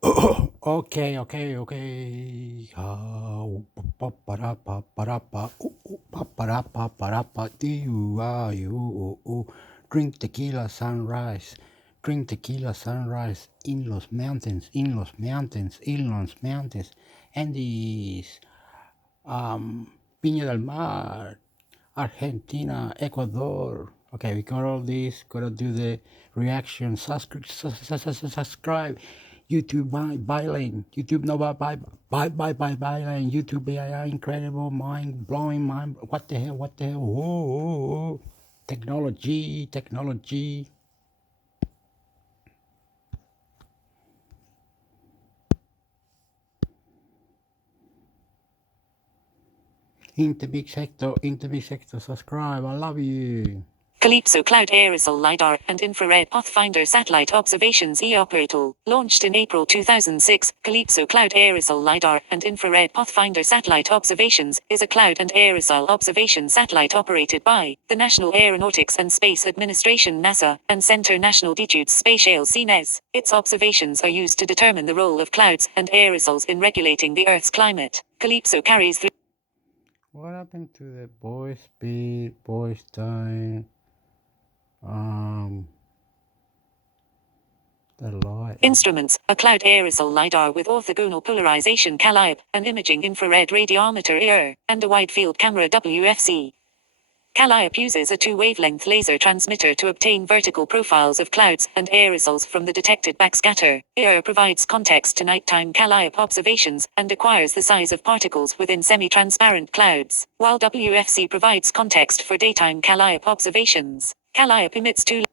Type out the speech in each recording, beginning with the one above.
Okay, okay, okay. Drink tequila sunrise. Drink tequila sunrise in los mountains, in los mountains, in los mountains. Andes, Viña del Mar, Argentina, Ecuador. Okay, we got all this. Gotta do the reaction. Subscribe. YouTube by lane. YouTube no by lane. YouTube AI incredible, mind blowing, mind. What the hell? What the hell? Whoa. Technology, technology. Into big sector. Subscribe. I love you. Calypso Cloud Aerosol LiDAR and Infrared Pathfinder Satellite Observations eOperatal. Launched in April 2006, Calypso Cloud Aerosol LiDAR and Infrared Pathfinder Satellite Observations is a cloud and aerosol observation satellite operated by the National Aeronautics and Space Administration NASA and Centre National d'Etudes Spatiales CNES. Its observations are used to determine the role of clouds and aerosols in regulating the Earth's climate. Calypso carries through. What happened to the voice speed, voice time? The light. Instruments, a cloud aerosol LiDAR with orthogonal polarization calliope, an imaging infrared radiometer ER, and a wide-field camera WFC. Calliope uses a two-wavelength laser transmitter to obtain vertical profiles of clouds and aerosols from the detected backscatter. ER provides context to nighttime calliope observations and acquires the size of particles within semi-transparent clouds, while WFC provides context for daytime calliope observations. Calliope emits two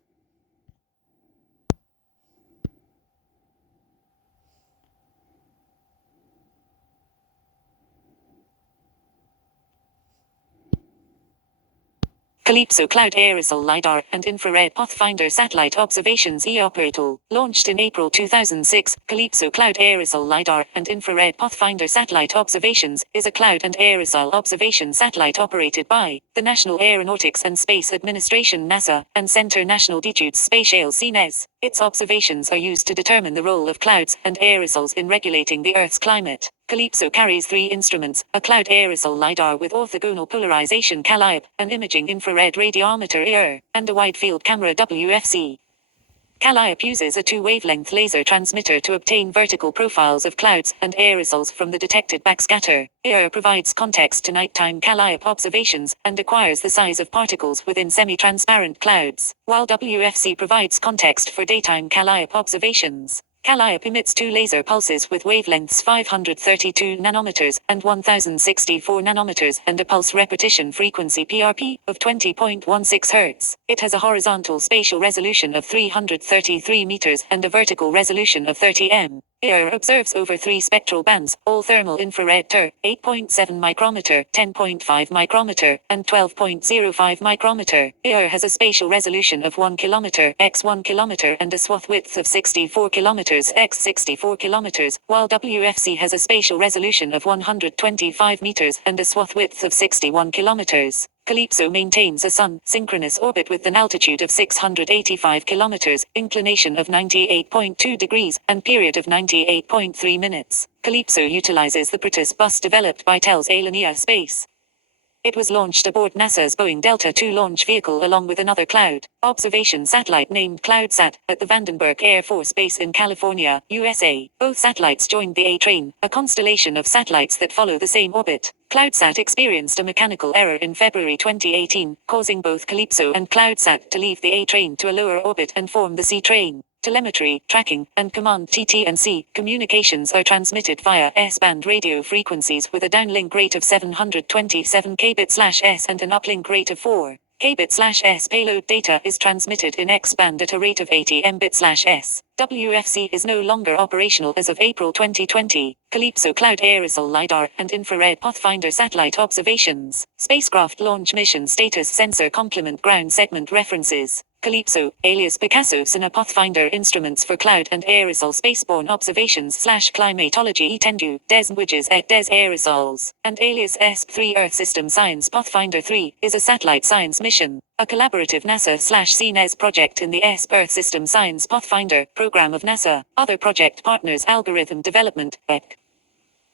Calypso Cloud Aerosol LiDAR and Infrared Pathfinder Satellite Observations eOperatal. Launched in April 2006, Calypso Cloud Aerosol LiDAR and Infrared Pathfinder Satellite Observations is a cloud and aerosol observation satellite operated by the National Aeronautics and Space Administration NASA and Centre National d'Etudes Spatiales CNES. Its observations are used to determine the role of clouds and aerosols in regulating the Earth's climate. Calypso carries three instruments, a cloud aerosol LiDAR with orthogonal polarization calliope, an imaging infrared radiometer ER, and a wide-field camera WFC. Calliope uses a two-wavelength laser transmitter to obtain vertical profiles of clouds and aerosols from the detected backscatter. ER provides context to nighttime calliope observations and acquires the size of particles within semi-transparent clouds, while WFC provides context for daytime calliope observations. Calliope emits two laser pulses with wavelengths 532 nanometers and 1064 nanometers and a pulse repetition frequency PRP of 20.16 Hz. It has a horizontal spatial resolution of 333 meters and a vertical resolution of 30 m. ER observes over three spectral bands, all thermal infrared TIR, 8.7 micrometer, 10.5 micrometer, and 12.05 micrometer. ER has a spatial resolution of 1 kilometer x 1 kilometer and a swath width of 64 kilometers x 64 kilometers, while WFC has a spatial resolution of 125 meters and a swath width of 61 kilometers. Calypso maintains a sun-synchronous orbit with an altitude of 685 kilometers, inclination of 98.2 degrees, and period of 98.3 minutes. Calypso utilizes the Proteus bus developed by Tel's Alenia Space. It was launched aboard NASA's Boeing Delta II launch vehicle along with another cloud observation satellite named CloudSat at the Vandenberg Air Force Base in California, USA. Both satellites joined the A-Train, a constellation of satellites that follow the same orbit. CloudSat experienced a mechanical error in February 2018, causing both Calypso and CloudSat to leave the A-Train to a lower orbit and form the C-Train. Telemetry, tracking, and command TT&C communications are transmitted via S-band radio frequencies with a downlink rate of 727 kbit/s and an uplink rate of 4 kbit/s. Payload data is transmitted in X-band at a rate of 80 mbit/s. WFC is no longer operational as of April 2020. Calypso Cloud Aerosol LiDAR and Infrared Pathfinder Satellite Observations. Spacecraft Launch Mission Status Sensor Complement Ground Segment References. Calypso, alias Picasso Sina Pathfinder Instruments for Cloud and Aerosol Spaceborne Observations / Climatology Etendu, Des Widges et Des Aerosols, and alias ESP-3 Earth System Science Pathfinder 3, is a satellite science mission, a collaborative NASA/CNES project in the ESP Earth System Science Pathfinder program of NASA. Other project partners: Algorithm Development, EC.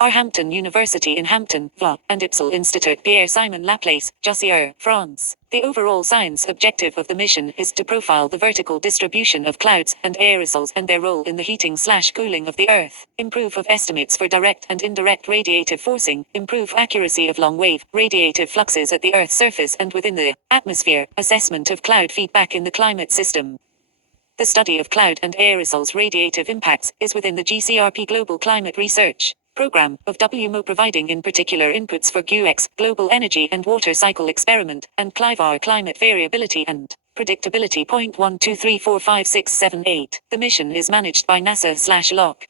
Hampton University in Hampton, VA, and Ipsel Institut Pierre-Simon Laplace, Jussieu, France. The overall science objective of the mission is to profile the vertical distribution of clouds and aerosols and their role in the heating/cooling of the Earth, improve of estimates for direct and indirect radiative forcing, improve accuracy of long-wave radiative fluxes at the Earth's surface and within the atmosphere, assessment of cloud feedback in the climate system. The study of cloud and aerosols radiative impacts is within the GCRP Global Climate Research Program of WMO, providing in particular inputs for GUEX, Global Energy and Water Cycle Experiment, and CLIVAR Climate Variability and Predictability. 1234567 The mission is managed by NASA/LOC.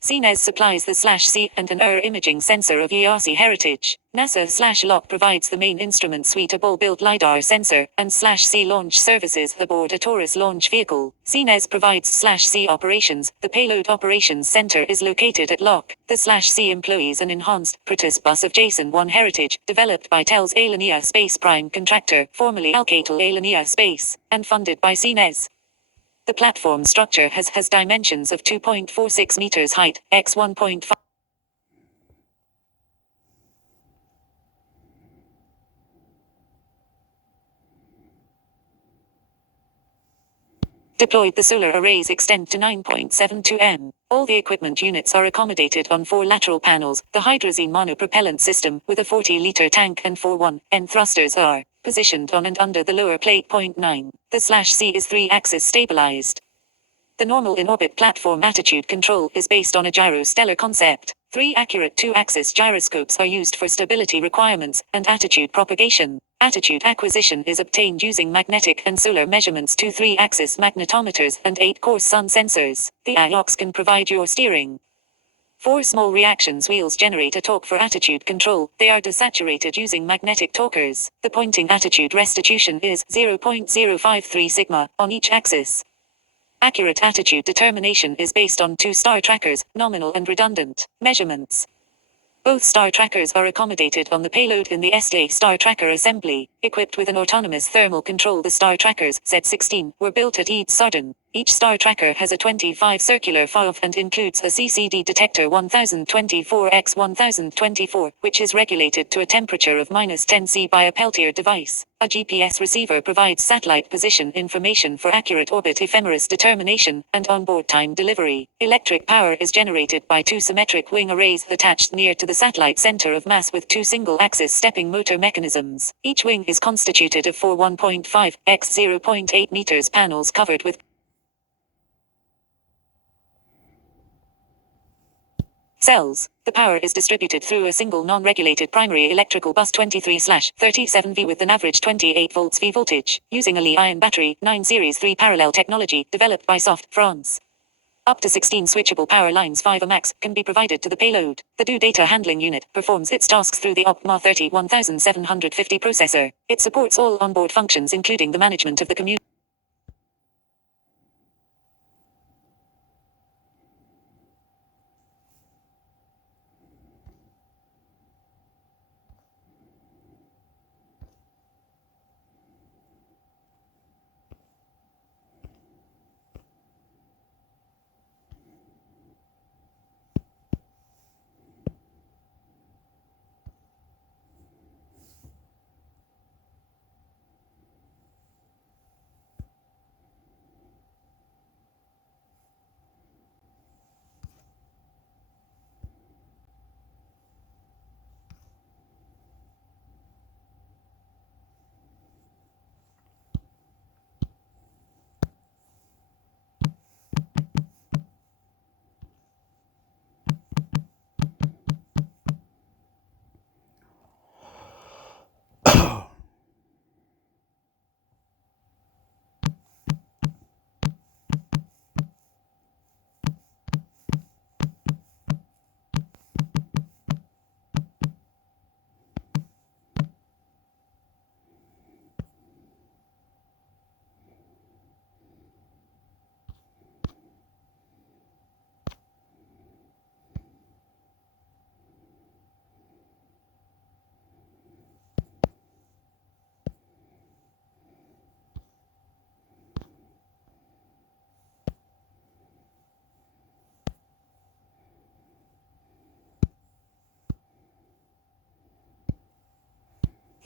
CNES supplies the /C and an ER imaging sensor of ERC heritage. NASA/LOC provides the main instrument suite, a ball-built LiDAR sensor, and /C launch services aboard a Taurus launch vehicle. CNES provides /C operations. The Payload Operations Center is located at LOC. The /C employs an enhanced Protus bus of JSON 1 heritage, developed by TEL's Alenia Space Prime contractor, formerly Alcatel Alenia Space, and funded by CNES. The platform structure has dimensions of 2.46 meters height, x 1.5. Deployed. The solar arrays extend to 9.72 m. All the equipment units are accommodated on 4 lateral panels. The hydrazine monopropellant system, with a 40-liter tank and 4 1N thrusters, are positioned on and under the lower plate. 9. The /C is 3-axis stabilized. The normal in-orbit platform attitude control is based on a gyrostellar concept. 3 accurate 2-axis gyroscopes are used for stability requirements and attitude propagation. Attitude acquisition is obtained using magnetic and solar measurements, 2 3-axis magnetometers, and 8 coarse sun sensors. The AIOX can provide your steering. 4 small reactions wheels generate a torque for attitude control. They are desaturated using magnetic torquers. The pointing attitude restitution is 0.053 sigma on each axis. Accurate attitude determination is based on 2 star trackers, nominal and redundant, measurements. Both star trackers are accommodated on the payload in the SDA Star Tracker assembly, equipped with an autonomous thermal control. The star trackers, Z16, were built at East Sardin. Each star tracker has a 25 circular FOV and includes a CCD detector 1024x1024, which is regulated to a temperature of -10 C by a Peltier device. A GPS receiver provides satellite position information for accurate orbit ephemeris determination and onboard time delivery. Electric power is generated by 2 symmetric wing arrays attached near to the satellite center of mass with 2 single-axis stepping motor mechanisms. Each wing is constituted of 4 1.5 x 0.8 meters panels covered with cells. The power is distributed through a single non-regulated primary electrical bus 23/37V with an average 28 volts V voltage, using a Li-ion battery, 9 Series 3 parallel technology, developed by Soft, France. Up to 16 switchable power lines 5 max can be provided to the payload. The DO data handling unit performs its tasks through the OPMA 31750 processor. It supports all onboard functions, including the management of the community.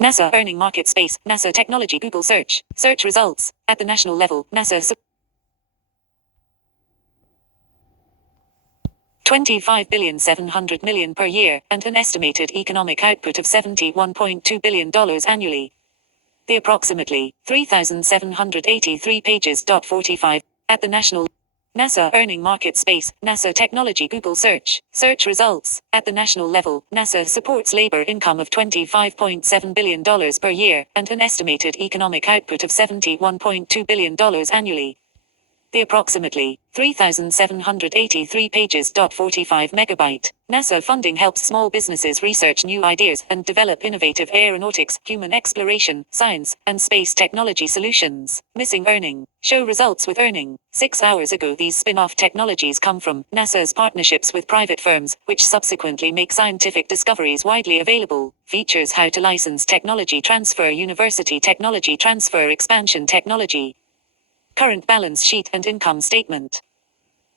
NASA earning market space, NASA technology Google search. Search results. At the national level, NASA 25,700 million per year, and an estimated economic output of $71.2 billion annually. The approximately 3,783 pages. 45. At the national NASA earning market space, NASA technology Google search. Search results. At the national level, NASA supports labor income of $25.7 billion per year, and an estimated economic output of $71.2 billion annually. The approximately 3,783 pages. 45 megabyte. NASA funding helps small businesses research new ideas and develop innovative aeronautics, human exploration, science, and space technology solutions. Missing earning. Show results with earning. 6 hours ago, these spin-off technologies come from NASA's partnerships with private firms, which subsequently make scientific discoveries widely available. Features how to license technology transfer, university technology transfer, expansion technology. Current balance sheet and income statement.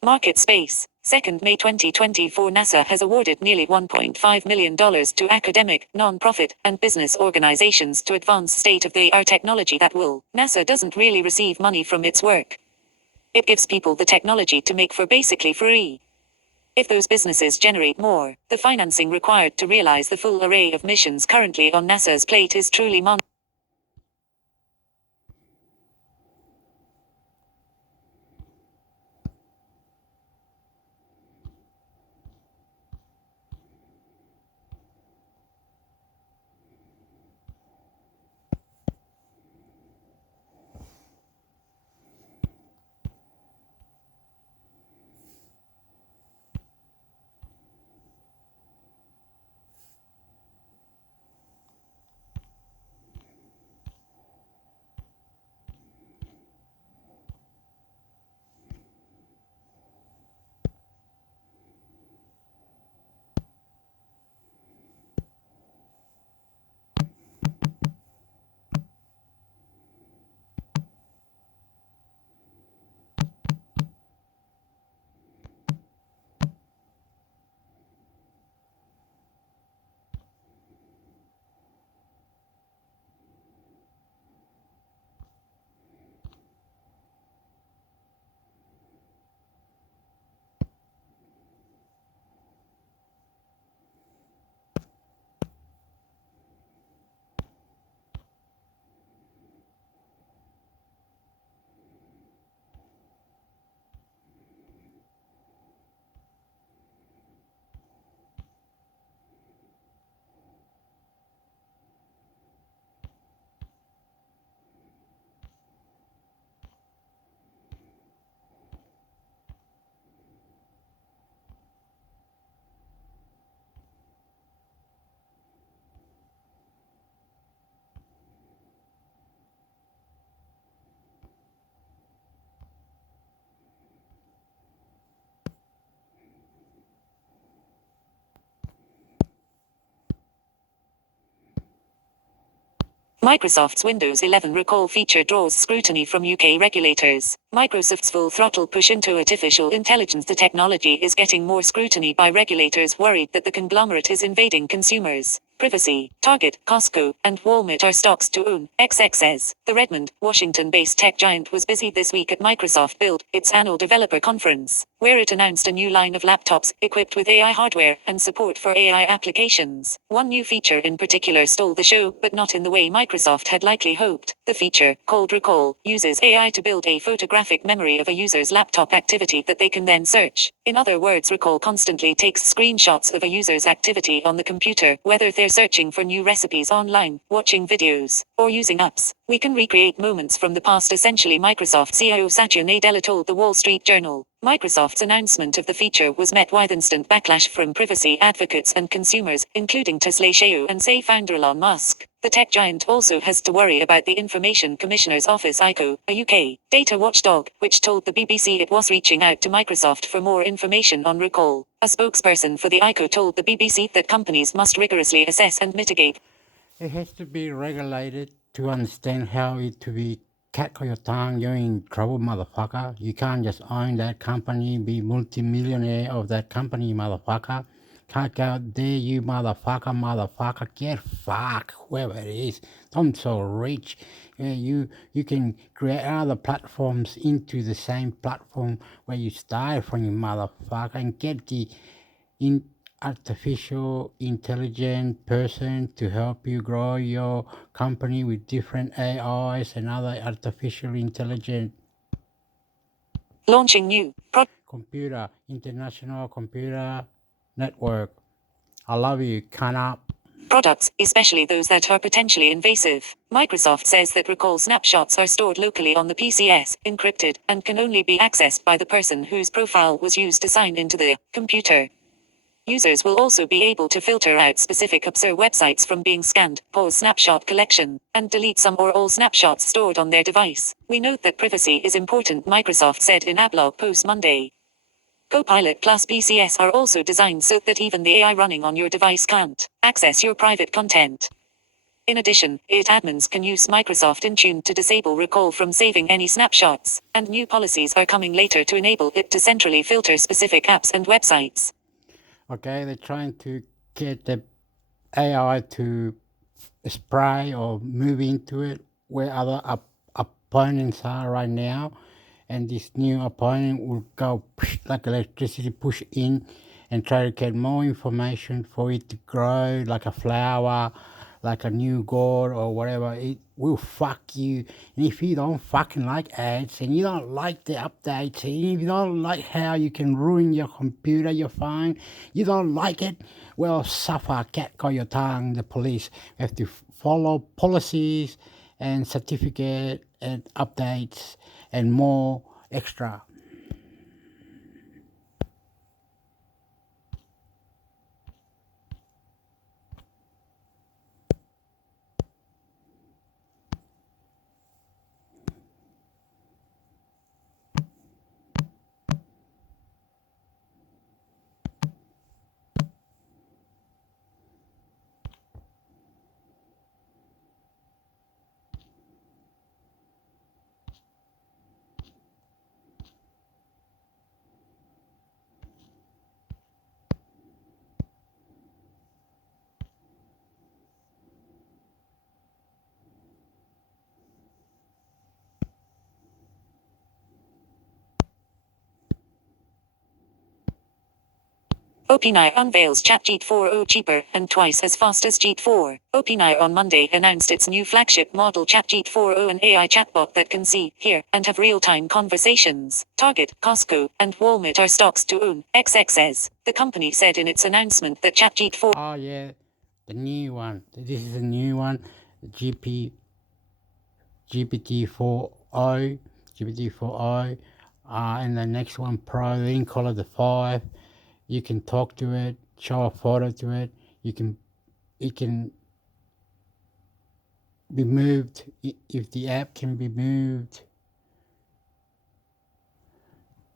Market space. 2nd May 2024. NASA has awarded nearly $1.5 million to academic, non-profit, and business organizations to advance state-of-the-art technology that will. NASA doesn't really receive money from its work. It gives people the technology to make for basically free. If those businesses generate more, the financing required to realize the full array of missions currently on NASA's plate is truly Microsoft's Windows 11 recall feature draws scrutiny from UK regulators. Microsoft's full throttle push into artificial intelligence. The technology is getting more scrutiny by regulators worried that the conglomerate is invading consumers' privacy. Target, Costco, and Walmart are stocks to own, XX says. The Redmond, Washington-based tech giant was busy this week at Microsoft Build, its annual developer conference, where it announced a new line of laptops equipped with AI hardware and support for AI applications. One new feature in particular stole the show, but not in the way Microsoft had likely hoped. The feature, called Recall, uses AI to build a photographic memory of a user's laptop activity that they can then search. In other words, Recall constantly takes screenshots of a user's activity on the computer, whether they're searching for new recipes online, watching videos, or using apps. We can recreate moments from the past, essentially, Microsoft CIO Satya Nadella told the Wall Street Journal. Microsoft's announcement of the feature was met with instant backlash from privacy advocates and consumers, including Tesla CEO and SAE founder Elon Musk. The tech giant also has to worry about the Information Commissioner's Office ICO, a UK data watchdog, which told the BBC it was reaching out to Microsoft for more information on Recall. A spokesperson for the ICO told the BBC that companies must rigorously assess and mitigate. It has to be regulated to understand how it to be cat on your tongue. You're in trouble, motherfucker. You can't just own that company, be multimillionaire of that company, motherfucker. Can't go out there, you motherfucker, get fucked, whoever it is. I'm so rich. Yeah, you can create other platforms into the same platform where you started from, you motherfucker, and get the in artificial intelligent person to help you grow your company with different AIs and other artificial intelligent Launching new computer, international computer network. I love you, cunt. products, especially those that are potentially invasive. Microsoft says that recall snapshots are stored locally on the PCS, encrypted, and can only be accessed by the person whose profile was used to sign into the computer. Users will also be able to filter out specific obscure websites from being scanned, pause snapshot collection, and delete some or all snapshots stored on their device. We note that privacy is important, Microsoft said in a blog post Monday. Copilot plus PCS are also designed so that even the AI running on your device can't access your private content. In addition, IT admins can use Microsoft Intune to disable recall from saving any snapshots, and new policies are coming later to enable it to centrally filter specific apps and websites. Okay, they're trying to get the AI to spray or move into it where other opponents are right now, and this new opponent will go like electricity, push in and try to get more information for it to grow like a flower, like a new god or whatever. It will fuck you. And if you don't fucking like ads and you don't like the updates and if you don't like how you can ruin your computer, your phone, you don't like it, well, suffer, cat call your tongue, the police. We have to follow policies and certificate and updates and more extra. OpenAI unveils Chatgpt 4.0 cheaper and twice as fast as Gpt 4. OpenAI on Monday announced its new flagship model Chatgpt 4.0, an AI chatbot that can see, hear, and have real-time conversations. Target, Costco, and Walmart are stocks to own, XXS. The company said in its announcement that Chatgpt 4. Oh yeah, the new one. This is a new one. GPT-4o, GPT-4o, and the next one Pro. They didn't call it the 5. You can talk to it, show a photo to it. It can be moved if the app can be moved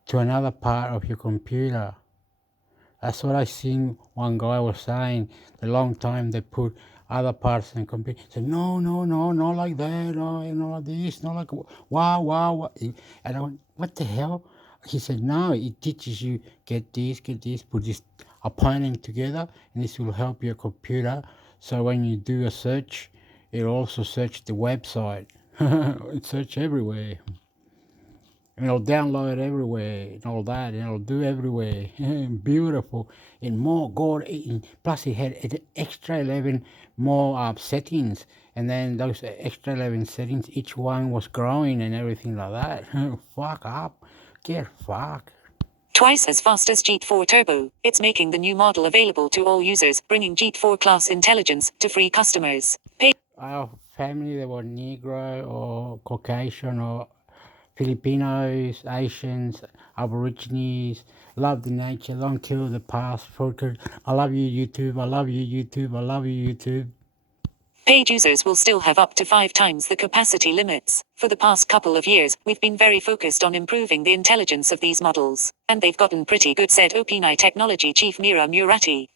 to another part of your computer. That's what I seen one guy was saying. The long time they put other parts in the computer. Said no, not like that, no, not like this, not like wow. And I went, what the hell? He said no, it teaches you get this, put this opponent together, and this will help your computer. So when you do a search, it'll also search the website. It search everywhere. And it'll download everywhere and all that, and it'll do everywhere. Beautiful. And more God, plus it had extra 11 more settings, and then those extra 11 settings, each one was growing and everything like that. Fuck up. Get fucked. Twice as fast as Gpt 4 Turbo, it's making the new model available to all users, bringing Gpt 4 class intelligence to free customers. Our family, they were Negro or Caucasian or Filipinos, Asians, Aborigines, love the nature, don't kill the past. I love you, YouTube. I love you, YouTube. I love you, YouTube. Paid users will still have up to 5 times the capacity limits. For the past couple of years, we've been very focused on improving the intelligence of these models, and they've gotten pretty good, said OpenAI Technology Chief Mira Murati.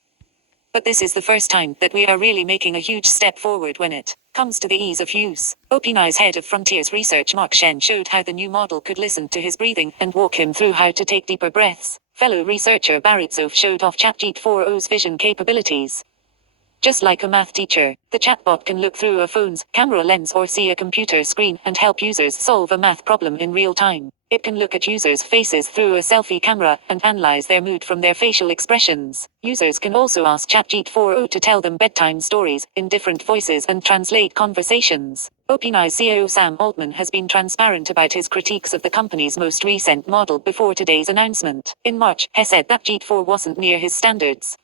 But this is the first time that we are really making a huge step forward when it comes to the ease of use. OpenAI's head of Frontiers Research Mark Shen showed how the new model could listen to his breathing and walk him through how to take deeper breaths. Fellow researcher Barry Zoff showed off Chatgpt 4.0's vision capabilities. Just like a math teacher, the chatbot can look through a phone's camera lens or see a computer screen and help users solve a math problem in real time. It can look at users' faces through a selfie camera and analyze their mood from their facial expressions. Users can also ask Chatgpt 4.0 to tell them bedtime stories in different voices and translate conversations. OpenAI's CEO Sam Altman has been transparent about his critiques of the company's most recent model before today's announcement. In March, he said that Chatgpt 4 wasn't near his standards.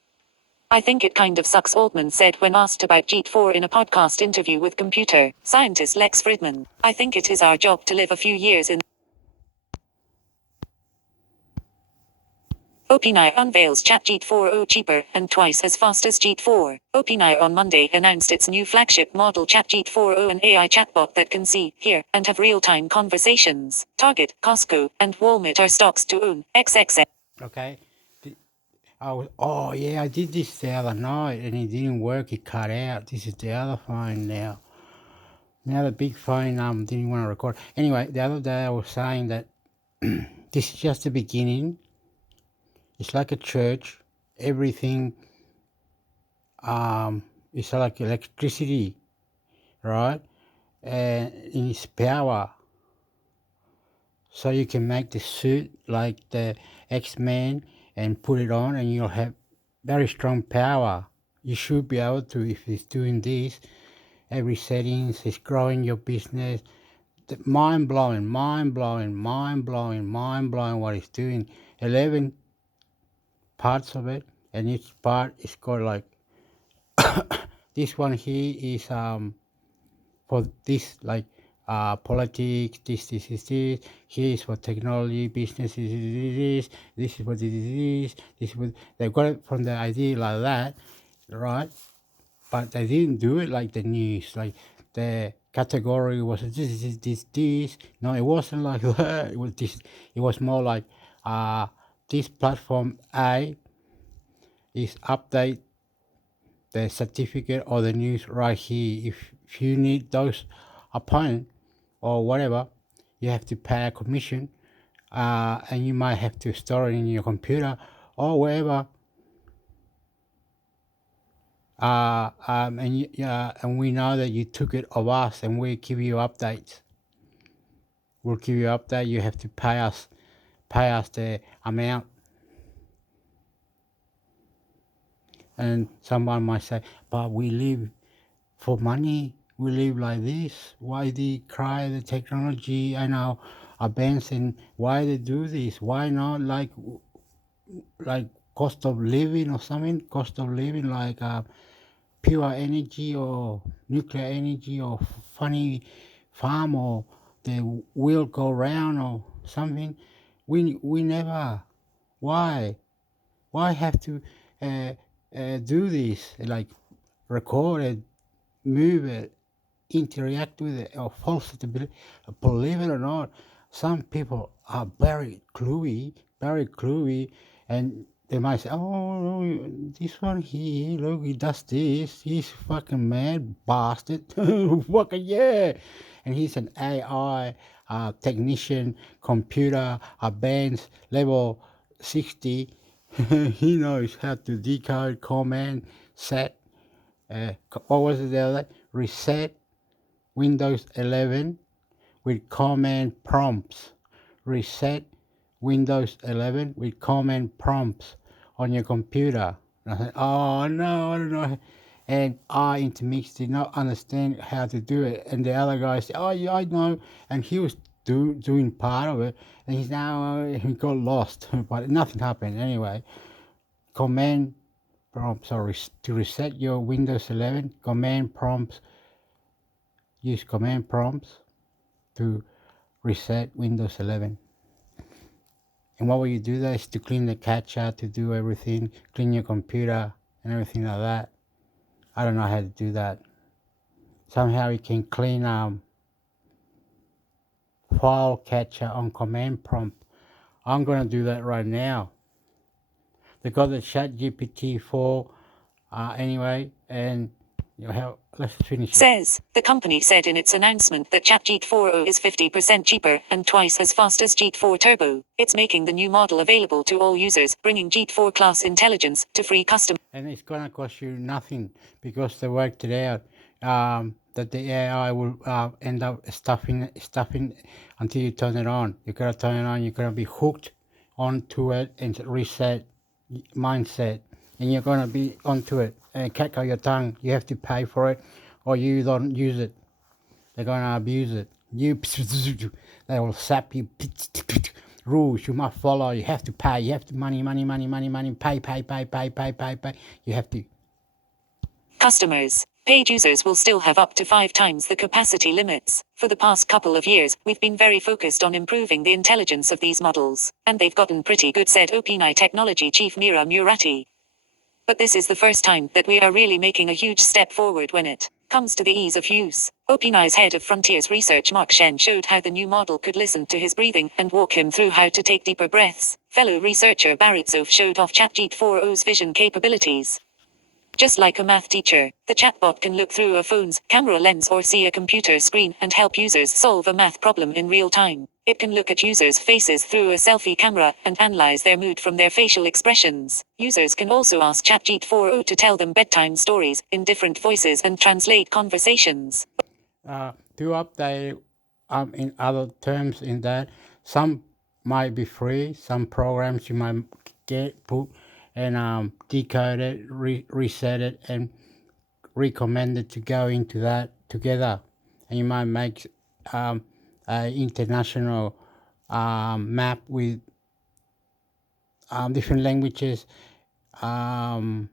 I think it kind of sucks, Altman said when asked about Chatgpt 4 in a podcast interview with computer scientist Lex Fridman. I think it is our job to live a few years in. OpenAI unveils Chatgpt 4.0 cheaper and twice as fast as Chatgpt 4. OpenAI on Monday announced its new flagship model Chatgpt 4.0, an AI chatbot that can see, hear, and have real-time conversations. Target, Costco, and Walmart are stocks to own. XXX. Okay. Oh yeah, I did this the other night and it didn't work. It cut out. This is the other phone now. Now the big phone didn't want to record. Anyway, the other day I was saying that this is just the beginning. It's like a church. Everything is like electricity, right? And in its power. So you can make the suit like the X-Men and put it on and you'll have very strong power. You should be able to, if it's doing this, every settings, it's growing your business. Mind blowing what it's doing. 11 parts of it, and each part is got like this one here is for this like politics, this, here is for technology, business this is what it is, this is what they got it from the idea like that, right? But they didn't do it like the news, like the category was this. No, it wasn't like that. It was this. It was more like this platform A is update the certificate or the news right here. If you need those opponent or whatever, you have to pay a commission, and you might have to store it in your computer or wherever. And we know that you took it of us, and we give you updates. We'll give you update. You have to pay us the amount. And someone might say, but we live for money. We live like this. Why they cry the technology and our bands, and why they do this? Why not like cost of living or something? Cost of living like pure energy or nuclear energy or funny farm or the wheel go round or something. We never. Why have to do this, like record it, move it, interact with it, or false it? Believe it or not, some people are very cluey, and they might say, oh, this one here, look, he does this, he's fucking mad bastard. Fucking yeah. And he's an AI technician, computer, advanced level 60. He knows how to decode, command, set, what was it the other? Reset Windows 11 with command prompts. Reset Windows 11 with command prompts on your computer. And I said, oh no, I don't know. And I Intermix did not understand how to do it. And the other guy said, oh yeah, I know. And he was doing part of it. And he's now, he got lost. But nothing happened anyway. Command prompts, or to reset your Windows 11, command prompts. Use command prompts to reset Windows 11. And what will you do there is to clean the cache, to do everything, clean your computer and everything like that. I don't know how to do that. Somehow you can clean file catcher on command prompt. I'm going to do that right now. They got the Chatgpt 4 Anyway, and let's finish it. Says, the company said in its announcement that ChatGPT 4o is 50% cheaper and twice as fast as GPT 4 Turbo. It's making the new model available to all users, bringing GPT 4 class intelligence to free customers. And it's gonna cost you nothing because they worked it out. That the AI will end up stuffing until you turn it on. You gotta turn it on. You're gonna be hooked onto it and reset mindset, and you're gonna be onto it. And catch out your tongue. You have to pay for it, or you don't use it. They're gonna abuse it. They will sap you. Rules you must follow. You have to pay. You have to money. Pay. You have to. Customers. Paid users will still have up to 5 times the capacity limits. For the past couple of years, we've been very focused on improving the intelligence of these models, and they've gotten pretty good, said OpenAI Technology Chief Mira Murati. But this is the first time that we are really making a huge step forward when it comes to the ease of use. OpenAI's head of Frontiers Research Mark Shen showed how the new model could listen to his breathing and walk him through how to take deeper breaths. Fellow researcher Baritsof showed off ChatGPT 4o's vision capabilities. Just like a math teacher, the chatbot can look through a phone's camera lens or see a computer screen and help users solve a math problem in real time. It can look at users' faces through a selfie camera and analyze their mood from their facial expressions. Users can also ask ChatGPT 4o to tell them bedtime stories in different voices and translate conversations. To update in other terms in that some might be free, some programs you might get put and decode it, reset it, and recommend it to go into that together, and you might make an international map with different languages. It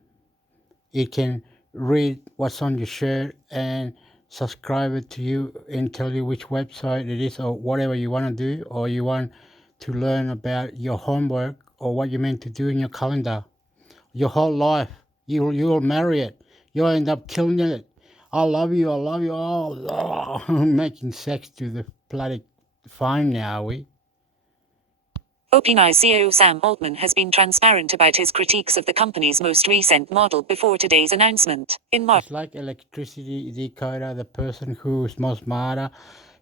can read what's on your shirt and subscribe it to you and tell you which website it is or whatever you want to do, or you want to learn about your homework or what you're meant to do in your calendar. Your whole life, you'll marry it. You'll end up killing it. I love you. Oh, making sex to the bloody fine now, are we? OpenAI CEO Sam Altman has been transparent about his critiques of the company's most recent model before today's announcement. In March, It's like electricity decoder. The person who's most smarter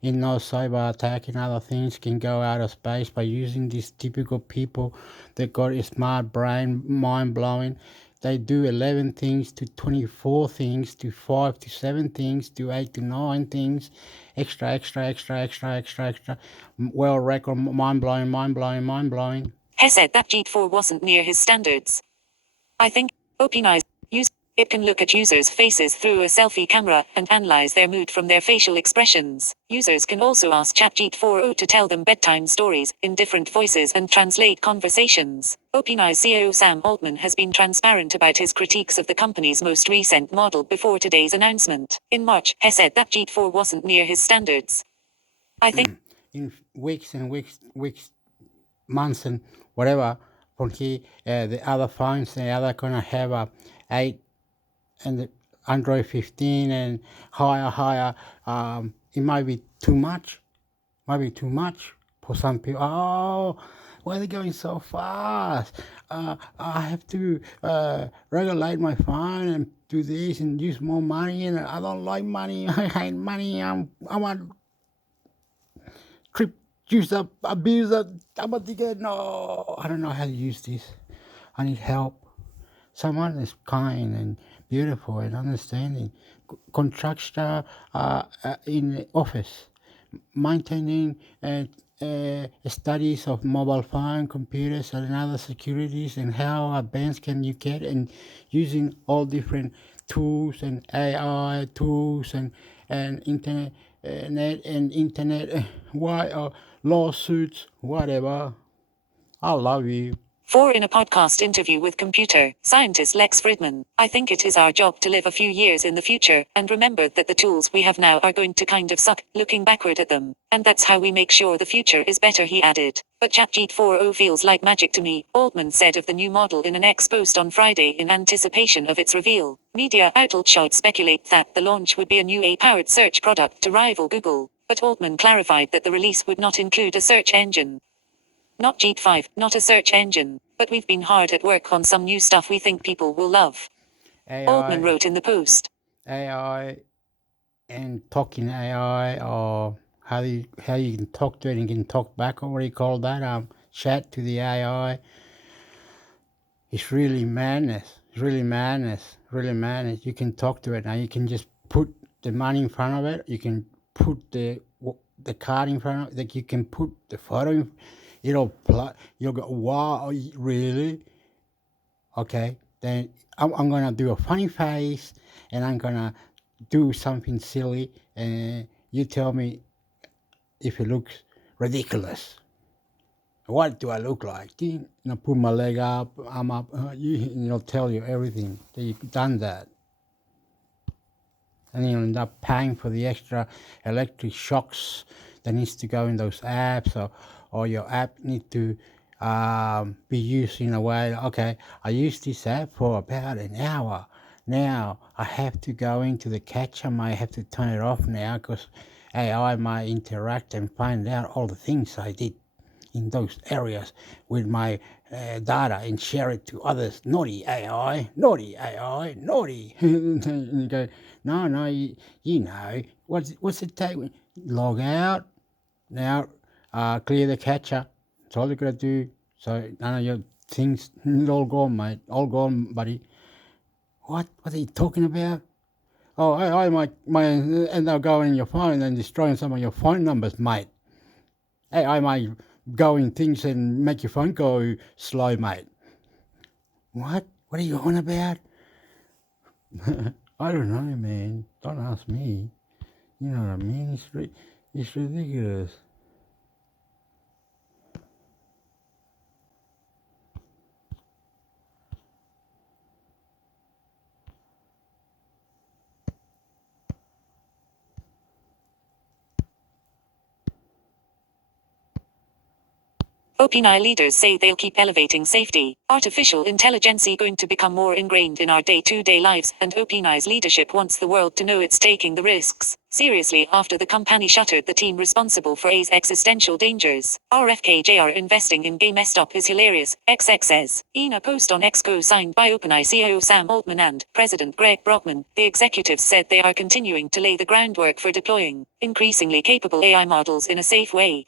in no cyber attack and other things can go out of space by using these typical people that got a smart brain, mind blowing. They do 11 things to 24 things to 5 to 7 things to 8 to 9 things. Extra. World record, mind blowing. He said that GPT 4 wasn't near his standards. I think OpenAI's use it can look at users' faces through a selfie camera and analyze their mood from their facial expressions. Users can also ask ChatGPT 4o to tell them bedtime stories in different voices and translate conversations. OpenAI CEO Sam Altman has been transparent about his critiques of the company's most recent model before today's announcement. In March, he said that GPT 4 wasn't near his standards. I think In weeks and weeks, months and whatever, for the other phones, they are gonna have a 8 and the Android 15 and higher. It might be too much. For some people. Oh, why are they going so fast? I have to regulate my phone and do this and use more money, and I don't like money. I hate money. I want trip, use up, abuse up. I'm a digger. No, I don't know how to use this. I need help. Someone is kind and beautiful and understanding. Contractor in the office, maintaining studies of mobile phone, computers, and other securities, and how advanced can you get, and using all different tools and AI tools and internet, lawsuits, whatever. I love you. 4 in a podcast interview with computer scientist Lex Fridman. I think it is our job to live a few years in the future and remember that the tools we have now are going to kind of suck, looking backward at them. And that's how we make sure the future is better, he added. But ChatGPT 4o feels like magic to me, Altman said of the new model in an X post on Friday in anticipation of its reveal. Media outlets speculate that the launch would be a new AI-powered search product to rival Google. But Altman clarified that the release would not include a search engine. Not GPT 5, not a search engine, but we've been hard at work on some new stuff we think people will love. Altman AI, wrote in the post. AI, and talking AI, or how you can talk to it and can talk back, or what do you call that? Chat to the AI. It's really madness. It's really madness. Really madness. You can talk to it now. You can just put the money in front of it. You can put the card in front of it. Like you can put the photo. You'll go, wow, really? Okay. Then I'm gonna do a funny face, and I'm gonna do something silly, and you tell me if it looks ridiculous. What do I look like? Put my leg up, I'm up, tell you everything. That you've done that. And you'll end up paying for the extra electric shocks that needs to go in those apps, or your app need to be used in a way. Okay, I used this app for about an hour. Now I have to go into the catch. I might have to turn it off now because AI might interact and find out all the things I did in those areas with my data and share it to others. Naughty AI, naughty AI, naughty. And you go, no, you know, what's it take? Log out, now clear the cache. That's all you got to do. So none of your things, all gone, mate, all gone, buddy. What are you talking about? Oh, I might end up going in your phone and destroying some of your phone numbers, mate. Hey, I might go in things and make your phone go slow, mate. What? What are you on about? I don't know, man. Don't ask me. You know what I mean? It's ridiculous. OpenAI leaders say they'll keep elevating safety. Artificial intelligence is going to become more ingrained in our day-to-day lives, and OpenAI's leadership wants the world to know it's taking the risks seriously after the company shuttered the team responsible for AI's existential dangers. RFKJR investing in game stop is hilarious, XX says. In a post on X co-signed by OpenAI CEO Sam Altman and President Greg Brockman, the executives said they are continuing to lay the groundwork for deploying increasingly capable AI models in a safe way.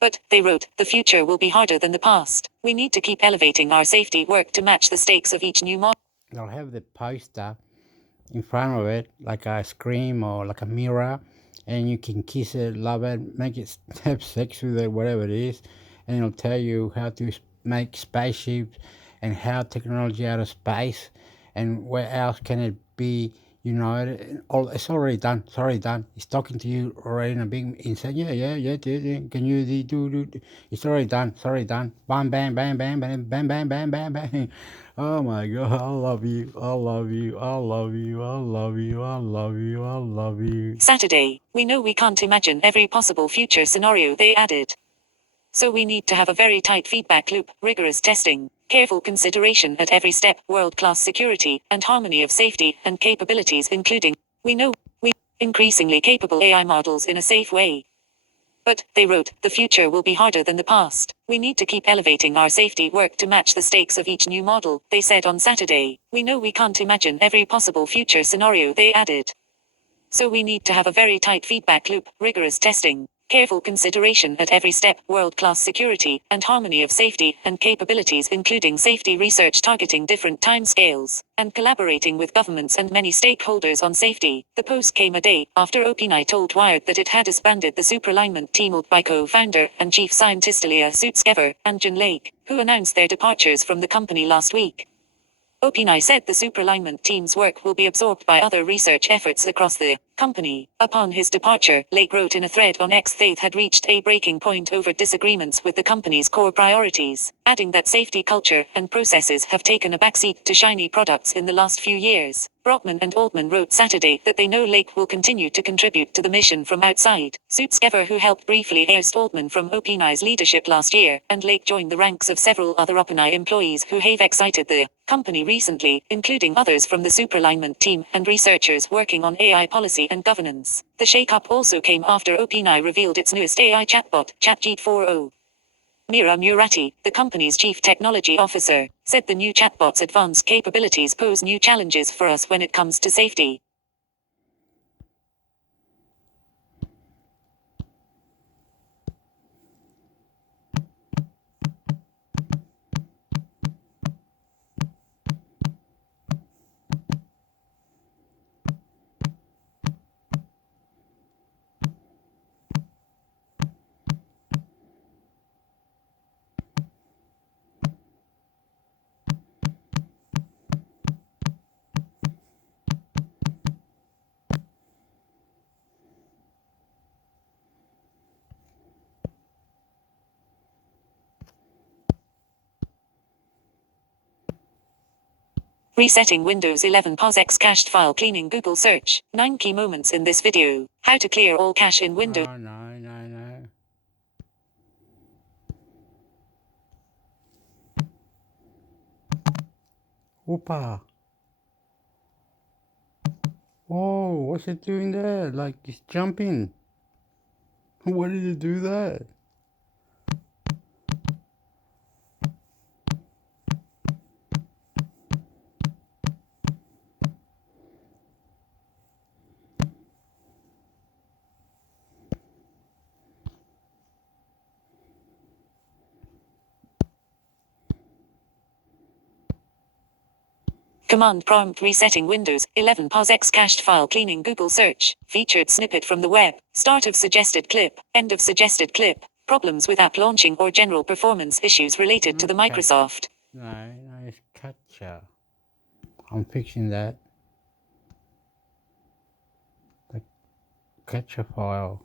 But, they wrote, the future will be harder than the past. We need to keep elevating our safety work to match the stakes of each new model. They'll have the poster in front of it, like a screen or like a mirror, and you can kiss it, love it, make it, have sex with it, whatever it is, and it'll tell you how to make spaceships and how technology out of space, and where else can it be. It's already done. It's already done. It's talking to you already in a big inside. Yeah. Can you do? It's already done. It's already done. Bam, bam, bam, bam, bam, bam, bam, bam, bam, bam. Oh my God! I love you. I love you. I love you. I love you. I love you. I love you. Saturday, we know we can't imagine every possible future scenario, they added. So we need to have a very tight feedback loop, rigorous testing, careful consideration at every step, world-class security, and harmony of safety and capabilities including, we increasingly capable AI models in a safe way. But, they wrote, the future will be harder than the past. We need to keep elevating our safety work to match the stakes of each new model, they said on Saturday. We know we can't imagine every possible future scenario, they added. So we need to have a very tight feedback loop, rigorous testing, careful consideration at every step, world-class security, and harmony of safety and capabilities including safety research targeting different timescales, and collaborating with governments and many stakeholders on safety. The post came a day after OpenAI told Wired that it had disbanded the superalignment team led by co-founder and chief scientist Ilya Sutskever and John Lake, who announced their departures from the company last week. OpenAI said the superalignment team's work will be absorbed by other research efforts across the company. Upon his departure, Lake wrote in a thread on X they had reached a breaking point over disagreements with the company's core priorities, adding that safety culture and processes have taken a backseat to shiny products in the last few years. Brockman and Altman wrote Saturday that they know Lake will continue to contribute to the mission from outside. Sutskever, who helped briefly oust Altman from OpenAI's leadership last year, and Lake joined the ranks of several other OpenAI employees who have exited the company recently, including others from the superalignment team and researchers working on AI policy and governance. The shakeup also came after OpenAI revealed its newest AI chatbot, Chatgpt 4.0. Mira Murati, the company's chief technology officer, said the new chatbot's advanced capabilities pose new challenges for us when it comes to safety. Resetting Windows 11 POSX cached file cleaning Google search. 9 key moments in this video. How to clear all cache in Windows. Oh, no. Opa. Whoa, what's it doing there? Like, it's jumping. Why did it do that? Command prompt resetting Windows 11 POSX cached file cleaning Google search. Featured snippet from the web. Start of suggested clip. End of suggested clip. Problems with app launching or general performance issues related to the Microsoft. No, it's catcher. I'm fixing that. The catcher file.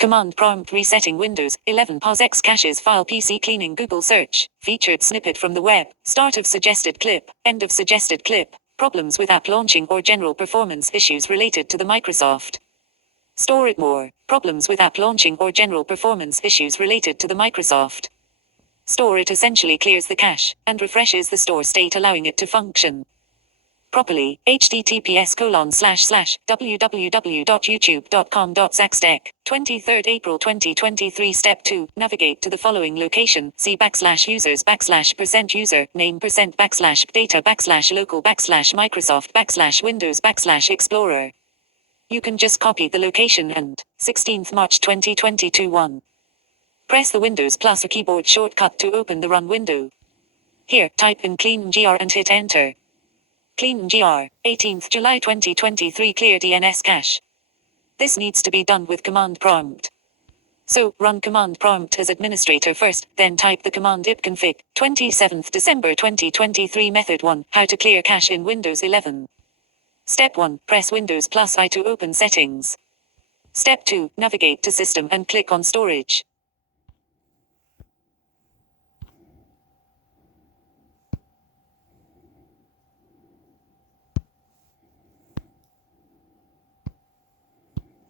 Command prompt resetting Windows 11 POSX caches file PC cleaning Google search. Featured snippet from the web. Start of suggested clip. End of suggested clip. Problems with app launching or general performance issues related to the Microsoft. Store it more. Problems with app launching or general performance issues related to the Microsoft. Store it essentially clears the cache and refreshes the store state, allowing it to function properly. https://www.youtube.com/Zaxtech. 23rd April 2023. Step 2. Navigate to the following location. See /users /%user name %data /local /Microsoft /Windows /Explorer. You can just copy the location and 16th March 2022 1. Press the Windows plus a keyboard shortcut to open the run window. Here, type in clean gr and hit enter. Clean gr, 18th July 2023. Clear DNS cache. This needs to be done with command prompt. So, run command prompt as administrator first, then type the command ipconfig, 27th December 2023. Method 1, how to clear cache in Windows 11. Step 1, press Windows plus I to open settings. Step 2, navigate to system and click on storage.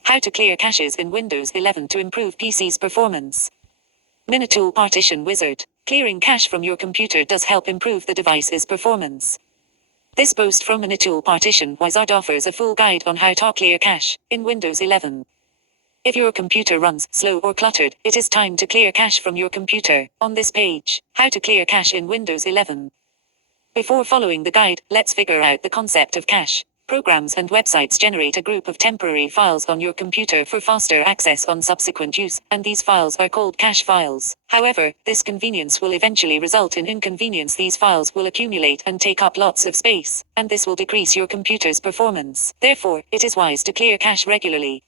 How to clear caches in Windows 11 to improve PC's performance. Minitool Partition Wizard. Clearing cache from your computer does help improve the device's performance. This post from Minitool Partition Wizard offers a full guide on how to clear cache in Windows 11. If your computer runs slow or cluttered, it is time to clear cache from your computer. On this page, how to clear cache in Windows 11. Before following the guide, let's figure out the concept of cache. Programs and websites generate a group of temporary files on your computer for faster access on subsequent use, and these files are called cache files. However, this convenience will eventually result in inconvenience. These files will accumulate and take up lots of space, and this will decrease your computer's performance. Therefore, it is wise to clear cache regularly.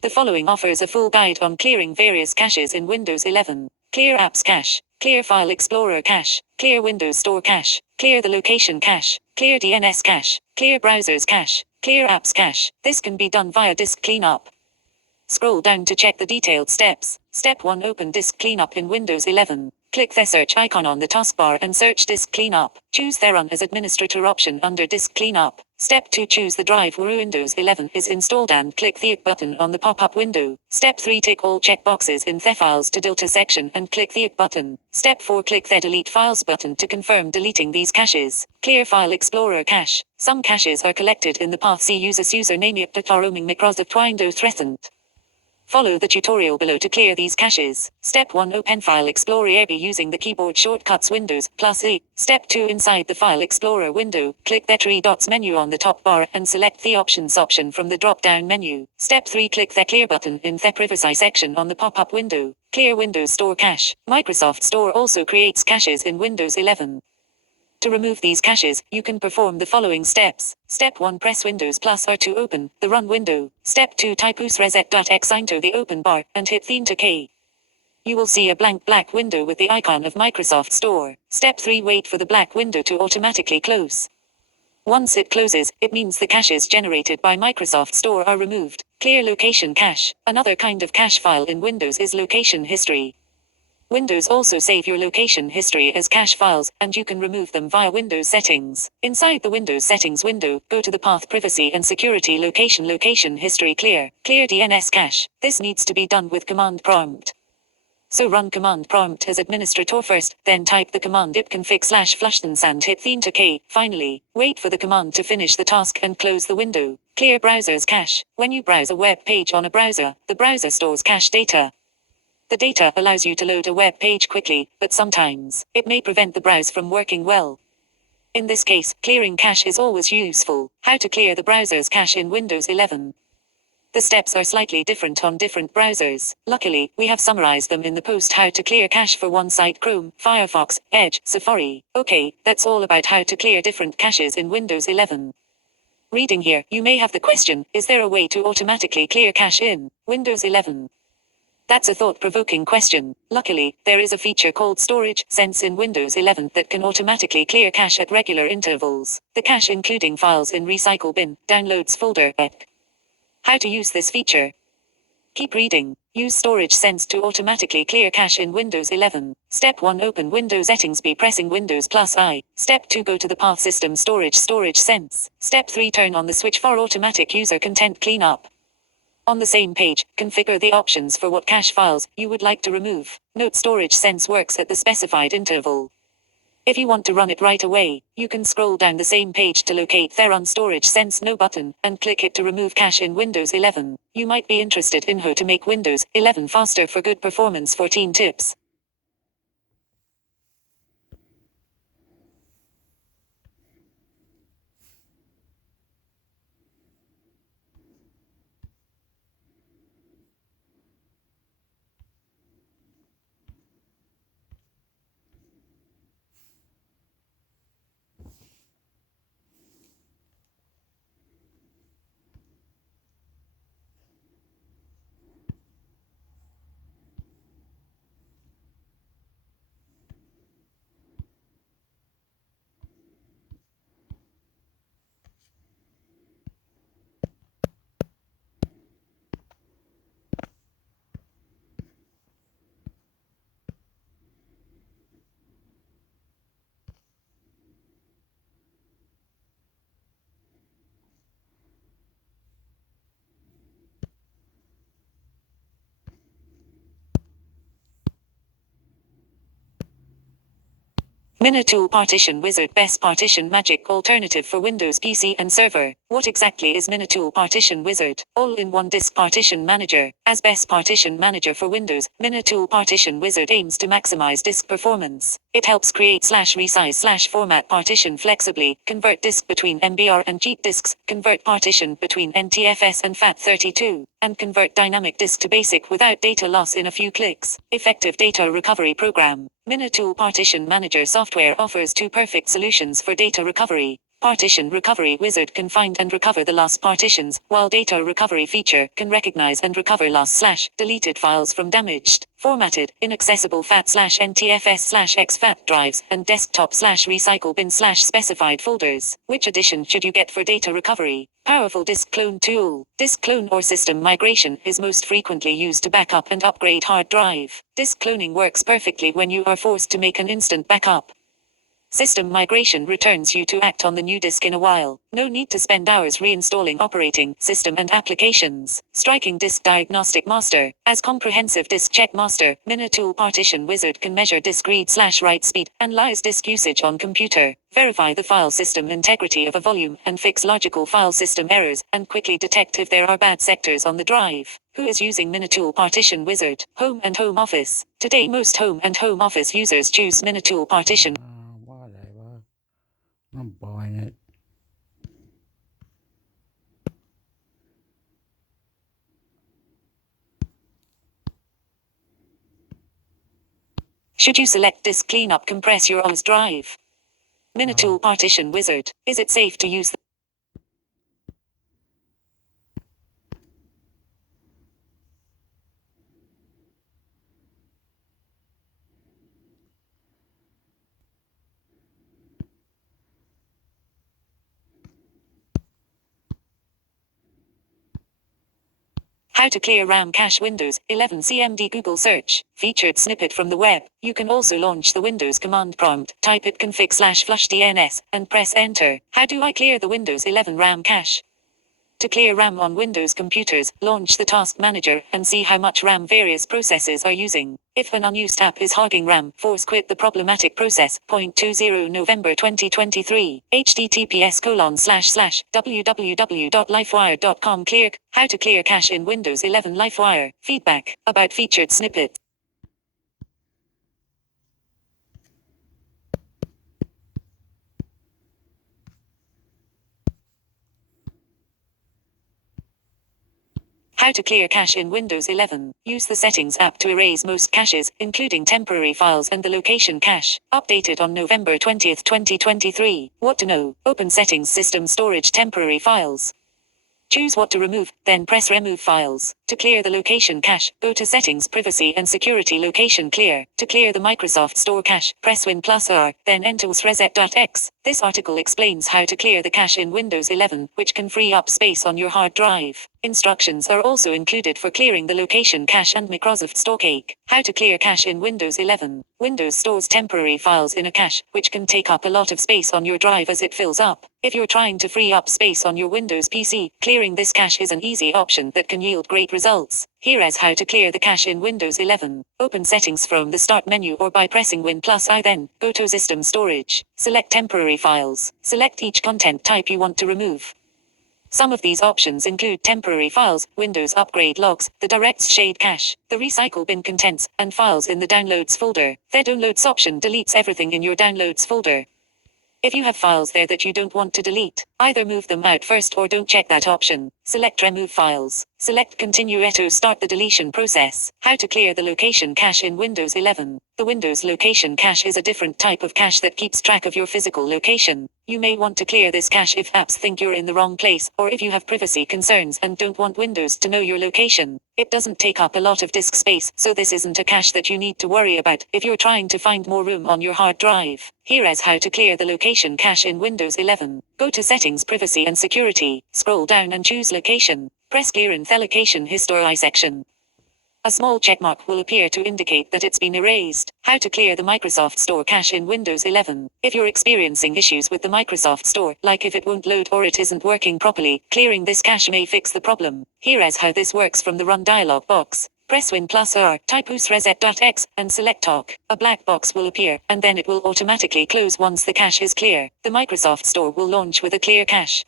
The following offers a full guide on clearing various caches in Windows 11. Clear Apps Cache, Clear File Explorer Cache, Clear Windows Store Cache, Clear the Location Cache, Clear DNS Cache, Clear Browsers Cache, Clear Apps Cache. This can be done via disk cleanup. Scroll down to check the detailed steps. Step 1, open disk cleanup in Windows 11. Click the search icon on the taskbar and search Disk Cleanup. Choose Theron as administrator option under Disk Cleanup. Step 2. Choose the drive where Windows 11 is installed and click the button on the pop-up window. Step 3. Tick all checkboxes in the Files to Delete section and click the button. Step 4. Click the Delete Files button to confirm deleting these caches. Clear File Explorer cache. Some caches are collected in the path C. Use as username to roaming Microsoft Windows threatened. Follow the tutorial below to clear these caches. Step 1. Open File Explorer AB using the keyboard shortcuts Windows +E. Step 2. Inside the File Explorer window, click the three dots menu on the top bar and select the Options option from the drop-down menu. Step 3. Click the Clear button in the Privacy section on the pop-up window. Clear Windows Store cache. Microsoft Store also creates caches in Windows 11. To remove these caches, you can perform the following steps. Step 1. Press Windows +R to open the Run window. Step 2. Type usreset.exe into the open bar and hit the Enter key. You will see a blank black window with the icon of Microsoft Store. Step 3. Wait for the black window to automatically close. Once it closes, it means the caches generated by Microsoft Store are removed. Clear Location cache. Another kind of cache file in Windows is location history. Windows also save your location history as cache files, and you can remove them via Windows Settings. Inside the Windows Settings window, go to the Path Privacy and Security Location History Clear DNS cache. This needs to be done with command prompt. So run command prompt as administrator first, then type the command ipconfig/flushdance and hit the Enter key. Finally, wait for the command to finish the task and close the window. Clear Browser's cache. When you browse a web page on a browser, the browser stores cache data. The data allows you to load a web page quickly, but sometimes it may prevent the browse from working well. In this case, clearing cache is always useful. How to clear the browser's cache in Windows 11. The steps are slightly different on different browsers. Luckily, we have summarized them in the post How to Clear Cache for one site: Chrome, Firefox, Edge, Safari. Okay, that's all about how to clear different caches in Windows 11. Reading here, you may have the question, is there a way to automatically clear cache in Windows 11? That's a thought-provoking question. Luckily, there is a feature called Storage Sense in Windows 11 that can automatically clear cache at regular intervals. The cache including files in Recycle Bin, Downloads folder, etc. How to use this feature? Keep reading. Use Storage Sense to automatically clear cache in Windows 11. Step 1. Open Windows Settings by pressing Windows +I. Step 2. Go to the Path System Storage Sense. Step 3. Turn on the switch for automatic user content cleanup. On the same page, configure the options for what cache files you would like to remove. Note Storage Sense works at the specified interval. If you want to run it right away, you can scroll down the same page to locate Theron Storage Sense No button, and click it to remove cache in Windows 11. You might be interested in how to make Windows 11 faster for good performance. 14 tips. Minitool Partition Wizard, best partition magic alternative for Windows PC and server. What exactly is Minitool Partition Wizard? All-in-one disk partition manager. As best partition manager for Windows, Minitool Partition Wizard aims to maximize disk performance. It helps create /resize/format partition flexibly, convert disk between MBR and JIT disks, convert partition between NTFS and FAT32, and convert dynamic disk to basic without data loss in a few clicks. Effective data recovery program. Minitool Partition Manager software offers two perfect solutions for data recovery. Partition Recovery Wizard can find and recover the lost partitions, while Data Recovery feature can recognize and recover lost/deleted files from damaged, formatted, inaccessible FAT/NTFS/exFAT drives, and desktop/recycle bin/specified folders. Which edition should you get for data recovery? Powerful Disk Clone Tool. Disk clone or system migration is most frequently used to back up and upgrade hard drive. Disk cloning works perfectly when you are forced to make an instant backup. System migration returns you to act on the new disk in a while. No need to spend hours reinstalling operating system and applications. Striking Disk Diagnostic Master. As comprehensive disk check master, Minitool Partition Wizard can measure disk read/write speed, analyze disk usage on computer, verify the file system integrity of a volume, and fix logical file system errors, and quickly detect if there are bad sectors on the drive. Who is using Minitool Partition Wizard? Home and Home Office. Today most home and home office users choose Minitool Partition. Whatever. I'm buying it. Should you select Disk Cleanup Compress your OS drive? Minitool Partition Wizard. Is it safe to use? How to clear RAM cache Windows 11 CMD Google search. Featured snippet from the web. You can also launch the Windows command prompt, type it config/flush DNS, and press enter. How do I clear the Windows 11 RAM cache? To clear RAM on Windows computers, launch the Task Manager and see how much RAM various processes are using. If an unused app is hogging RAM, force quit the problematic process. 20 November 2023. https://www.lifewire.com Clear. How to clear cache in Windows 11 LifeWire. Feedback about featured snippet. How to clear cache in Windows 11. Use the Settings app to erase most caches, including temporary files and the location cache. Updated on November 20, 2023. What to know? Open Settings System Storage Temporary Files. Choose what to remove, then press Remove Files. To clear the location cache, go to Settings Privacy and Security Location Clear. To clear the Microsoft Store cache, press Win+R, then enter reset.x. This article explains how to clear the cache in Windows 11, which can free up space on your hard drive. Instructions are also included for clearing the location cache and Microsoft Store cake. How to clear cache in Windows 11. Windows stores temporary files in a cache, which can take up a lot of space on your drive as it fills up. If you're trying to free up space on your Windows PC, clearing this cache is an easy option that can yield great results. Here is how to clear the cache in Windows 11. Open Settings from the Start menu or by pressing Win+I, then go to System Storage. Select Temporary Files. Select each content type you want to remove. Some of these options include temporary files, Windows upgrade logs, the Directs Shade cache, the Recycle bin contents, and files in the Downloads folder. The Downloads option deletes everything in your Downloads folder. If you have files there that you don't want to delete, either move them out first or don't check that option. Select Remove Files. Select Continue to start the deletion process. How to clear the location cache in Windows 11. The Windows location cache is a different type of cache that keeps track of your physical location. You may want to clear this cache if apps think you're in the wrong place, or if you have privacy concerns and don't want Windows to know your location. It doesn't take up a lot of disk space, so this isn't a cache that you need to worry about if you're trying to find more room on your hard drive. Here is how to clear the location cache in Windows 11. Go to Settings, Privacy and Security. Scroll down and choose Location. Press Clear in the Location History section. A small checkmark will appear to indicate that it's been erased. How to clear the Microsoft Store cache in Windows 11. If you're experiencing issues with the Microsoft Store, like if it won't load or it isn't working properly, clearing this cache may fix the problem. Here is how this works from the Run dialog box. Press Win+R, type reset.x, and select Talk. A black box will appear, and then it will automatically close once the cache is clear. The Microsoft Store will launch with a clear cache.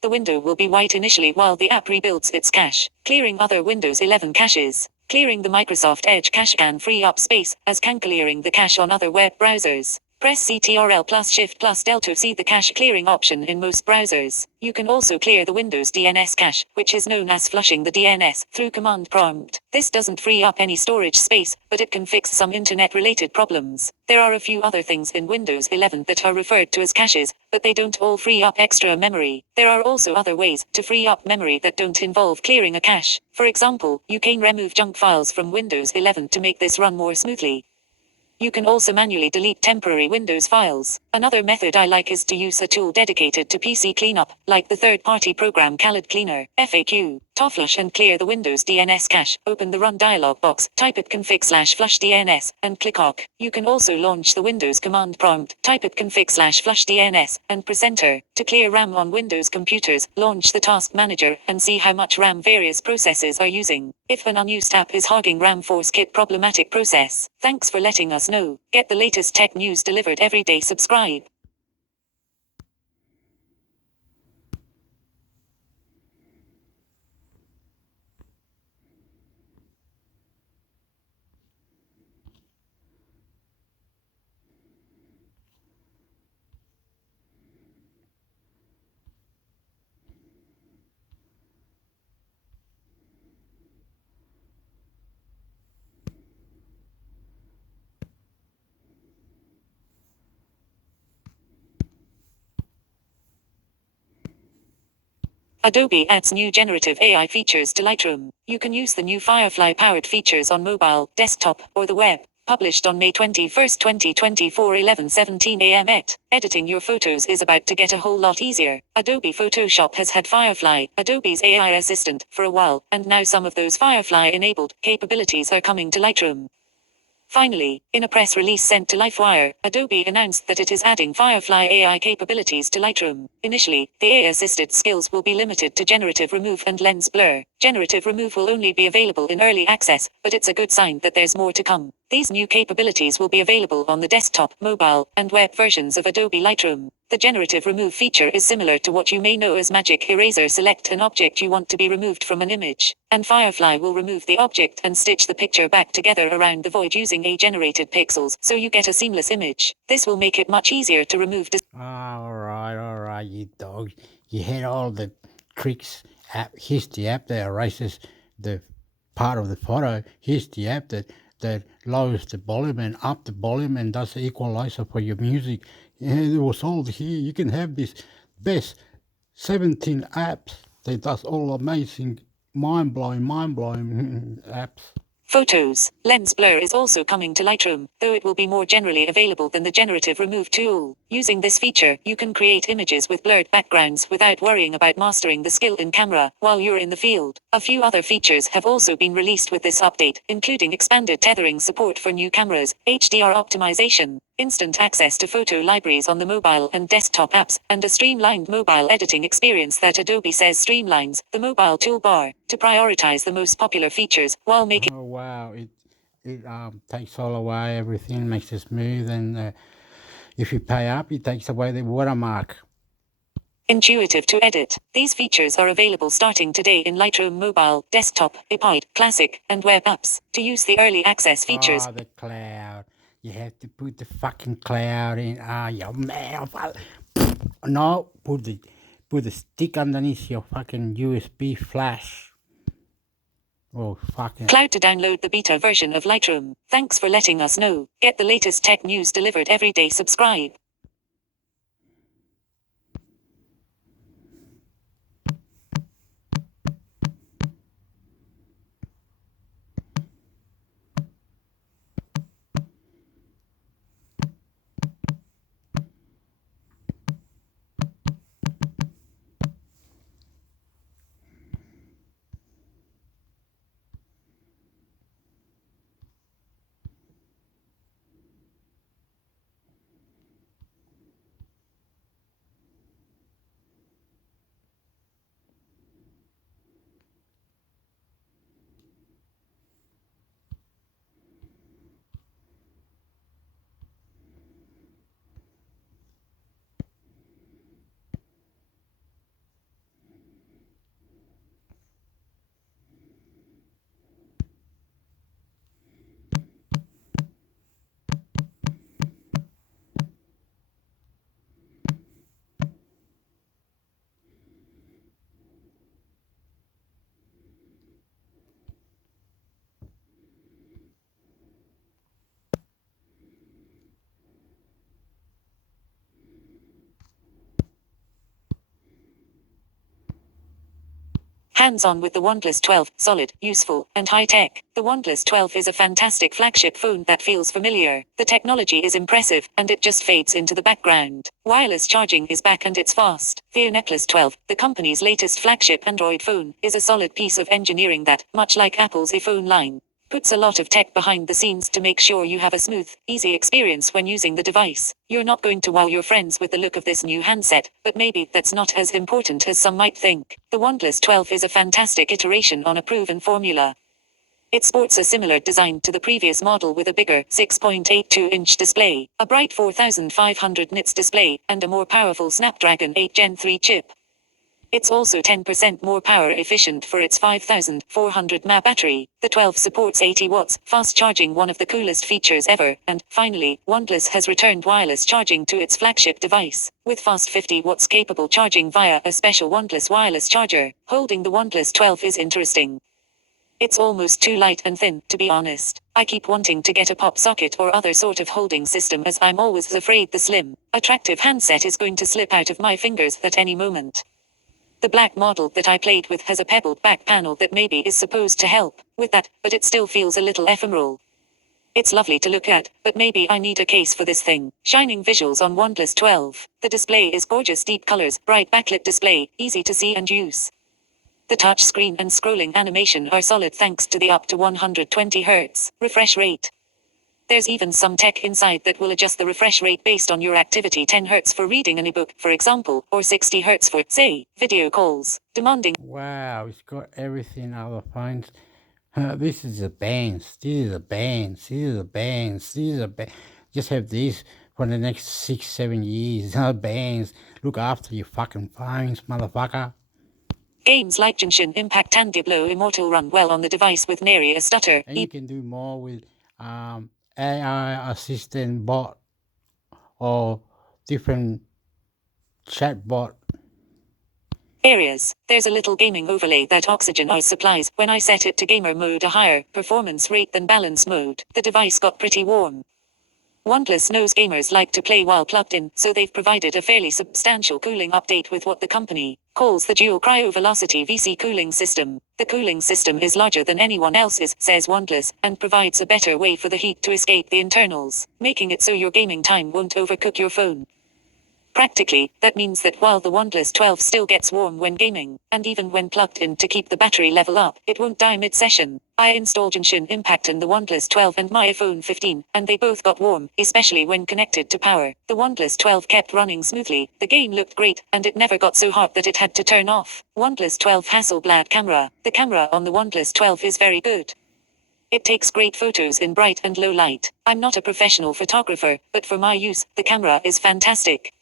The window will be white initially while the app rebuilds its cache. Clearing other Windows 11 caches. Clearing the Microsoft Edge cache can free up space, as can clearing the cache on other web browsers. Press Ctrl plus Shift plus Del to see the cache clearing option in most browsers. You can also clear the Windows DNS cache, which is known as flushing the DNS, through command prompt. This doesn't free up any storage space, but it can fix some internet-related problems. There are a few other things in Windows 11 that are referred to as caches, but they don't all free up extra memory. There are also other ways to free up memory that don't involve clearing a cache. For example, you can remove junk files from Windows 11 to make this run more smoothly. You can also manually delete temporary Windows files. Another method I like is to use a tool dedicated to PC cleanup, like the third-party program Khaled Cleaner. FAQ. To flush and clear the Windows DNS cache, open the Run dialog box, type it config/flush DNS, and click OK. You can also launch the Windows command prompt, type it config/flush DNS, and press Enter. To clear RAM on Windows computers, launch the Task Manager and see how much RAM various processes are using. If an unused app is hogging RAM, force kit problematic process. Thanks for letting us know. Get the latest tech news delivered every day. Subscribe. Adobe adds new generative AI features to Lightroom. You can use the new Firefly-powered features on mobile, desktop, or the web. Published on May 21, 2024, 11:17 a.m. Editing your photos is about to get a whole lot easier. Adobe Photoshop has had Firefly, Adobe's AI assistant, for a while, and now some of those Firefly-enabled capabilities are coming to Lightroom. Finally, in a press release sent to LifeWire, Adobe announced that it is adding Firefly AI capabilities to Lightroom. Initially, the AI-assisted skills will be limited to generative remove and lens blur. Generative remove will only be available in early access, but it's a good sign that there's more to come. These new capabilities will be available on the desktop, mobile, and web versions of Adobe Lightroom. The generative remove feature is similar to what you may know as Magic Eraser. Select an object you want to be removed from an image, and Firefly will remove the object and stitch the picture back together around the void using AI-generated pixels, so you get a seamless image. This will make it much easier to remove all right, you dog. You had all the tricks. Here's the app that erases the part of the photo. Here's the app that lowers the volume and up the volume and does the equalizer for your music. And it was all here. You can have this best 17 apps that does all amazing, mind-blowing apps. photos. Lens blur is also coming to Lightroom, though it will be more generally available than the generative remove tool. Using this feature, you can create images with blurred backgrounds without worrying about mastering the skill in camera while you're in the field. A few other features have also been released with this update, including expanded tethering support for new cameras, HDR optimization, instant access to photo libraries on the mobile and desktop apps, and a streamlined mobile editing experience that Adobe says streamlines the mobile toolbar to prioritize the most popular features while making Wow, it takes all away everything, makes it smooth, and if you pay up, it takes away the watermark. intuitive to edit. These features are available starting today in Lightroom mobile, desktop, iPod, classic, and web apps. To use the early access features, The cloud. You have to put the fucking cloud in. You man. No, put the stick underneath your fucking USB flash. Oh, fucking. cloud to download the beta version of Lightroom. Thanks for letting us know. Get the latest tech news delivered every day. Subscribe. Hands-on with the OnePlus 12, solid, useful, and high-tech. The OnePlus 12 is a fantastic flagship phone that feels familiar. The technology is impressive, and it just fades into the background. Wireless charging is back and it's fast. The OnePlus 12, the company's latest flagship Android phone, is a solid piece of engineering that, much like Apple's iPhone line, puts a lot of tech behind the scenes to make sure you have a smooth, easy experience when using the device. You're not going to wow your friends with the look of this new handset, but maybe that's not as important as some might think. The OnePlus 12 is a fantastic iteration on a proven formula. It sports a similar design to the previous model with a bigger 6.82-inch display, a bright 4500 nits display, and a more powerful Snapdragon 8 Gen 3 chip. It's also 10% more power efficient for its 5400 mAh battery. The 12 supports 80 watts, fast charging, one of the coolest features ever. And, finally, OnePlus has returned wireless charging to its flagship device, with fast 50 watts capable charging via a special OnePlus wireless charger. Holding the OnePlus 12 is interesting. It's almost too light and thin, to be honest. I keep wanting to get a pop socket or other sort of holding system, as I'm always afraid the slim, attractive handset is going to slip out of my fingers at any moment. The black model that I played with has a pebbled back panel that maybe is supposed to help with that, but it still feels a little ephemeral. It's lovely to look at, but maybe I need a case for this thing. Shining visuals on OnePlus 12. The display is gorgeous, deep colors, bright backlit display, easy to see and use. The touch screen and scrolling animation are solid thanks to the up to 120 Hz refresh rate. There's even some tech inside that will adjust the refresh rate based on your activity, 10 Hz for reading an ebook, for example, or 60 Hz for, say, video calls, demanding. Wow, it's got everything other phones. This is a bands. This is a bands. This is a bands. This is a band. Just have this for the next 6-7 years. Bands. Look after your fucking phones, motherfucker. Games like Genshin Impact and Diablo Immortal run well on the device with nary a stutter. And you can do more with AI assistant bot or different chatbot areas. There's a little gaming overlay that Oxygen OS supplies. When I set it to gamer mode, a higher performance rate than balance mode, the device got pretty warm. OnePlus knows gamers like to play while plugged in, so they've provided a fairly substantial cooling update with what the company calls the Dual Cryo Velocity VC cooling system. The cooling system is larger than anyone else's, says OnePlus, and provides a better way for the heat to escape the internals, making it so your gaming time won't overcook your phone. Practically, that means that while the OnePlus 12 still gets warm when gaming, and even when plugged in to keep the battery level up, it won't die mid-session. I installed Genshin Impact in the OnePlus 12 and my iPhone 15, and they both got warm, especially when connected to power. The OnePlus 12 kept running smoothly, the game looked great, and it never got so hot that it had to turn off. OnePlus 12 Hasselblad camera. The camera on the OnePlus 12 is very good. It takes great photos in bright and low light. I'm not a professional photographer, but for my use, the camera is fantastic.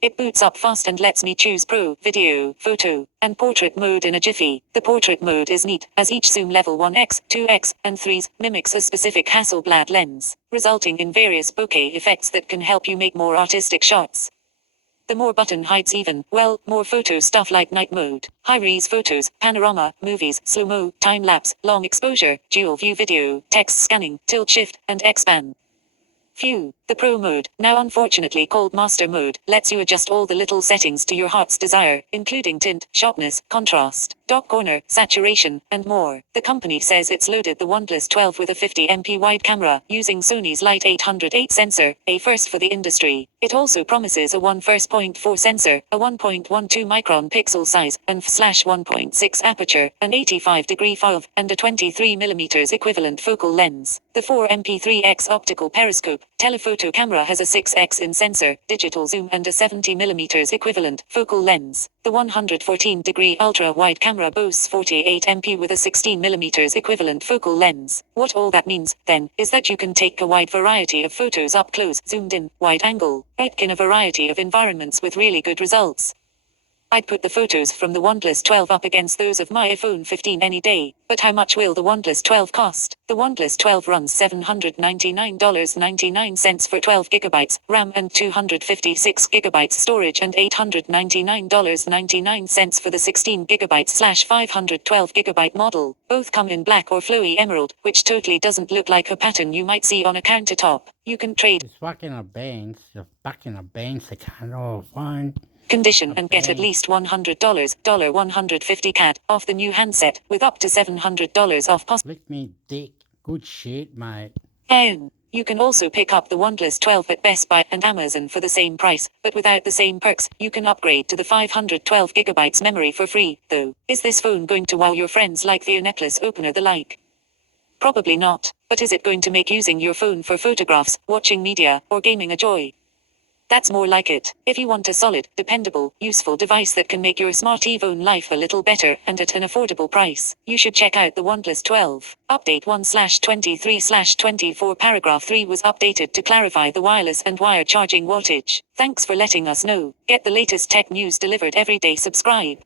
It boots up fast and lets me choose Pro, Video, Photo, and Portrait mode in a jiffy. The Portrait mode is neat, as each zoom level 1x, 2x, and 3s mimics a specific Hasselblad lens, resulting in various bokeh effects that can help you make more artistic shots. The more button hides even, well, more photo stuff like night mode, high-res photos, panorama, movies, slow-mo, time-lapse, long exposure, dual-view video, text scanning, tilt-shift, and expand. Phew. The Pro mode, now unfortunately called Master mode, lets you adjust all the little settings to your heart's desire, including tint, sharpness, contrast, dark corner, saturation, and more. The company says it's loaded the OnePlus 12 with a 50MP wide camera, using Sony's Light 808 sensor, a first for the industry. It also promises a 1.4 sensor, a 1.12 micron pixel size, and f/1.6 aperture, an 85-degree f/, and a 23mm equivalent focal lens. The 4MP3X optical periscope, telephoto camera has a 6x in sensor, digital zoom, and a 70mm equivalent focal lens. The 114-degree ultra-wide camera boasts 48MP with a 16mm equivalent focal lens. What all that means, then, is that you can take a wide variety of photos up close, zoomed in, wide angle, in a variety of environments with really good results. I'd put the photos from the OnePlus 12 up against those of my iPhone 15 any day, but how much will the OnePlus 12 cost? The OnePlus 12 runs $799.99 for 12GB RAM and 256GB storage, and $899.99 for the 16GB/512GB model. Both come in black or flowy emerald, which totally doesn't look like a pattern you might see on a countertop. You can trade. It's fucking a bands. You're fucking a bands. I can't all find. condition and get at least $100, $150 off the new handset, with up to $700 off Let me dig. Good shit, mate. You can also pick up the OnePlus 12 at Best Buy and Amazon for the same price, but without the same perks. You can upgrade to the 512GB memory for free, though. Is this phone going to wow your friends like the Necklace opener the like? Probably not, but is it going to make using your phone for photographs, watching media, or gaming a joy? That's more like it. If you want a solid, dependable, useful device that can make your smart phone life a little better and at an affordable price, you should check out the OnePlus 12. Update 1/23/24 paragraph 3 was updated to clarify the wireless and wire charging wattage. Thanks for letting us know. Get the latest tech news delivered every day. Subscribe.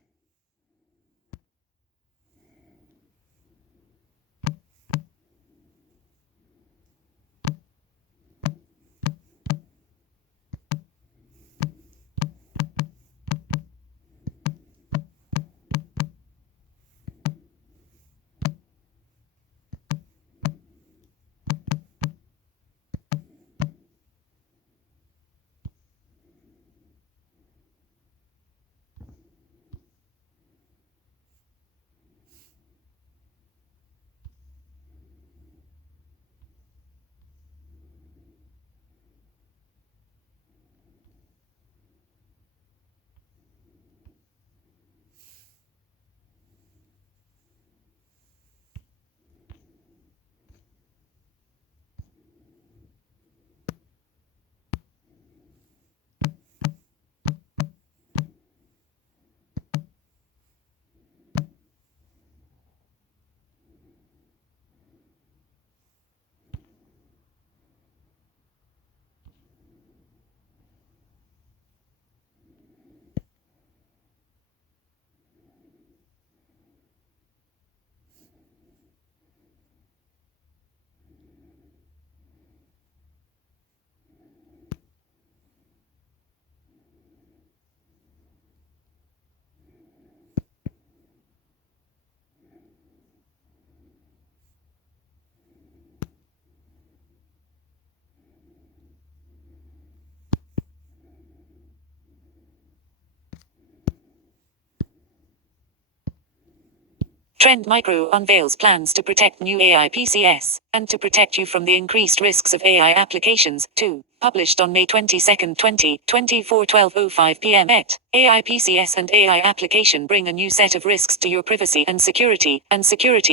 Trend Micro unveils plans to protect new AI PCS, and to protect you from the increased risks of AI applications, too. Published on May 22, 2024, 12:05 p.m. AI PCS and AI application bring a new set of risks to your privacy and security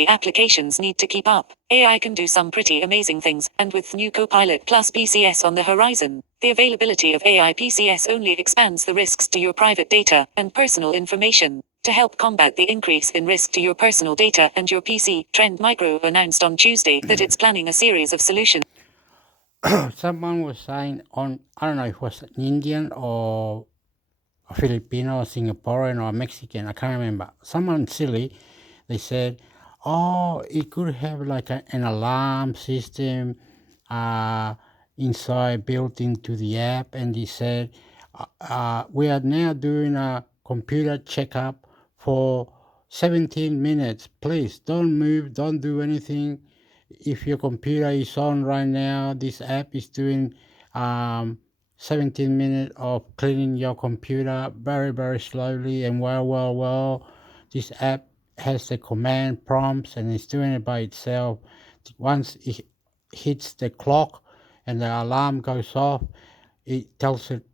applications need to keep up. AI can do some pretty amazing things, and with new Copilot Plus PCS on the horizon, the availability of AI PCS only expands the risks to your private data and personal information. To help combat the increase in risk to your personal data and your PC, Trend Micro announced on Tuesday that it's planning a series of solutions. Someone was saying on, I don't know if it was an Indian or a Filipino or Singaporean or a Mexican, I can't remember. Someone silly, they said, oh, it could have like an alarm system inside built into the app. And he said, we are now doing a computer checkup for 17 minutes. Please don't move, don't do anything. If your computer is on right now, this app is doing 17 minutes of cleaning your computer very, very slowly and well. This app has the command prompts and it's doing it by itself. Once it hits the clock and the alarm goes off, it tells it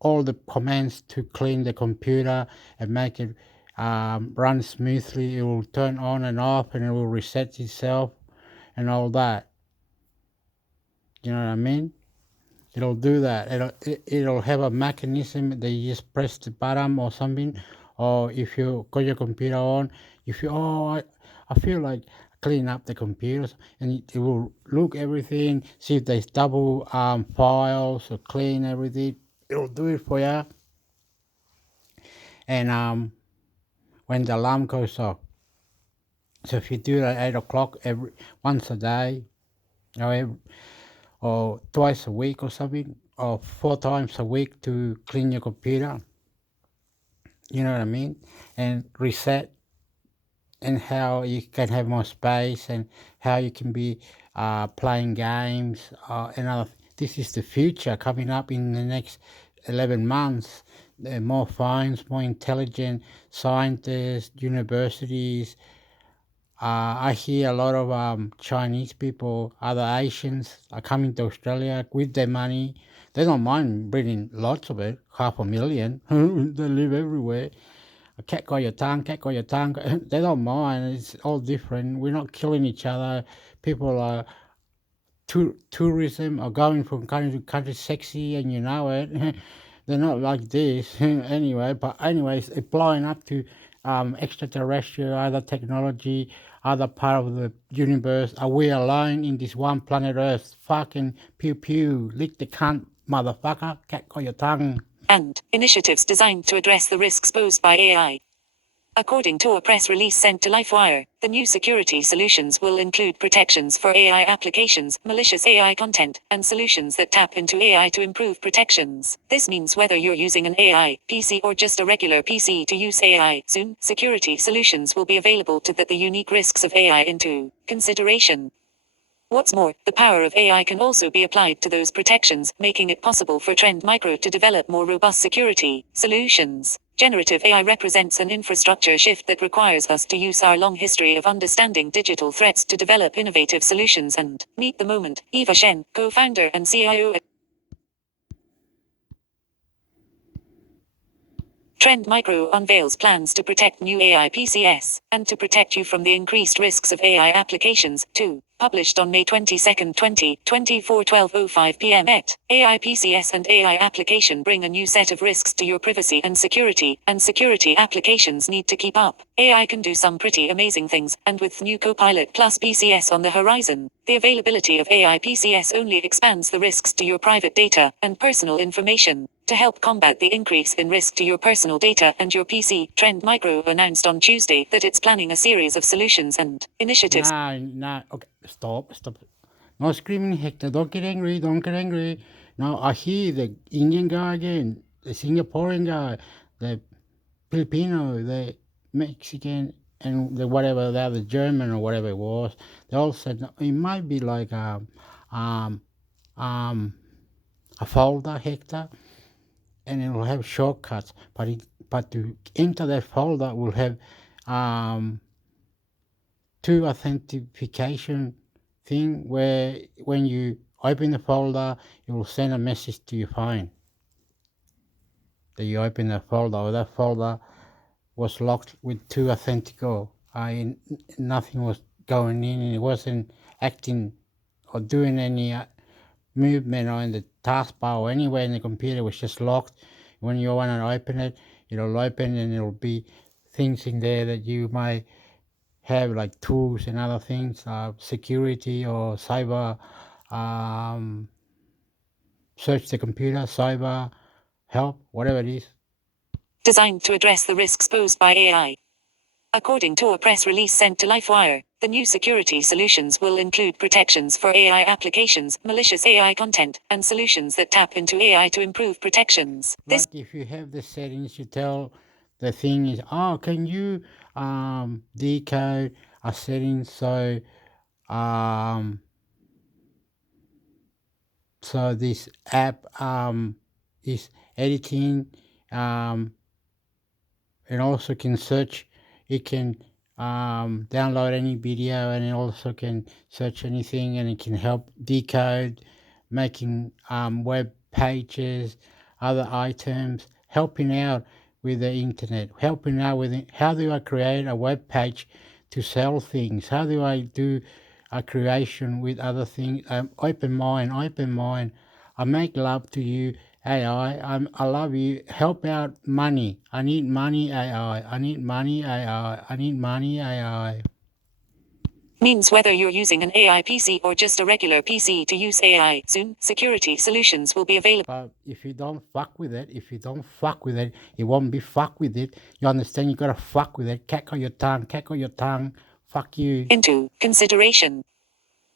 all the commands to clean the computer and make it run smoothly. It will turn on and off and it will reset itself and all that. You know what I mean? It'll do that. It'll have a mechanism that you just press the button or something, or if you got your computer on, if you I feel like clean up the computers, and it will look everything, see if there's double files, or clean everything. It'll do it for you, and when the alarm goes off. So if you do it at 8 o'clock once a day, or twice a week or something, or 4 times a week to clean your computer, you know what I mean? And reset, and how you can have more space, and how you can be playing games. This is the future coming up in the next 11 months. more phones, more intelligent scientists, universities. I hear a lot of Chinese people, other Asians are coming to Australia with their money. They don't mind bringing lots of it, 500,000. They live everywhere. A cat got your tongue, cat got your tongue. They don't mind. It's all different. We're not killing each other. People are tourism or going from country to country sexy, and you know it. They're not like this anyway. But anyways, it's blowing up to extraterrestrial, other technology, other part of the universe. Are we alone in this one planet Earth? Fucking pew pew, lick the cunt, motherfucker. Cat got your tongue. And initiatives designed to address the risks posed by AI. According to a press release sent to LifeWire, the new security solutions will include protections for AI applications, malicious AI content, and solutions that tap into AI to improve protections. This means whether you're using an AI PC or just a regular PC to use AI, soon, security solutions will be available to take the unique risks of AI into consideration. What's more, the power of AI can also be applied to those protections, making it possible for Trend Micro to develop more robust security solutions. Generative AI represents an infrastructure shift that requires us to use our long history of understanding digital threats to develop innovative solutions and meet the moment. Eva Shen, co-founder and CIO at Trend Micro unveils plans to protect new AI PCS, and to protect you from the increased risks of AI applications, too. Published on May 22, 2024, 12:05 p.m. at AI PCS and AI application bring a new set of risks to your privacy and security applications need to keep up. AI can do some pretty amazing things, and with new Copilot plus PCS on the horizon, the availability of AI PCS only expands the risks to your private data and personal information. To help combat the increase in risk to your personal data and your PC, Trend Micro announced on Tuesday that it's planning a series of solutions and initiatives. Nah, okay, stop. No screaming, Hector, don't get angry, don't get angry. Now I hear the Indian guy again, the Singaporean guy, the Filipino, the Mexican, and the whatever, the other German or whatever it was. They all said no, it might be like um, um, a folder, Hector, and it will have shortcuts, but to enter that folder will have um, two authentication thing where when you open the folder, it will send a message to your phone that you open the folder, or that folder was locked with two authentico. Nothing was going in, and it wasn't acting or doing any movement on the taskbar or anywhere in the computer. It was just locked. When you want to open it, it'll open and it'll be things in there that you might have, like tools and other things, security or cyber, um, search the computer, cyber help, whatever it is. Designed to address the risks posed by AI. According to a press release sent to LifeWire, the new security solutions will include protections for AI applications, malicious AI content, and solutions that tap into AI to improve protections. Like if you have the settings, you tell the thing is, oh, can you decode a setting um, so this app is editing and also can search. It can download any video, and it also can search anything, and it can help decode, making web pages, other items, helping out with the internet, helping out with it. How do I create a web page to sell things? How do I do a creation with other things? Open mind, open mind. I make love to you, AI. I love you. Help out money. I need money, AI. I need money, AI. I need money, AI. Means whether you're using an AI PC or just a regular PC to use AI, soon, security solutions will be available. But if you don't fuck with it, it won't be fuck with it. You understand? You gotta fuck with it. Cackle your tongue, cackle your tongue. Fuck you. Into consideration.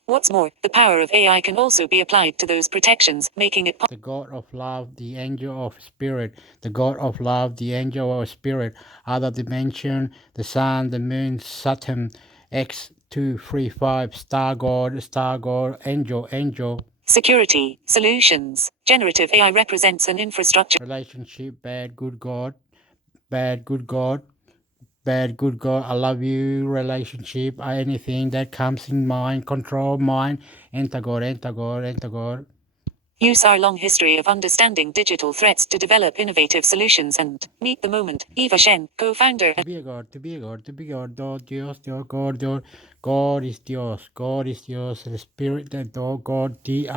What's more, the power of AI can also be applied to those protections, making it The God of love, the angel of spirit, the God of love, the angel of spirit, other dimension, the sun, the moon, Saturn, X235, star God, angel. Security, solutions. Generative AI represents an infrastructure. Relationship, bad, good God, bad, good God, bad, good God, I love you, relationship, anything that comes in mind, control mind, enter God, enter God, enter God. Use our long history of understanding digital threats to develop innovative solutions and meet the moment. Eva Shen, co-founder. To be a God, to be a God, to be God, Dios, Dios, God, God is Dios, God is Dios, the spirit that God, the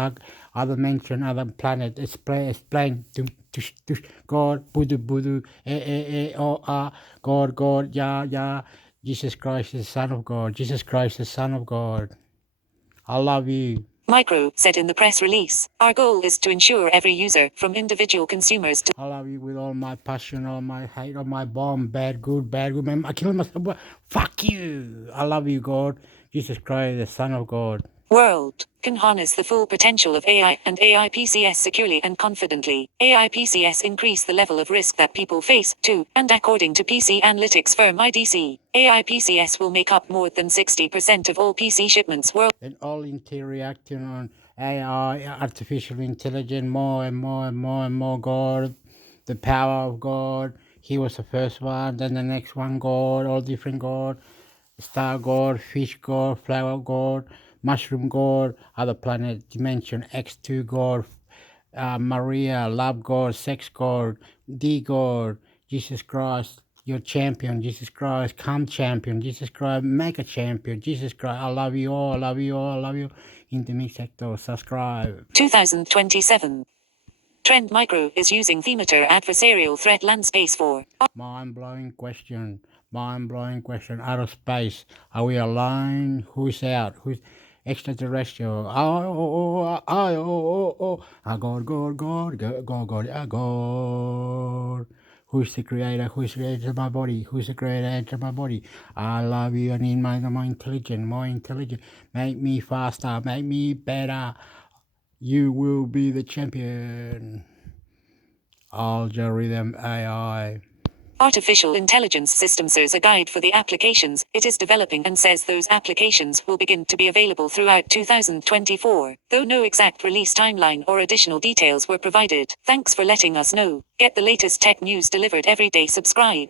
other mention, other planet, explain, to, God, Buddha, God, yeah, Jesus Christ, the Son of God, Jesus Christ, the Son of God. I love you. Micro said in the press release, our goal is to ensure every user, from individual consumers to... I love you with all my passion, all my hate, all my bomb, bad, good, man. I kill myself, but fuck you. I love you, God. Jesus Christ, the Son of God. World can harness the full potential of AI and AI PCS securely and confidently. AI PCS increase the level of risk that people face, too, and according to PC analytics firm IDC, AI PCS will make up more than 60% of all PC shipments worldwide. And all interacting on AI, artificial intelligence, more and more and more and more, God. The power of God. He was the first one, then the next one, God, all different God. Star God, fish God, flower God, mushroom God, other planet dimension, X2 God, Maria, love God, sex God, D God, Jesus Christ, your champion, Jesus Christ, come champion, Jesus Christ, make a champion, Jesus Christ, I love you all, I love you all, I love you. In the mix sector, subscribe. 2027. Trend Micro is using Themeter adversarial threat landspace for Mind-blowing question. Mind-blowing question. Outer space. Are we alone? Who's out? Who's extraterrestrial? God. Who's the creator? Who's the creator of my body? Who's the creator of my body? I love you. I need more intelligent, more intelligent. Make me faster. Make me better. You will be the champion. Algorithm AI. Artificial Intelligence Systems as a guide for the applications it is developing and says those applications will begin to be available throughout 2024, though no exact release timeline or additional details were provided. Thanks for letting us know. Get the latest tech news delivered every day. Subscribe.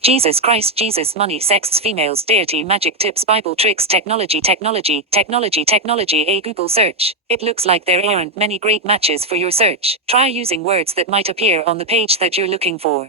Jesus Christ, Jesus, money, sex, females, deity, magic, tips, Bible, tricks, technology, a Google search. It looks like there aren't many great matches for your search. Try using words that might appear on the page that you're looking for.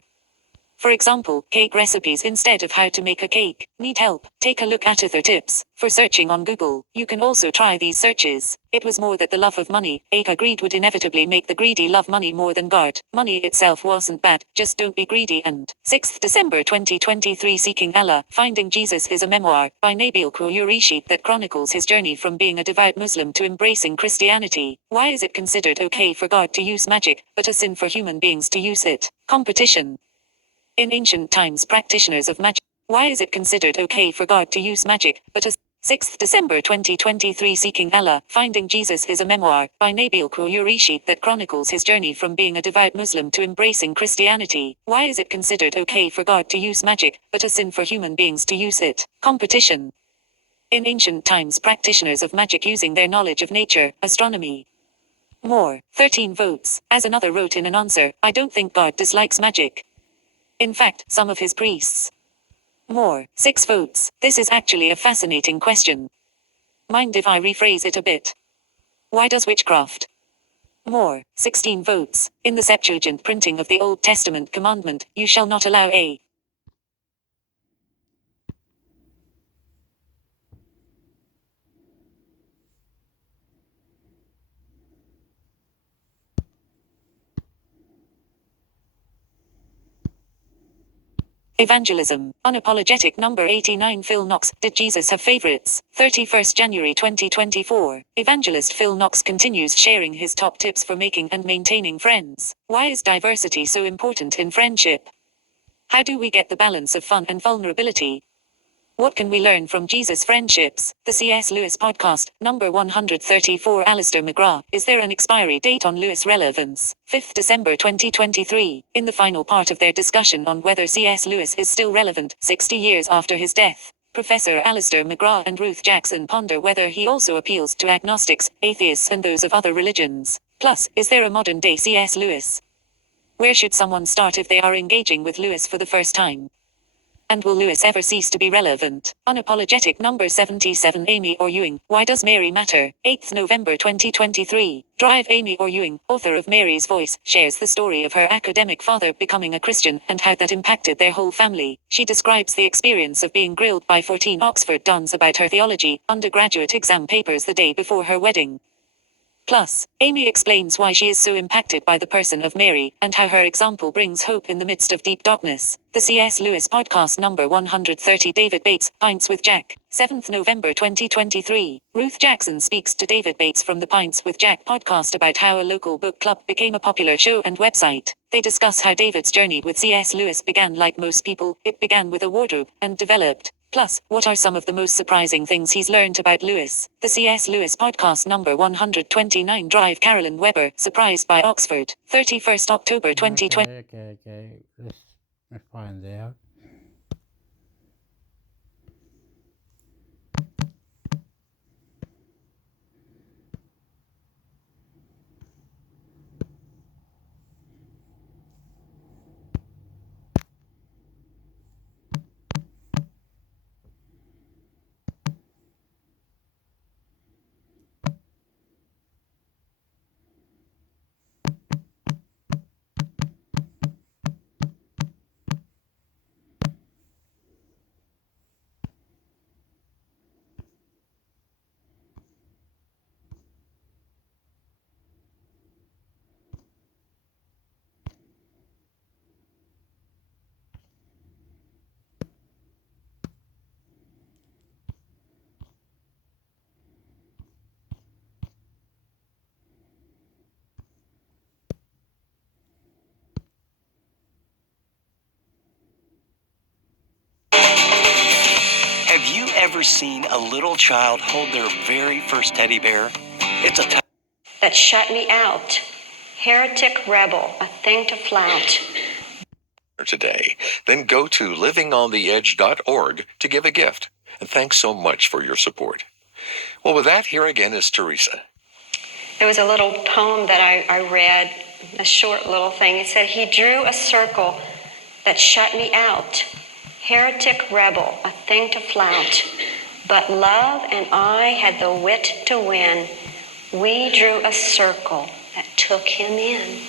For example, cake recipes instead of how to make a cake. Need help? Take a look at other tips. For searching on Google, you can also try these searches. It was more that the love of money, greed would inevitably make the greedy love money more than God. Money itself wasn't bad, just don't be greedy. And 6th December 2023 Seeking Allah, Finding Jesus is a memoir by Nabil Qureshi that chronicles his journey from being a devout Muslim to embracing Christianity. Why is it considered okay for God to use magic, but a sin for human beings to use it? Competition. In ancient times, practitioners of magic. Why is it considered okay for God to use magic, but as 6th December 2023 Seeking Allah, Finding Jesus is a memoir by Nabil Qureshi that chronicles his journey from being a devout Muslim to embracing Christianity. Why is it considered okay for God to use magic, but a sin for human beings to use it? Competition. In ancient times, practitioners of magic using their knowledge of nature, astronomy, more, 13 votes. As another wrote in an answer, I don't think God dislikes magic. In fact, some of his priests. More, 6 votes. This is actually a fascinating question. Mind if I rephrase it a bit? Why does witchcraft? More, 16 votes. In the Septuagint printing of the Old Testament commandment, you shall not allow a evangelism. Unapologetic number 89 Phil Knox. Did Jesus have favorites? 31st January 2024. Evangelist Phil Knox continues sharing his top tips for making and maintaining friends. Why is diversity so important in friendship? How do we get the balance of fun and vulnerability? What can we learn from Jesus' friendships? The C.S. Lewis podcast, number 134. Alistair McGrath. Is there an expiry date on Lewis' relevance? 5th December 2023. In the final part of their discussion on whether C.S. Lewis is still relevant, 60 years after his death, Professor Alistair McGrath and Ruth Jackson ponder whether he also appeals to agnostics, atheists, and those of other religions. Plus, is there a modern-day C.S. Lewis? Where should someone start if they are engaging with Lewis for the first time? And will Lewis ever cease to be relevant? Unapologetic number 77. Amy or Ewing, Why Does Mary Matter? 8th November 2023. Drive. Amy or Ewing, author of Mary's Voice, shares the story of her academic father becoming a Christian and how that impacted their whole family. She describes the experience of being grilled by 14 Oxford dons about her theology undergraduate exam papers the day before her wedding. Plus, Amy explains why she is so impacted by the person of Mary, and how her example brings hope in the midst of deep darkness. The C.S. Lewis podcast number 130. David Bates, Pints with Jack, 7th November 2023. Ruth Jackson speaks to David Bates from the Pints with Jack podcast about how a local book club became a popular show and website. They discuss how David's journey with C.S. Lewis began. Like most people, it began with a wardrobe, and developed. Plus, what are some of the most surprising things he's learned about Lewis? The C.S. Lewis podcast number 129. Drive. Carolyn Webber, Surprised by Oxford, 31st October 2020. Okay. Let's find out. Have you ever seen a little child hold their very first teddy bear? It's a that shut me out. Heretic rebel, a thing to flout. Today, then go to livingontheedge.org to give a gift. And thanks so much for your support. Well, with that, here again is Teresa. There was a little poem that I read, a short little thing. It said, he drew a circle that shut me out. Heretic rebel, a thing to flout. But love and I had the wit to win. We drew a circle that took him in.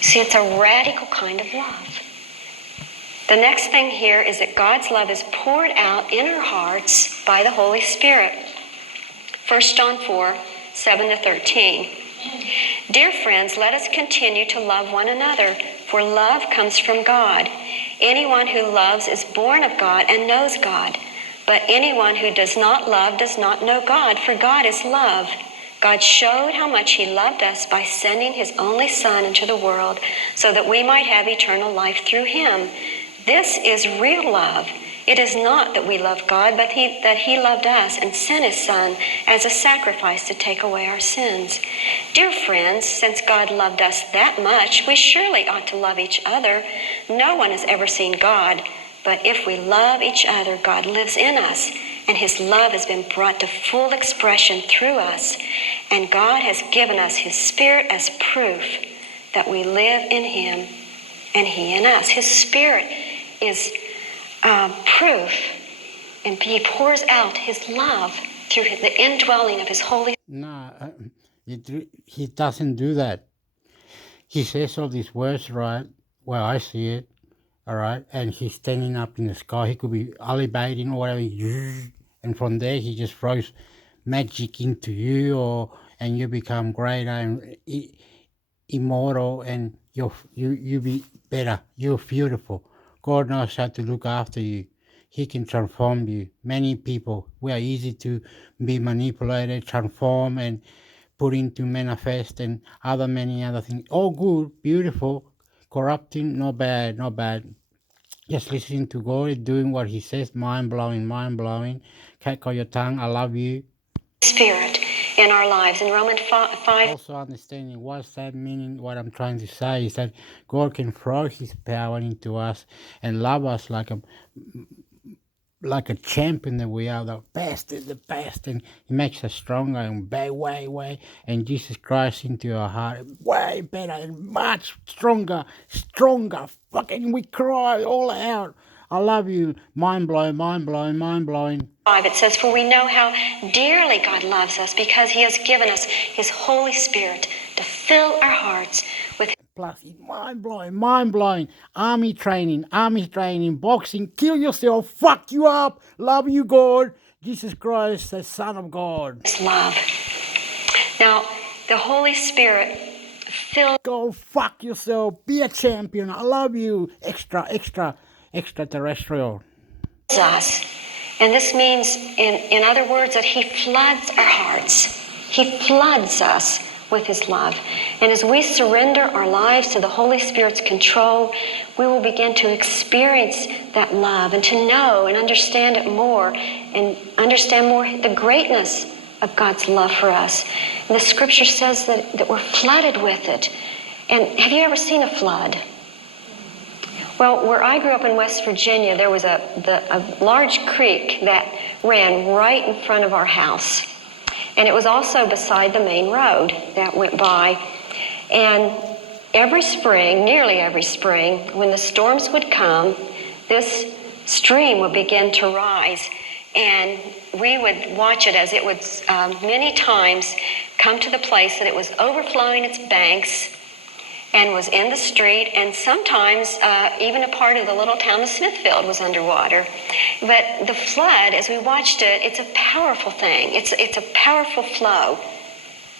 See, it's a radical kind of love. The next thing here is that God's love is poured out in our hearts by the Holy Spirit. 1 John 4, 7 to 13. Dear friends, let us continue to love one another, for love comes from God. Anyone who loves is born of God and knows God. But anyone who does not love does not know God, for God is love. God showed how much he loved us by sending his only Son into the world so that we might have eternal life through him. This is real love. It is not that we love God, but that he loved us and sent his Son as a sacrifice to take away our sins. Dear friends, since God loved us that much, we surely ought to love each other. No one has ever seen God, but if we love each other, God lives in us, and his love has been brought to full expression through us. And God has given us his Spirit as proof that we live in him and he in us. His Spirit is proof, and he pours out his love through the indwelling of his Holy Spirit. No, he doesn't do that. He says all these words, right? Well, I see it, all right? And he's standing up in the sky. He could be elevating or whatever. And from there, he just throws magic into you, and you become greater and immortal, and you be better. You're beautiful. God knows how to look after you. He can transform you. Many people, we are easy to be manipulated, transform, and put into manifest, and many other things. All good, beautiful, corrupting, not bad. Just listening to God, doing what He says, mind blowing, mind blowing. Can't call your tongue, I love you. Spirit in our lives. In Romans 5, Also understanding what's that meaning, what I'm trying to say is that God can throw His power into us and love us like a champion that we are, the best, and He makes us stronger and way, and Jesus Christ into our heart, way better and much stronger, fucking we cry all out, I love you, mind blowing, mind blowing, mind blowing. it says, "For we know how dearly God loves us because He has given us His Holy Spirit to fill our hearts with." Plus, it's mind blowing. Army training, boxing, kill yourself, fuck you up, love you, God, Jesus Christ, the Son of God. His love. Now, the Holy Spirit fills Go fuck yourself, be a champion, I love you, extraterrestrial. us. And this means, in other words, that He floods our hearts. He floods us with His love. And as we surrender our lives to the Holy Spirit's control, we will begin to experience that love and to know and understand it more and understand more the greatness of God's love for us. And the scripture says that we're flooded with it. And have you ever seen a flood? Well, where I grew up in West Virginia, there was a large creek that ran right in front of our house. And it was also beside the main road that went by. And every spring, nearly every spring, when the storms would come, this stream would begin to rise. And we would watch it as it would many times come to the place that it was overflowing its banks and was in the street, and sometimes even a part of the little town of Smithfield was underwater. But the flood, as we watched it, it's a powerful thing. It's a powerful flow.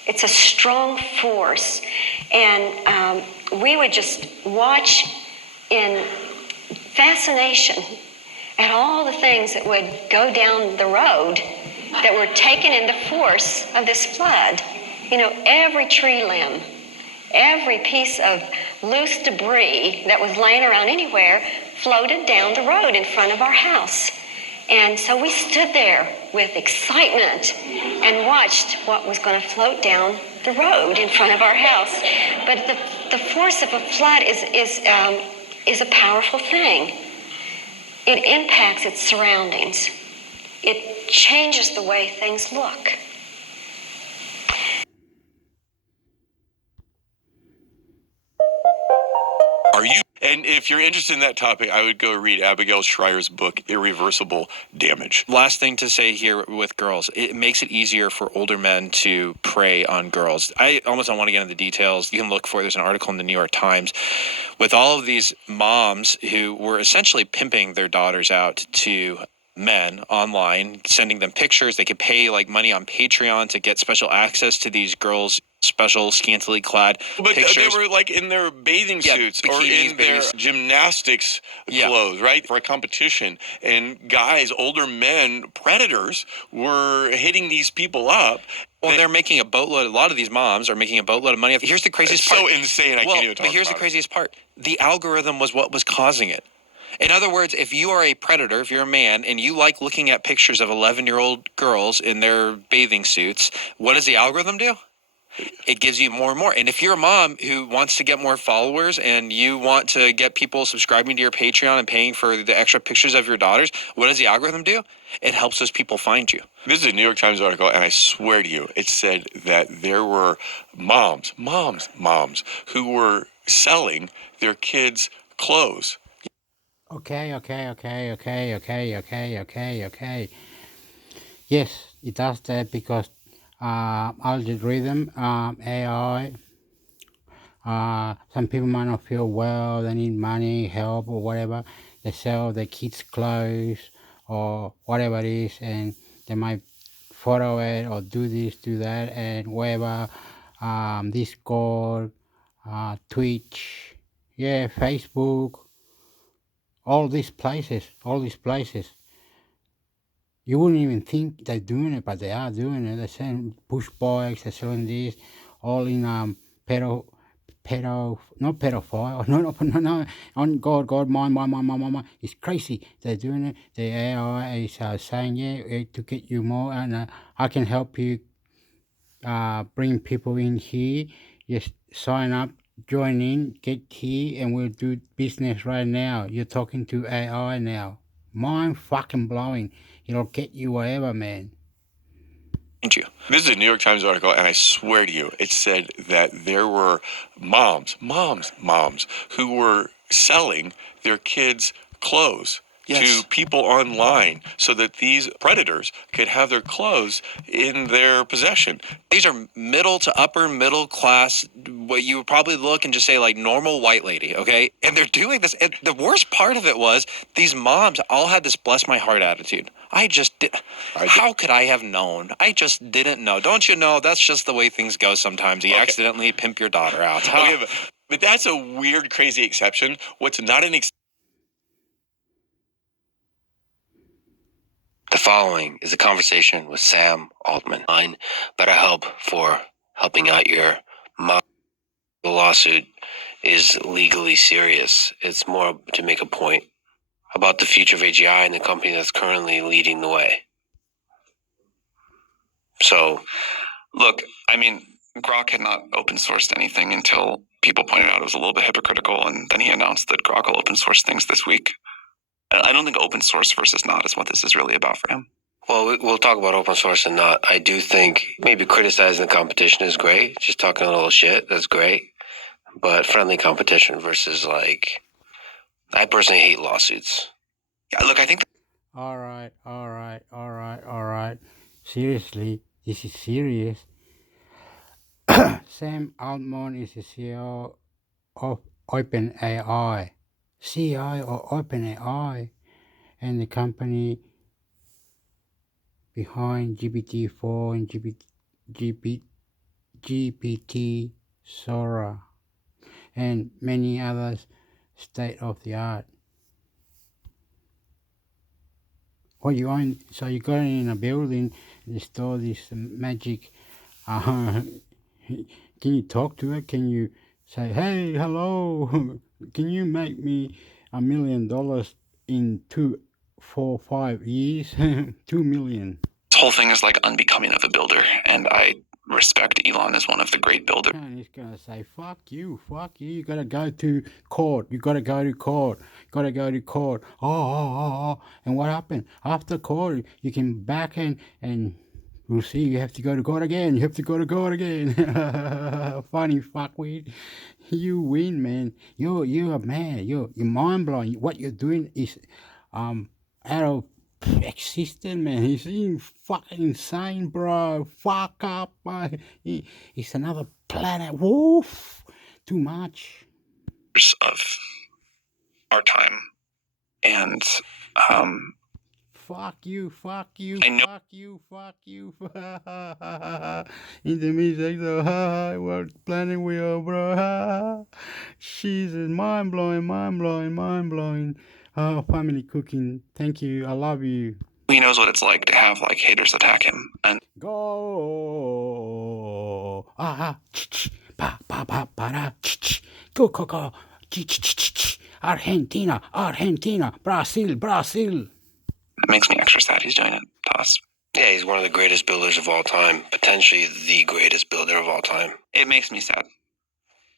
It's a strong force. And we would just watch in fascination at all the things that would go down the road that were taken in the force of this flood. You know, every tree limb, every piece of loose debris that was laying around anywhere floated down the road in front of our house. And so we stood there with excitement and watched what was going to float down the road in front of our house. But the force of a flood is a powerful thing. It impacts its surroundings. It changes the way things look. Are you? And if you're interested in that topic, I would go read Abigail Schreier's book, Irreversible Damage. Last thing to say here with girls, it makes it easier for older men to prey on girls. I almost don't want to get into the details. You can look for it. There's an article in the New York Times with all of these moms who were essentially pimping their daughters out to men online, sending them pictures. They could pay like money on Patreon to get special access to these girls' special scantily clad But pictures. they were like in their bathing suits or bikinis, in their gymnastics clothes, right? For a competition. And guys, older men, predators, were hitting these people up. Well, they're making a boatload. A lot of these moms are making a boatload of money. Here's the craziest It's part. so insane, I can't even talk But here's the about it. craziest part. The algorithm was what was causing it. In other words, if you are a predator, if you're a man, and you like looking at pictures of 11-year-old girls in their bathing suits, what does the algorithm do? It gives you more and more. And if you're a mom who wants to get more followers and you want to get people subscribing to your Patreon and paying for the extra pictures of your daughters, what does the algorithm do? It helps those people find you. This is a New York Times article, and I swear to you, it said that there were moms, who were selling their kids' clothes. Okay. Yes, it does that because algorithm, AI, some people might not feel well, they need money, help, or whatever. They sell their kids' clothes or whatever it is, and they might photo it or do this, do that, and whatever. Discord, Twitch, Facebook, all these places. You wouldn't even think they're doing it, but they are doing it. They're selling push bikes, they're selling this, all in not pedophile, no, on God, mine. It's crazy. They're doing it. The AI is saying, yeah, to get you more, and I can help you bring people in here. Just sign up, join in, get here, and we'll do business right now. You're talking to AI now. Mind fucking blowing. It'll get you wherever, man. Thank you. This is a New York Times article, and I swear to you, it said that there were moms who were selling their kids' clothes to people online so that these predators could have their clothes in their possession. These are middle to upper middle class, what you would probably look and just say like normal white lady, okay? And they're doing this. And the worst part of it was these moms all had this bless my heart attitude. How could I have known? I just didn't know. Don't you know? That's just the way things go sometimes. You accidentally pimp your daughter out. Okay, but that's a weird, crazy exception. What's not an The following is a conversation with Sam Altman on BetterHelp for helping out your mom. The lawsuit is legally serious. It's more to make a point about the future of AGI and the company that's currently leading the way. So, look, I mean, Grok had not open sourced anything until people pointed out it was a little bit hypocritical, and then he announced that Grok will open source things this week. I don't think open source versus not is what this is really about for him. Well, we'll talk about open source and not. I do think maybe criticizing the competition is great. Just talking a little shit, that's great. But friendly competition versus I personally hate lawsuits. Yeah, look, I think... All right. Seriously, this is serious. Sam Altman is the CEO of OpenAI. CEO of OpenAI, and the company behind GPT-4 and GPT Sora, and many others state of the art. What you own? So you got it in a building and you store this magic. Can you talk to it? Can you say, hey, hello? Can you make me $1 million in 5 years? 2 million. This whole thing is like unbecoming of a builder, and I respect Elon as one of the great builders. And he's going to say, fuck you. You got to go to court. Oh. And what happened? After court, you can back and we'll see. You have to go to court again. Funny fuckweed. You win, man. You're a man. You're mind blowing. What you're doing is out of existence, man. He's fucking insane, bro. Fuck up. It's another planet. Woof. Too much. Of our time, and fuck you. I know. Fuck you. In the music, though, what planet we are, bro? Jesus, mind blowing. Oh, family cooking. Thank you. I love you. He knows what it's like to have like haters attack him, and go. Go. Argentina, Brazil. It makes me extra sad he's doing it to us. Yeah, he's one of the greatest builders of all time, potentially the greatest builder of all time. It makes me sad.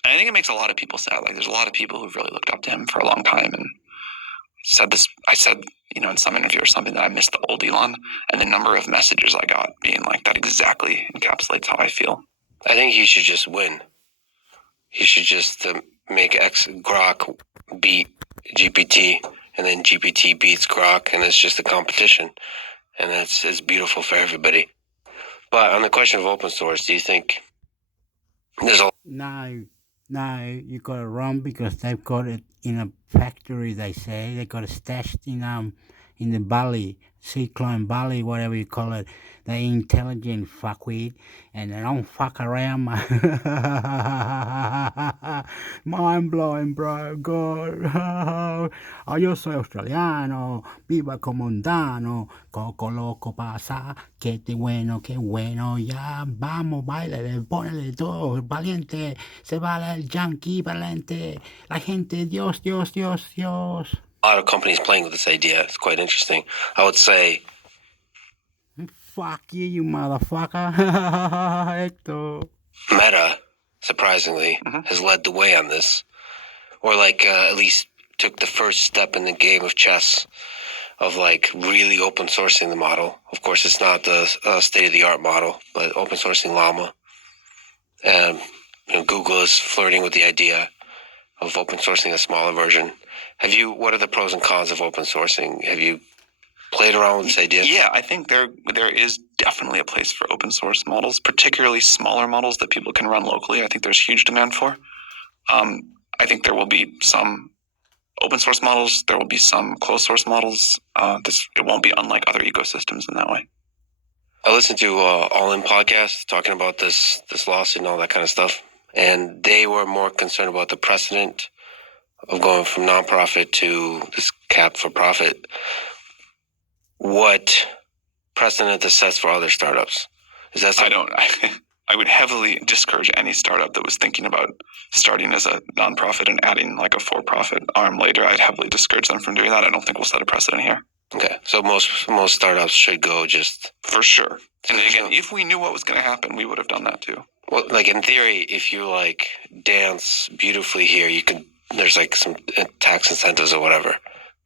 And I think it makes a lot of people sad. Like, there's a lot of people who've really looked up to him for a long time, and I said, in some interview or something that I missed the old Elon, and the number of messages I got being like, that exactly encapsulates how I feel. I think he should just win. He should just make Grok beat GPT, and then GPT beats Grok, and it's just a competition. And it's beautiful for everybody. But on the question of open source, do you think there's a... No, you got it wrong, because they've got it in a factory, they say. They got it stashed in the Bali, Cyclone Bali, whatever you call it. They're intelligent fuckweed, and they don't fuck around. Mind blowing, bro. God. Yo soy australiano, viva como mundano, coco loco pasa, qué bueno, ya vamos, baile, ponele todo, valiente, se vale el yankee valiente, la gente, Dios, Dios, Dios, Dios. A lot of companies playing with this idea. It's quite interesting. I would say, fuck you motherfucker. Hector. Meta, surprisingly, has led the way on this, or like at least took the first step in the game of chess of like really open sourcing the model. Of course, it's not the state of the art model, but open sourcing Llama. And Google is flirting with the idea of open sourcing a smaller version. What are the pros and cons of open sourcing? Have you played around with this idea? Yeah, I think there is definitely a place for open source models, particularly smaller models that people can run locally. I think there's huge demand for. I think there will be some open source models. There will be some closed source models. It won't be unlike other ecosystems in that way. I listened to All In podcast talking about this lawsuit and all that kind of stuff, and they were more concerned about the precedent of going from nonprofit to this cap for profit. What precedent this sets for other startups? Is that something? I would heavily discourage any startup that was thinking about starting as a nonprofit and adding like a for-profit arm later. I'd heavily discourage them from doing that. I don't think we'll set a precedent here. Okay, so most startups should go just for sure. And again, if we knew what was going to happen, we would have done that too. Well, like in theory, if you like dance beautifully here, there's like some tax incentives or whatever.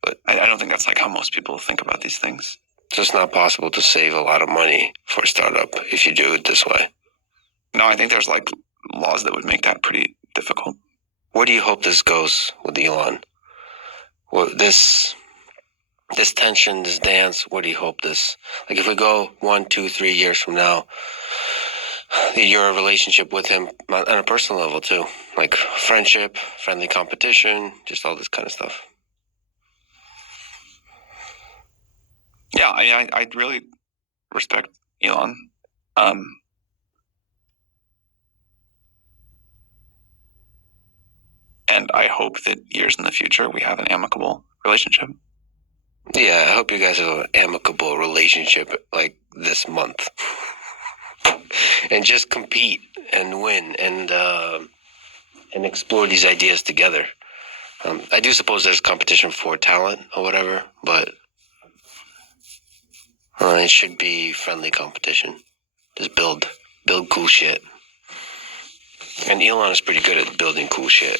But I don't think that's like how most people think about these things. So it's not possible to save a lot of money for a startup if you do it this way. No, I think there's like laws that would make that pretty difficult. Where do you hope this goes with Elon? Well, this tension, this dance, where do you hope this? Like if we go 1, 2, 3 years from now, your relationship with him on a personal level too, like friendship, friendly competition, just all this kind of stuff. Yeah, I really respect Elon. And I hope that years in the future we have an amicable relationship. Yeah, I hope you guys have an amicable relationship like this month. And just compete and win and explore these ideas together. I do suppose there's competition for talent or whatever, but it should be friendly competition. Just build cool shit. And Elon is pretty good at building cool shit,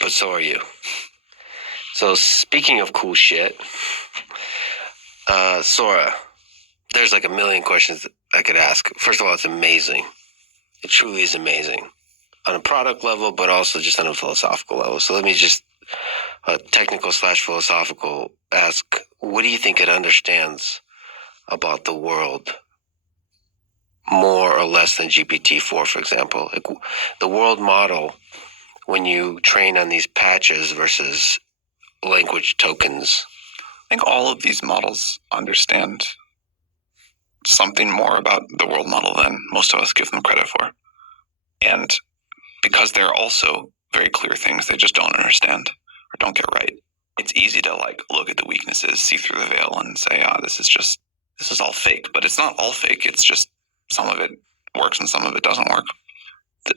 but so are you. So speaking of cool shit, Sora, there's like a million questions that I could ask. First of all, it's amazing. It truly is amazing on a product level, but also just on a philosophical level. So let me just technical/philosophical ask, what do you think it understands about the world more or less than GPT-4, for example? Like the world model, when you train on these patches versus language tokens. I think all of these models understand something more about the world model than most of us give them credit for. And because they're also very clear things they just don't understand or don't get right, it's easy to like look at the weaknesses, see through the veil and say, this is all fake. But it's not all fake. It's just some of it works and some of it doesn't work.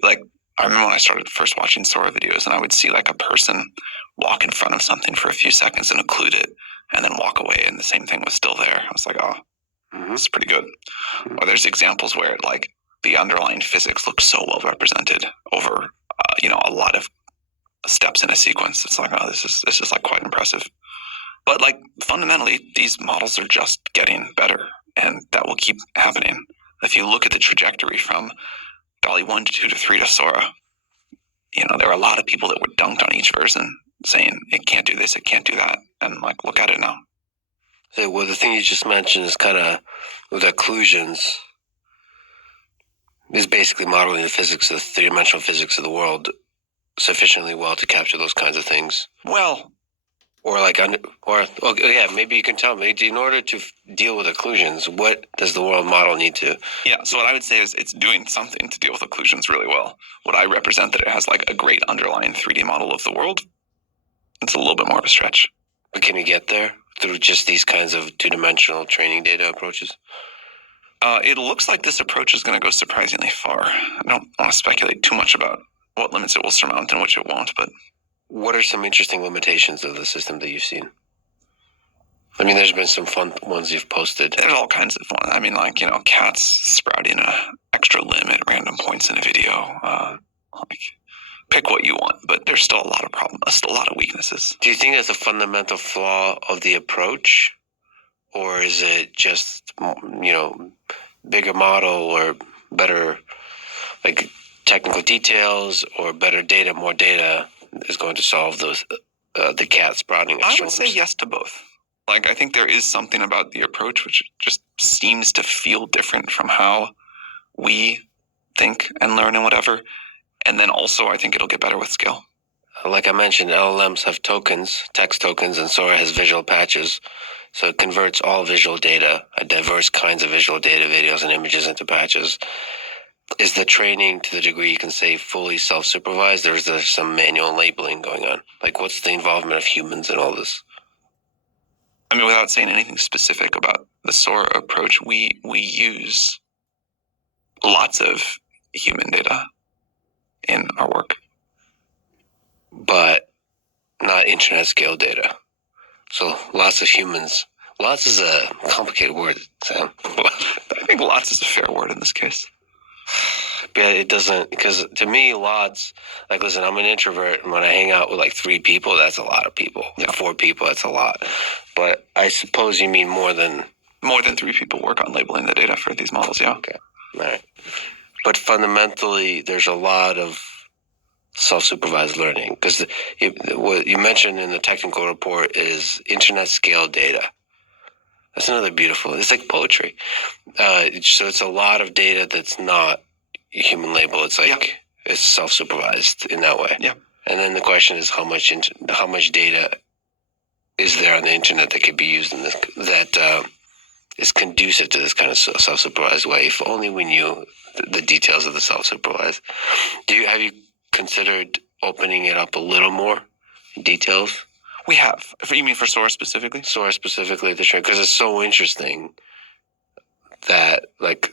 Like, I remember when I started first watching Sora videos and I would see like a person walk in front of something for a few seconds and occlude it and then walk away and the same thing was still there. I was like, this is pretty good. Or there's examples where like the underlying physics looks so well represented over, a lot of steps in a sequence. It's like, this is like quite impressive. But like fundamentally, these models are just getting better and that will keep happening. If you look at the trajectory from DALL-E 1 to 2 to 3 to Sora, there were a lot of people that were dunked on each version saying it can't do this, it can't do that. And like, look at it now. So, well, the thing you just mentioned is kind of with occlusions is basically modeling the physics, the three-dimensional physics of the world sufficiently well to capture those kinds of things. Well, Or maybe you can tell me, in order to deal with occlusions, what does the world model need to? Yeah, so what I would say is it's doing something to deal with occlusions really well. What I represent that it has like a great underlying 3D model of the world, it's a little bit more of a stretch. But can we get there through just these kinds of two-dimensional training data approaches? It looks like this approach is going to go surprisingly far. I don't want to speculate too much about what limits it will surmount and which it won't, but... What are some interesting limitations of the system that you've seen? I mean, there's been some fun ones you've posted. There's all kinds of fun. I mean, like, cats sprouting an extra limb at random points in a video. Pick what you want, but there's still a lot of problems, still a lot of weaknesses. Do you think that's a fundamental flaw of the approach? Or is it just, bigger model or better, like, technical details or better data, more data is going to solve those, the cat sprouting? I would say yes to both. Like, I think there is something about the approach which just seems to feel different from how we think and learn and whatever. And then also, I think it'll get better with scale. Like I mentioned, LLMs have tokens, text tokens, and Sora has visual patches. So it converts all visual data, diverse kinds of visual data, videos, and images into patches. Is the training to the degree you can say fully self-supervised, or is there some manual labeling going on? Like, what's the involvement of humans in all this? I mean, without saying anything specific about the Sora approach, we use lots of human data in our work. But not internet scale data. So lots of humans. Lots is a complicated word, Sam. I think lots is a fair word in this case. Yeah, it doesn't, because to me, lots, like, listen, I'm an introvert, and when I hang out with like 3 people, that's a lot of people. Like 4 people, that's a lot. But I suppose you mean more than 3 people work on labeling the data for these models, yeah. Okay, all right. But fundamentally, there's a lot of self-supervised learning, because what you mentioned in the technical report is internet scale data. That's another beautiful, it's like poetry. So it's a lot of data that's not human label. It's like, it's self-supervised in that way. Yeah. And then the question is how much data is there on the internet that could be used in this, that is conducive to this kind of self-supervised way. If only we knew the details of the self-supervised. Have you considered opening it up a little more details? We have. You mean for Sora specifically? Sora specifically, because it's so interesting that, like,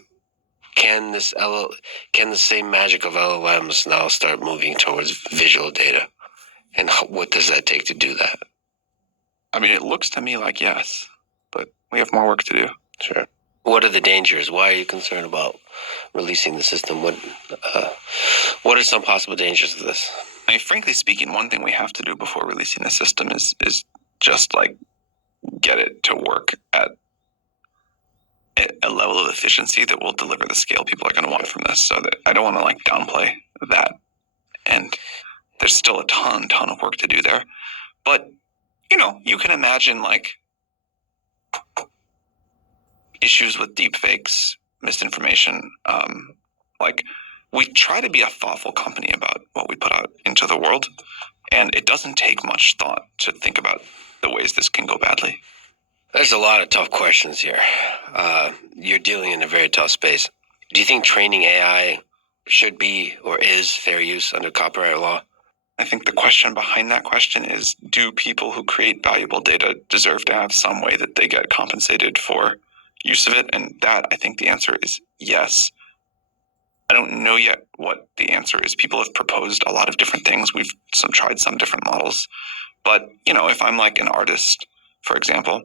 can the same magic of LLMs now start moving towards visual data? And what does that take to do that? I mean, it looks to me like yes, but we have more work to do. Sure. What are the dangers? Why are you concerned about releasing the system? What are some possible dangers of this? I mean, frankly speaking, one thing we have to do before releasing the system is just like get it to work at a level of efficiency that will deliver the scale people are going to want from this. So that I don't want to like downplay that. And there's still a ton of work to do there. But, you can imagine like issues with deepfakes, misinformation. Like, we try to be a thoughtful company about what we put out into the world, and it doesn't take much thought to think about the ways this can go badly. There's a lot of tough questions here. You're dealing in a very tough space. Do you think training AI should be or is fair use under copyright law? I think the question behind that question is, do people who create valuable data deserve to have some way that they get compensated for use of it? And that, I think the answer is yes. I don't know yet what the answer is. People have proposed a lot of different things. We've tried some different models. But, if I'm like an artist, for example,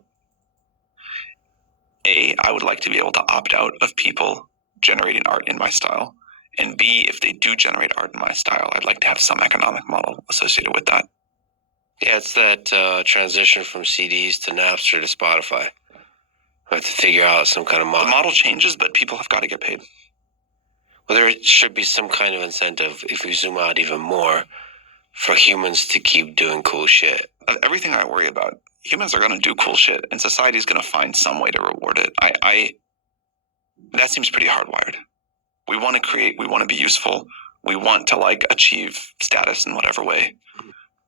A, I would like to be able to opt out of people generating art in my style. And B, if they do generate art in my style, I'd like to have some economic model associated with that. Yeah, it's that transition from CDs to Napster to Spotify. I have to figure out some kind of model. The model changes, but people have got to get paid. Well, there should be some kind of incentive, if we zoom out even more, for humans to keep doing cool shit. Everything I worry about, humans are going to do cool shit, and society's going to find some way to reward it. That seems pretty hardwired. We want to create, we want to be useful, we want to like achieve status in whatever way.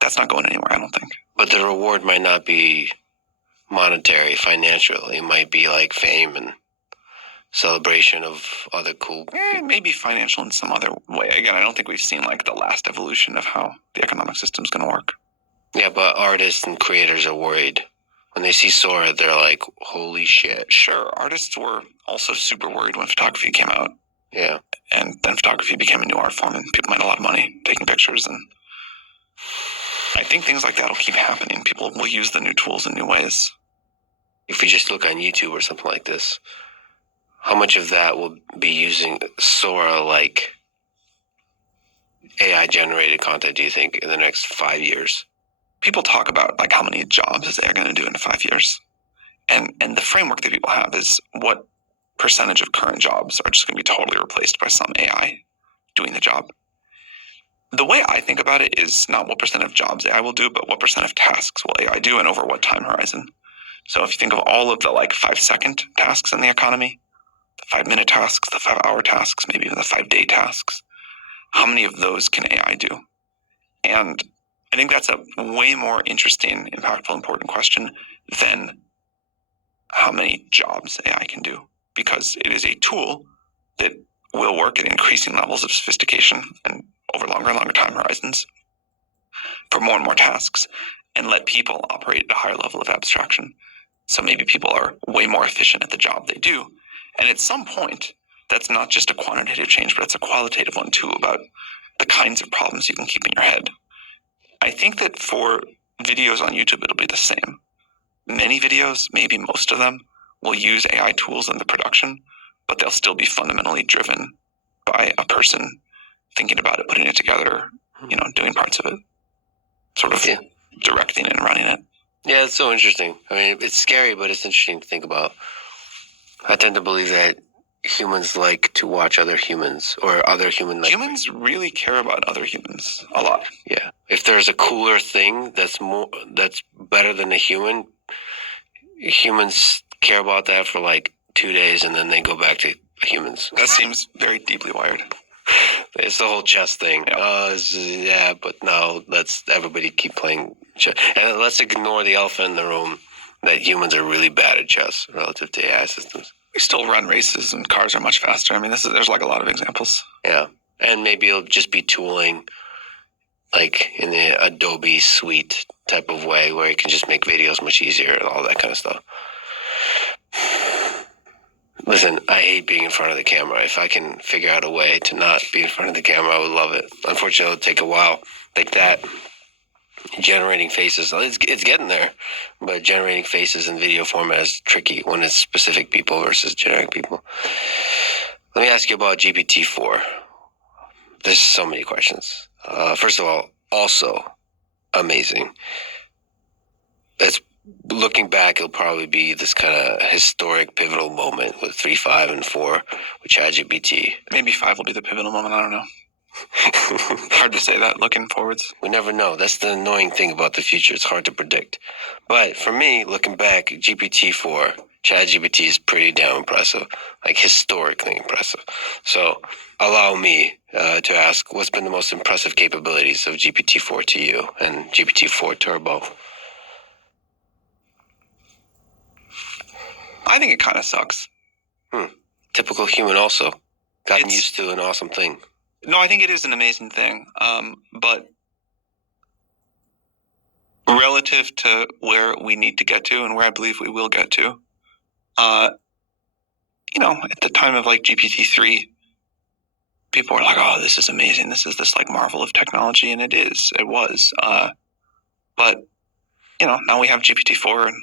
that's not going anywhere, I don't think. But the reward might not be monetary, financial. It might be like fame and celebration of other cool. Maybe financial in some other way. Again, I don't think we've seen like the last evolution of how the economic system's going to work. Yeah, but artists and creators are worried. When they see Sora, they're like, holy shit. Sure, artists were also super worried when photography came out. Yeah. And then photography became a new art form and people made a lot of money taking pictures. And I think things like that will keep happening. People will use the new tools in new ways. If we just look on YouTube or something like this, how much of that will be using Sora like AI generated content, do you think, in the next 5 years? People talk about like how many jobs is AI going to do in 5 years. And the framework that people have is what percentage of current jobs are just going to be totally replaced by some AI doing the job. The way I think about it is not what percent of jobs AI will do, but what percent of tasks will AI do and over what time horizon. So if you think of all of the like 5-second tasks in the economy, the 5-minute tasks, the 5-hour tasks, maybe even the 5-day tasks, how many of those can AI do? And I think that's a way more interesting, impactful, important question than how many jobs AI can do, because it is a tool that will work at increasing levels of sophistication and over longer and longer time horizons for more and more tasks, and let people operate at a higher level of abstraction. So maybe people are way more efficient at the job they do. And at some point, that's not just a quantitative change, but it's a qualitative one too, about the kinds of problems you can keep in your head. I think that for videos on YouTube, it'll be the same. Many videos, maybe most of them, will use AI tools in the production, but they'll still be fundamentally driven by a person thinking about it, putting it together, doing parts of it, sort of directing it and running it. Yeah, it's so interesting. I mean, it's scary, but it's interesting to think about. I tend to believe that humans like to watch other humans or other human. Humans really care about other humans a lot. Yeah. If there's a cooler thing that's better than a human, humans care about that for like 2 days and then they go back to humans. That seems very deeply wired. It's the whole chess thing. Yeah. But no, let's everybody keep playing chess. And let's ignore the elephant in the room that humans are really bad at chess relative to AI systems. We still run races and cars are much faster. I mean, there's like a lot of examples. Yeah. And maybe it'll just be tooling like in the Adobe suite type of way where you can just make videos much easier and all that kind of stuff. Listen, I hate being in front of the camera. If I can figure out a way to not be in front of the camera, I would love it. Unfortunately, it'll take a while. Like that, generating faces, it's getting there. But generating faces in video format is tricky when it's specific people versus generic people. Let me ask you about GPT-4. There's so many questions. First of all, also amazing. It's looking back, it'll probably be this kind of historic, pivotal moment with 3, 5, and 4 with Chatgpt. Maybe 5 will be the pivotal moment. I don't know. Hard to say that looking forwards. We never know. That's the annoying thing about the future. It's hard to predict. But for me, looking back, GPT-4, Chatgpt is pretty damn impressive, like historically impressive. So allow me to ask, what's been the most impressive capabilities of GPT-4 to you and GPT-4 Turbo? I think it kind of sucks. Typical human also. Gotten used to an awesome thing. No, I think it is an amazing thing. But relative to where we need to get to and where I believe we will get to, at the time of like GPT-3, people were like, oh, this is amazing. This is this like marvel of technology. And it was. But, now we have GPT-4 and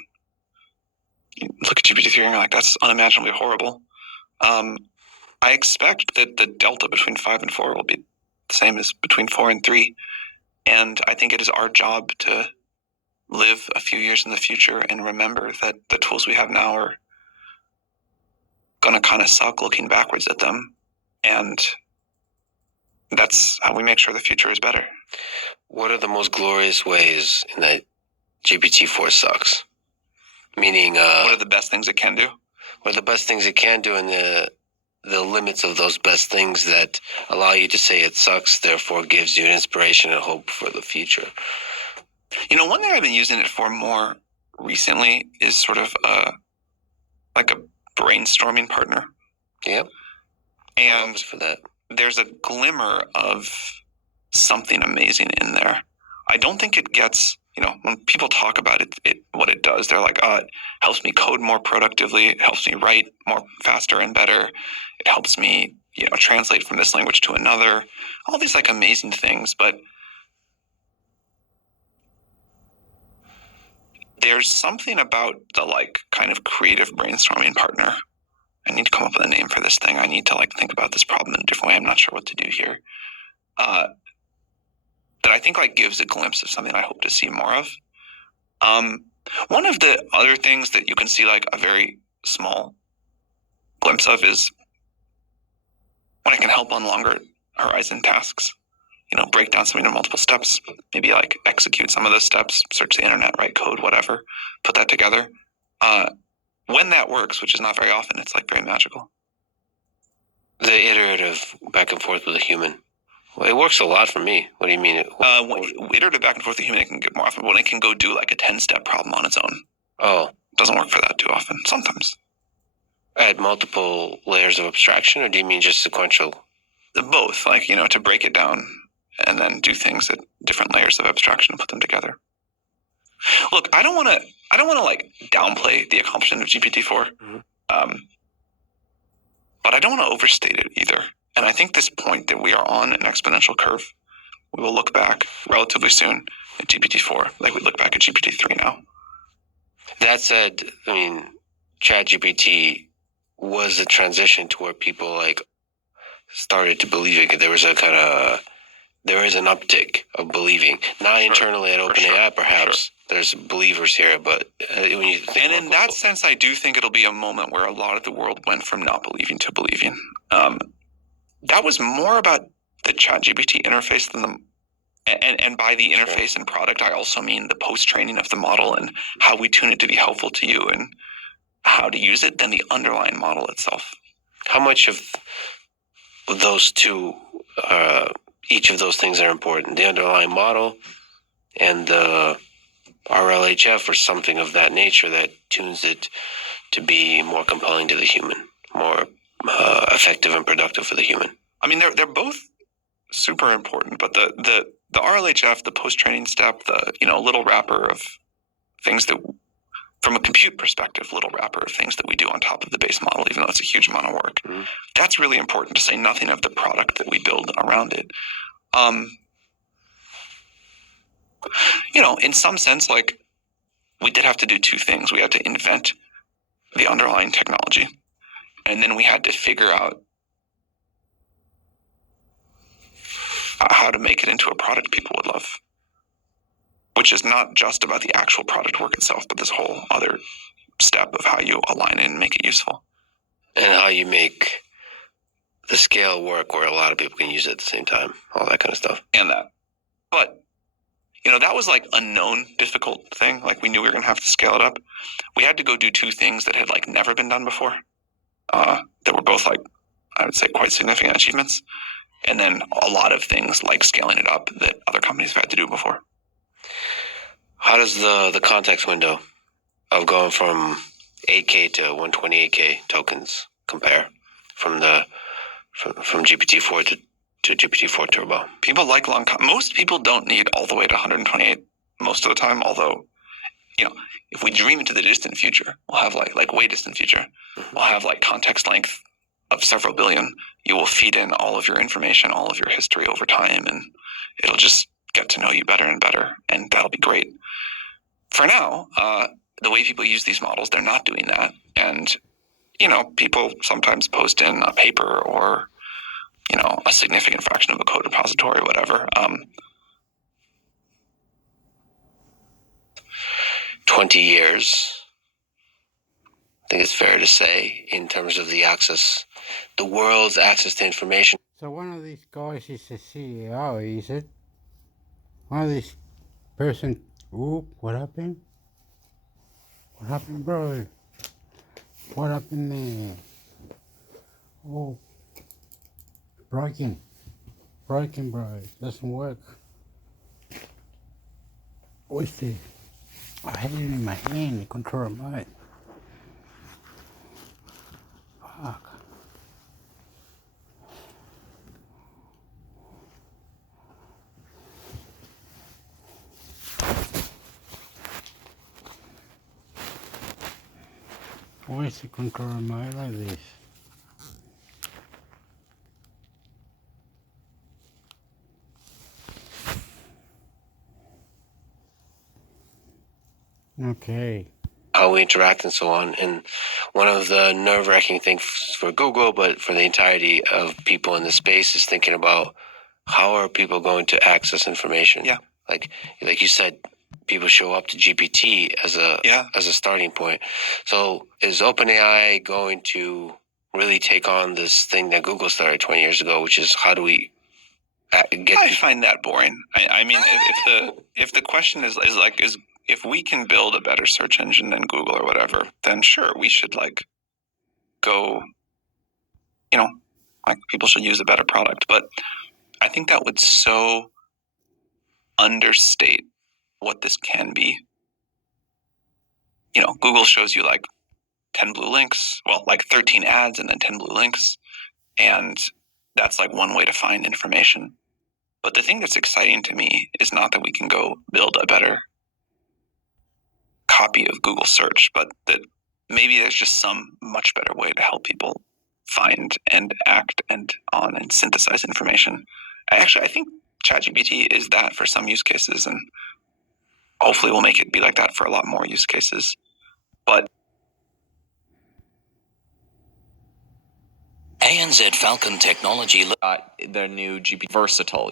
you look at GPT-3 and you're like, that's unimaginably horrible. I expect that the delta between 5 and 4 will be the same as between 4 and 3. And I think it is our job to live a few years in the future and remember that the tools we have now are going to kind of suck looking backwards at them. And that's how we make sure the future is better. What are the most glorious ways in that GPT-4 sucks? Meaning, what are the best things it can do? What are the best things it can do, and the limits of those best things that allow you to say it sucks, therefore gives you an inspiration and hope for the future? One thing I've been using it for more recently is sort of like a brainstorming partner. Yep. And for that. There's a glimmer of something amazing in there. I don't think it gets, when people talk about it, what it does, they're like, it helps me code more productively. It helps me write more faster and better. It helps me, translate from this language to another. All these like amazing things, but there's something about the like kind of creative brainstorming partner. I need to come up with a name for this thing. I need to like think about this problem in a different way. I'm not sure what to do here. That I think like gives a glimpse of something I hope to see more of. One of the other things that you can see like a very small glimpse of is when it can help on longer horizon tasks. Break down something into multiple steps, maybe like execute some of those steps, search the internet, write code, whatever, put that together. When that works, which is not very often, it's like very magical. The iterative back and forth with a human. Well, it works a lot for me. What do you mean? Iterative back and forth with a human, it can get more often. When it can go do like a 10-step problem on its own. Oh. It doesn't work for that too often. Sometimes. At multiple layers of abstraction, or do you mean just sequential? Both, like, to break it down and then do things at different layers of abstraction and put them together. Look, I don't want to like downplay the accomplishment of GPT-4, but I don't want to overstate it either. And I think this point that we are on an exponential curve, we will look back relatively soon at GPT-4 like we look back at GPT-3 now. That said, I mean, Chatgpt was a transition to where people like started to believe it. There was there is an uptick of believing, not internally at OpenAI, perhaps. There's believers here, but when you think, and in that sense, I do think it'll be a moment where a lot of the world went from not believing to believing. That was more about the ChatGPT interface than and by the interface and product, I also mean the post-training of the model and how we tune it to be helpful to you and how to use it than the underlying model itself. How much of those two, each of those things are important? The underlying model and the RLHF or something of that nature that tunes it to be more compelling to the human, more effective and productive for the human. I mean, they're both super important, but the RLHF, the post-training step, the little wrapper of things that, from a compute perspective, little wrapper of things that we do on top of the base model, even though it's a huge amount of work. Mm-hmm. That's really important, to say nothing of the product that we build around it. In some sense, like, we did have to do two things. We had to invent the underlying technology, and then we had to figure out how to make it into a product people would love, which is not just about the actual product work itself, but this whole other step of how you align it and make it useful. And how you make the scale work where a lot of people can use it at the same time, all that kind of stuff. And that. But, that was like a known difficult thing. Like, we knew we were going to have to scale it up. We had to go do two things that had like never been done before, that were both like, I would say, quite significant achievements. And then a lot of things like scaling it up that other companies have had to do before. How does the context window of going from 8K to 128K tokens compare from GPT-4 to GPT-4 Turbo? People like long. Most people don't need all the way to 128 most of the time. Although, if we dream into the distant future, we'll have like way distant future. Mm-hmm. We'll have like context length of several billion. You will feed in all of your information, all of your history over time, and it'll just get to know you better and better, and that'll be great. For now, the way people use these models, they're not doing that. And, people sometimes post in a paper or, a significant fraction of a code repository or whatever. 20 years, I think it's fair to say, in terms of the world's access to information. So one of these guys is a CEO, is it? One of these person... Oop, what happened? What happened, bro? What happened there? Oh. Broken, bro. Doesn't work. What's this? I had it in my hand, the control remote. Fuck. Where's the control remote like this? Okay. How we interact and so on. And one of the nerve-wracking things for Google, but for the entirety of people in the space, is thinking about how are people going to access information. Yeah. Like you said, people show up to GPT as a starting point. So is OpenAI going to really take on this thing that Google started 20 years ago, which is how do we get? I find that boring. I mean, if the question is if we can build a better search engine than Google or whatever, then sure, we should go, people should use a better product. But I think that would so understate what this can be. Google shows you 10 blue links, 13 ads and then 10 blue links. And that's one way to find information. But the thing that's exciting to me is not that we can go build a better copy of Google search, but that maybe there's just some much better way to help people find and act and synthesize information. I think Chatgpt is that for some use cases, and hopefully we'll make it be like that for a lot more use cases. But ANZ Falcon Technology the new GPT versatile.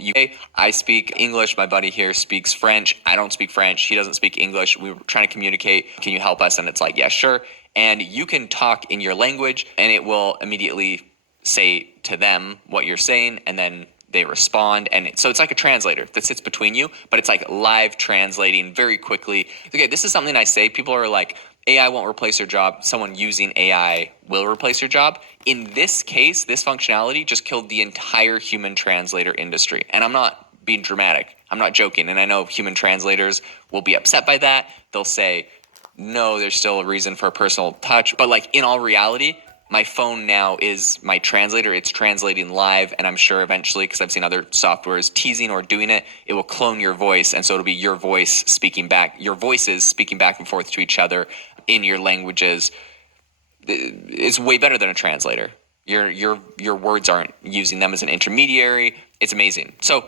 I speak English. My buddy here speaks French. I don't speak French. He doesn't speak English. We were trying to communicate. Can you help us? And it's like, yeah, sure. And you can talk in your language, and it will immediately say to them what you're saying, and then they respond. And so it's like a translator that sits between you, but it's like live translating very quickly. Okay, this is something I say. People are like, AI won't replace your job. Someone using AI will replace your job. In this case, this functionality just killed the entire human translator industry. And I'm not being dramatic. I'm not joking. And I know human translators will be upset by that. They'll say, no, there's still a reason for a personal touch. But in all reality, my phone now is my translator. It's translating live, and I'm sure eventually, because I've seen other softwares teasing or doing it, it will clone your voice, and so it'll be your voice speaking back, your voices speaking back and forth to each other in your languages. It's way better than a translator. Your words aren't using them as an intermediary. It's amazing. So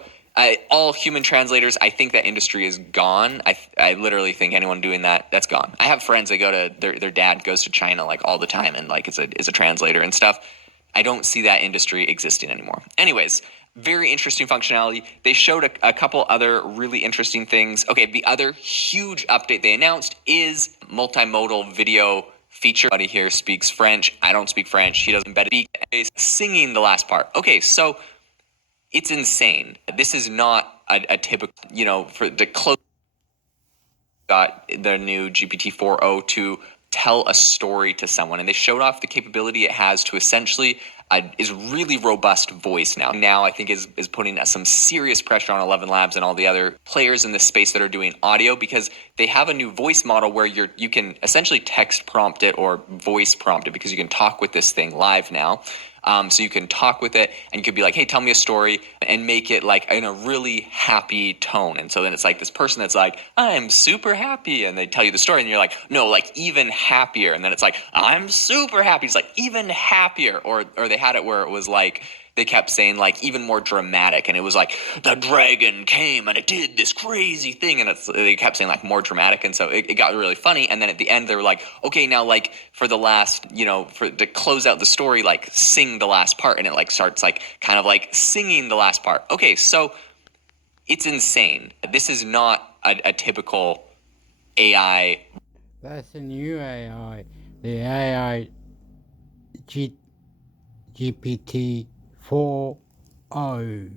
all human translators, I think that industry is gone. I literally think anyone doing that's gone. I have friends that go to their dad goes to China all the time and is a translator and stuff. I don't see that industry existing anymore. Anyways, very interesting functionality. They showed a couple other really interesting things. Okay, the other huge update they announced is multimodal video feature. Buddy here speaks French. I don't speak French. He doesn't speak singing the last part. Okay, so it's insane. This is not a typical, for the close. Got the new GPT-4o to tell a story to someone, and they showed off the capability it has to essentially is really robust voice now. Now I think is putting some serious pressure on 11 Labs and all the other players in this space that are doing audio, because they have a new voice model where you can essentially text prompt it or voice prompt it, because you can talk with this thing live now. So you can talk with it, and you could be like, hey, tell me a story, and make it in a really happy tone. And so then it's this person that's like, I'm super happy. And they tell you the story, and you're like, no, even happier. And then it's I'm super happy. It's even happier. Or they had it where it was they kept saying even more dramatic, and it was the dragon came and it did this crazy thing, and they kept saying more dramatic, and so it got really funny. And then at the end they were like, okay, now for the last to close out the story, sing the last part, and it starts singing the last part. Okay, so it's insane. This is not a typical AI. That's the new AI. The AI GPT 4o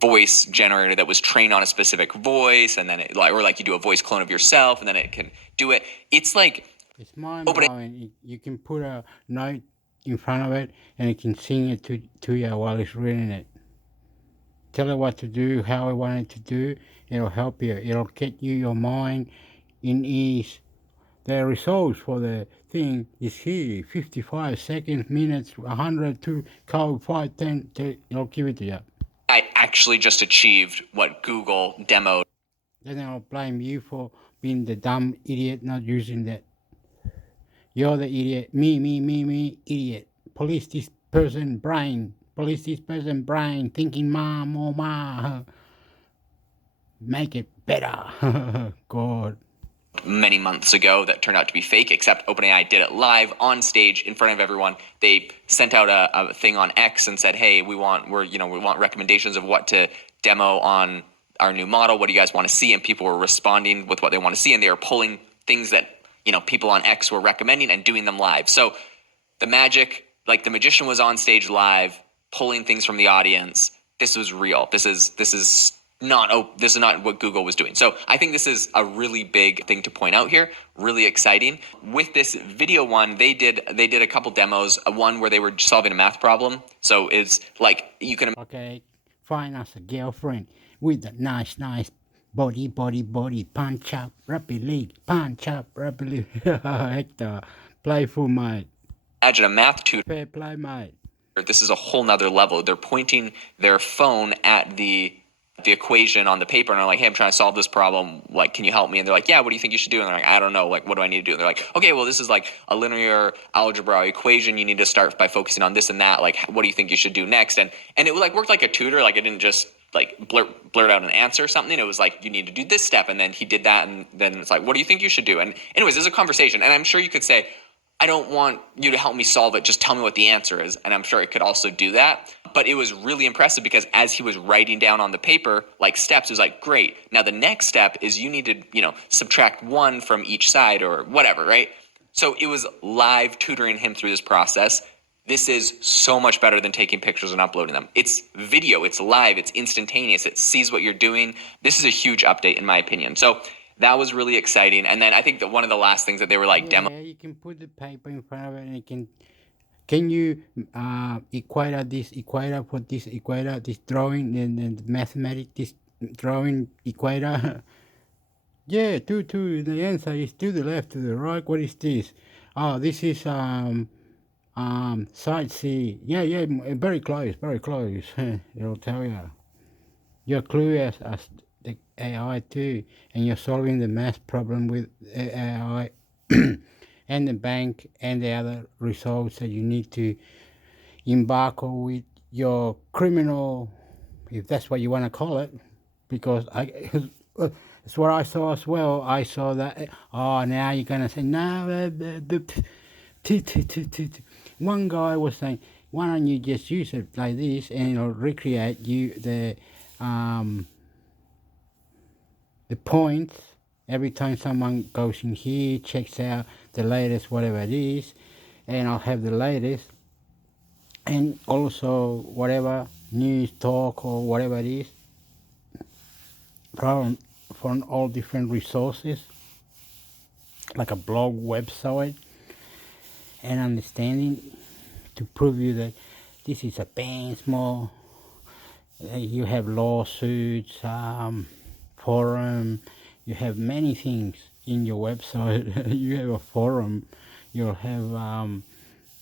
voice generator that was trained on a specific voice, and then you do a voice clone of yourself, and then it can do it. It's it's mind-blowing. You can put a note in front of it, and it can sing it to you while it's reading it. Tell it what to do, how it wanted to do, It'll help you. It'll get you your mind in ease. The results for the thing is here. 55 seconds, minutes, 102, code 5, 10. It'll give it to you. I actually just achieved what Google demoed. Then I'll blame you for being the dumb idiot not using that. You're the idiot. Me, idiot. Police this person brain. Police this person brain. Thinking ma. Make it better. God. Many months ago that turned out to be fake, except OpenAI did it live on stage in front of everyone. They sent out a thing on X and said, hey, we want recommendations of what to demo on our new model. What do you guys want to see? And people were responding with what they want to see, and they were pulling things that people on X were recommending and doing them live. So the magic, like the magician was on stage live, pulling things from the audience. This was real. This is not what Google was doing. So I think this is a really big thing to point out here. Really exciting. With this video one, they did a couple demos. One where they were solving a math problem. So it's like you can. Okay, find us a girlfriend with a nice body, punch up rapidly. Hector, playful mate. Imagine a math tutor. Fair play, mate. This is a whole nother level. They're pointing their phone at the equation on the paper and they're like, hey, I'm trying to solve this problem. Like, can you help me? And they're like, yeah, what do you think you should do? And they're like, I don't know. Like, what do I need to do? And they're like, okay, well, this is like a linear algebra equation. You need to start by focusing on this and that. Like, what do you think you should do next? And it like worked like a tutor. Like, it didn't just like blurt out an answer or something. It was like, you need to do this step. And then he did that. And then it's like, what do you think you should do? And anyways, there's a conversation. And I'm sure you could say, I don't want you to help me solve it. Just tell me what the answer is. And I'm sure it could also do that. But it was really impressive because as he was writing down on the paper, like steps, it was like, great. Now the next step is you need to, subtract 1 from each side or whatever, right? So it was live tutoring him through this process. This is so much better than taking pictures and uploading them. It's video, it's live, it's instantaneous, it sees what you're doing. This is a huge update in my opinion. So that was really exciting. And then I think that one of the last things that they were like demo. Yeah, you can put the paper in front of it and it can you equator this drawing and mathematics, this drawing equator? Yeah, two. The answer is to the left, to the right. What is this? Oh, this is side C. Yeah, very close. It'll tell you. You're clue as the AI too, and you're solving the math problem with AI and the bank and the other results that you need to embark on with your criminal, if that's what you want to call it, because it's what I saw as well. I saw that. Oh, now you're gonna say no. One guy was saying, why don't you just use it like this and it'll recreate you the points every time someone goes in here, checks out the latest whatever it is, and I'll have the latest, and also whatever news talk or whatever it is from all different resources like a blog website, and understanding to prove you that this is a band small. You have lawsuits, forum, you have many things in your website. You have a forum, you'll have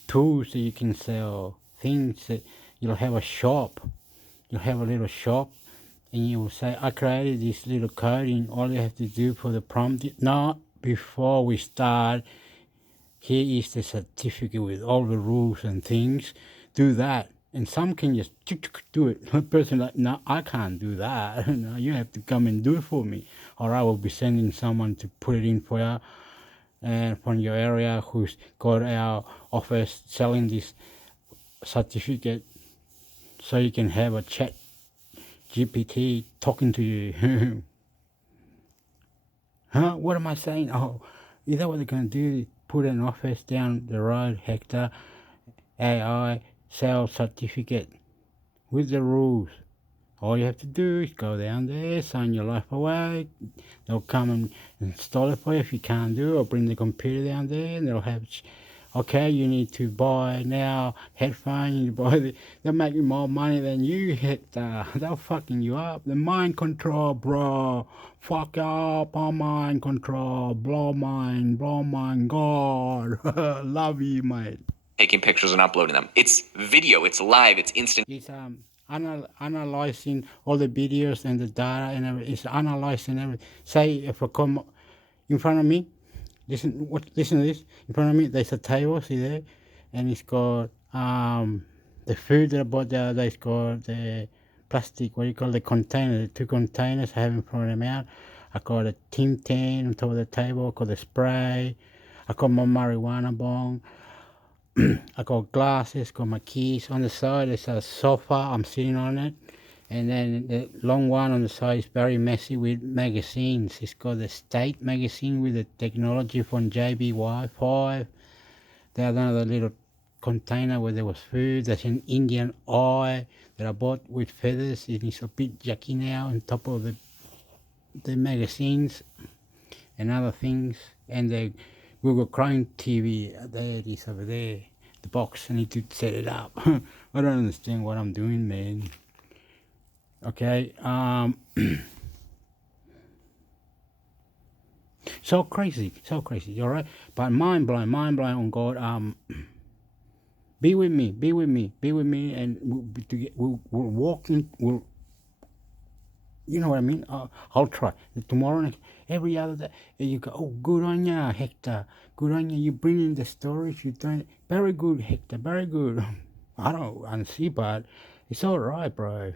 tools that you can sell, things that you'll have a shop. You'll have a little shop and you will say, I created this little code and all you have to do for the prompt. No, before we start, here is the certificate with all the rules and things. Do that. And some can just do it. A person like, no, I can't do that. No, you have to come and do it for me. Or I will be sending someone to put it in for you and from your area who's got our office selling this certificate so you can have a chat GPT talking to you. Huh? What am I saying? Oh, is that what they're going to do? Put an office down the road, Hector, AI, sell certificate with the rules. All you have to do is go down there, sign your life away. They'll come and install it for you if you can't do it, or bring the computer down there and they'll have Okay, you need to buy now headphones, you buy they're making more money than you, Hector. They're fucking you up. The mind control, bro. Fuck up on mind control. Blow mine, God. Love you, mate. Taking pictures and uploading them. It's video, it's live, it's instant. It's analyzing all the videos and the data and everything. It's analyzing everything. Say if I come in front of me, listen to this. In front of me there's a table, see there? And it's got the food that I bought the other day. It's got the plastic, what do you call the container, the 2 containers. I haven't thrown them out. I got a Tim Tam on top of the table. I got the spray. I got my marijuana bong. I got glasses, got my keys. On the side there's a sofa, I'm sitting on it. And then the long one on the side is very messy with magazines. It's got the State magazine with the technology from JBY5. There's another little container where there was food. There's an Indian eye that I bought with feathers. It is a bit yucky now on top of the magazines and other things. And the Google Chrome TV, there it is over there. The box, I need to set it up. I don't understand what I'm doing, man. Okay, so crazy, all right? But mind blowing on God. Be with me, and we'll walk in, you know what I mean? I'll try. Tomorrow, every other day, you go, oh, good on ya, Hector. Good on ya. You bring in the stories. You doing it. Very good, Hector. Very good. I don't see, but it's all right, bro.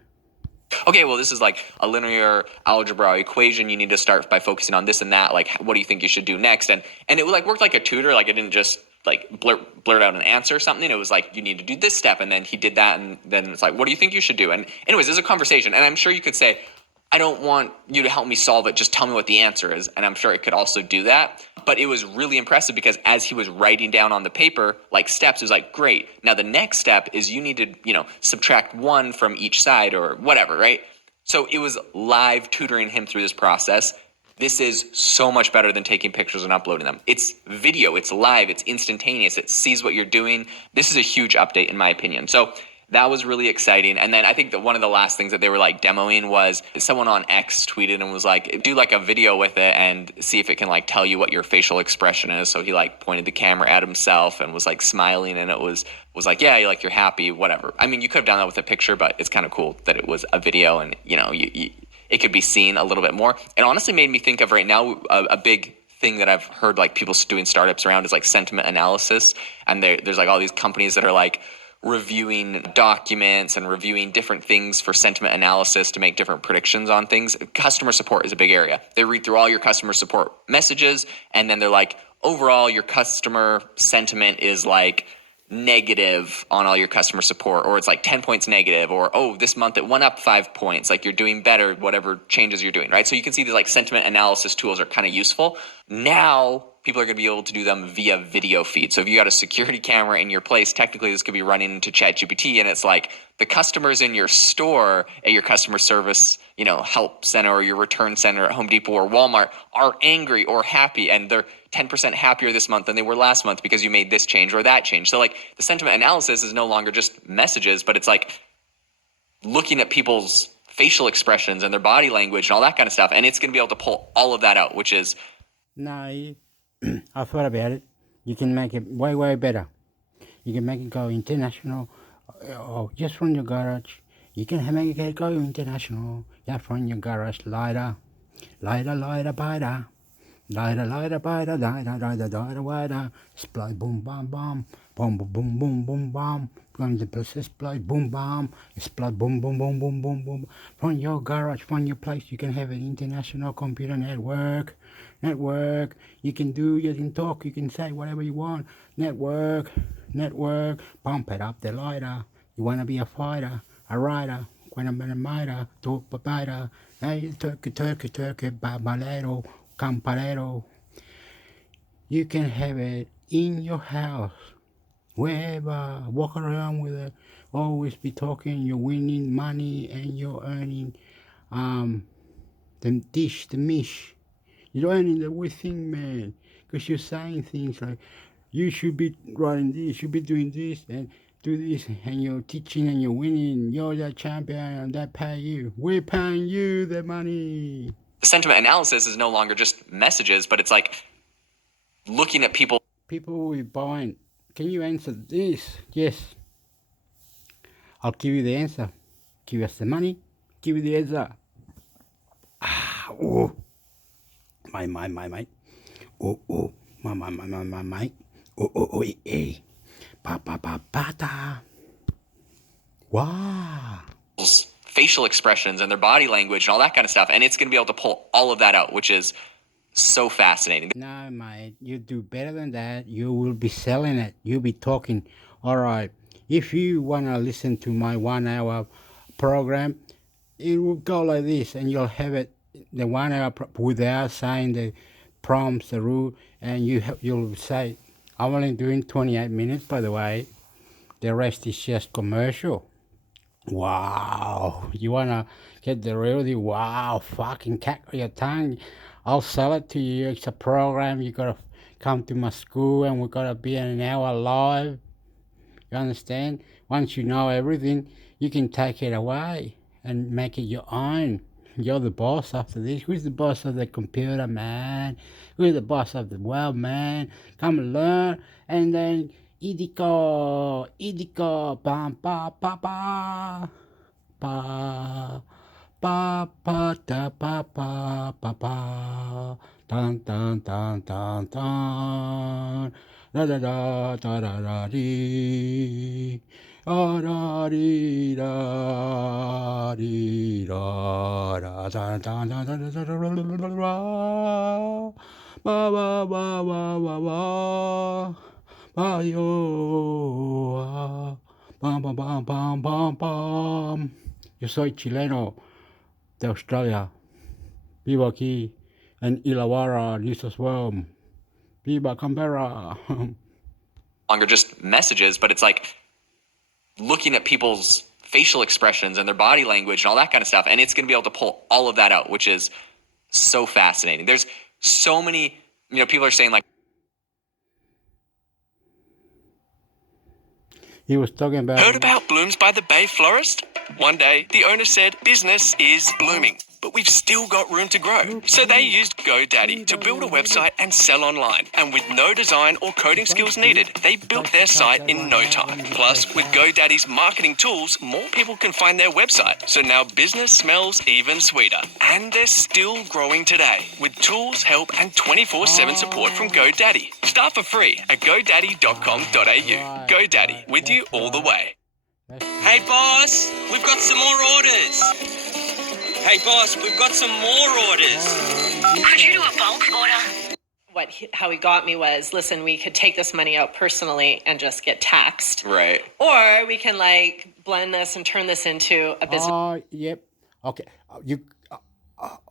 Okay, well, this is like a linear algebra equation. You need to start by focusing on this and that. Like, what do you think you should do next? And it like worked like a tutor. Like, it didn't just like blurt out an answer or something. It was like, you need to do this step, and then he did that, and then it's like, what do you think you should do? And anyways, there's a conversation, and I'm sure you could say, I don't want you to help me solve it. Just tell me what the answer is. And I'm sure it could also do that. But it was really impressive because as he was writing down on the paper, like steps, it was like, great. Now the next step is you need to, subtract 1 from each side or whatever, right? So it was live tutoring him through this process. This is so much better than taking pictures and uploading them. It's video, it's live, it's instantaneous, it sees what you're doing. This is a huge update in my opinion. So that was really exciting. And then I think that one of the last things that they were like demoing was someone on X tweeted and was like, do like a video with it and see if it can like tell you what your facial expression is. So he like pointed the camera at himself and was like smiling, and it was like, yeah, like you're happy, whatever. I mean, you could have done that with a picture, but it's kind of cool that it was a video and it could be seen a little bit more. It honestly made me think of right now a big thing that I've heard like people doing startups around is like sentiment analysis. And there's like all these companies that are like reviewing documents and reviewing different things for sentiment analysis to make different predictions on things. Customer support is a big area. They read through all your customer support messages, and then they're like, overall, your customer sentiment is like negative on all your customer support, or it's like 10 points negative, or, oh, this month it went up 5 points, like you're doing better, whatever changes you're doing, right? So you can see these like sentiment analysis tools are kind of useful. Now, people are going to be able to do them via video feed. So if you got a security camera in your place, technically this could be running into Chatgpt, and it's like the customers in your store at your customer service, help center or your return center at Home Depot or Walmart are angry or happy, and they're 10% happier this month than they were last month because you made this change or that change. So like the sentiment analysis is no longer just messages, but it's like looking at people's facial expressions and their body language and all that kind of stuff. And it's going to be able to pull all of that out, which is... No, I thought about it. You can make it way, way better. You can make it go international, or just from your garage. You can make it go international. Yeah, from your garage. Lighter, biter. Lighter, biter. Lighter, wider. Splay, boom, bam, bam. Boom, boom, boom, boom, bam. From the process, splay, boom, bam. Splay, boom, boom, boom, boom, boom, boom. From your garage, from your place, you can have an international computer network. You can talk, you can say whatever you want. Network, pump it up the lighter. You want to be a fighter, a rider, wanna be a miter, talk biter. Hey, turkey, babalero, camparero. You can have it in your house, wherever. Walk around with it, always be talking. You're winning money and you're earning the mish. You're earning the whole thing, man, because you're saying things like, You should be writing this, you should be doing this, and do this, and you're teaching and you're winning. You're the champion, and they pay you. We're paying you the money. Sentiment analysis is no longer just messages, but it's like looking at people. People will be buying. Can you answer this? Yes. I'll give you the answer. Give us the money. Give you the answer. Oh. My. Oh. My. Oh, eh. Pa. Wow. Facial expressions and their body language and all that kind of stuff, and it's going to be able to pull all of that out, which is so fascinating. No, mate, you do better than that. You will be selling it. You'll be talking. All right. If you want to listen to my 1 hour program, it will go like this, and you'll have it the 1 hour without saying the prompts, the rule, and you'll say, I'm only doing 28 minutes, by the way. The rest is just commercial. Wow. You want to get the real deal? Wow. Fucking cat your tongue. I'll sell it to you. It's a program. You got to come to my school, and we got to be an hour live. You understand? Once you know everything, you can take it away and make it your own. You're the boss after this. Who's the boss of the computer, man? Who's the boss of the world, man? Come and learn, and then idiko, bam, pa, pa, pa, pa, pa, pa, da, pa, pa, pa, pa, dun, dun, dun, dun, dun, da, da, da, da, da, da, dee. Da da dee da dee da da da da da da da da da ba ba ba ba ba ba ba yo bam bam bam bam bam bam. Yo soy chileno de Australia. Vivo aquí en Illawarra, New South Wales. Viva Canberra. Longer just messages, but it's like looking at people's facial expressions and their body language and all that kind of stuff, and it's going to be able to pull all of that out, which is so fascinating. There's so many, people are saying like, he was talking about... Heard about Blooms by the Bay Florist? One day, the owner said business is blooming, but we've still got room to grow. So they used GoDaddy to build a website and sell online. And with no design or coding skills needed, they built their site in no time. Plus, with GoDaddy's marketing tools, more people can find their website. So now business smells even sweeter. And they're still growing today with tools, help, and 24/7 support from GoDaddy. Start for free at godaddy.com.au. GoDaddy, with you all the way. Hey boss, we've got some more orders. Hey boss, we've got some more orders. Could you do a bulk order? How he got me was, listen, we could take this money out personally and just get taxed. right. Or we can blend this and turn this into a business. Oh, yep. Okay.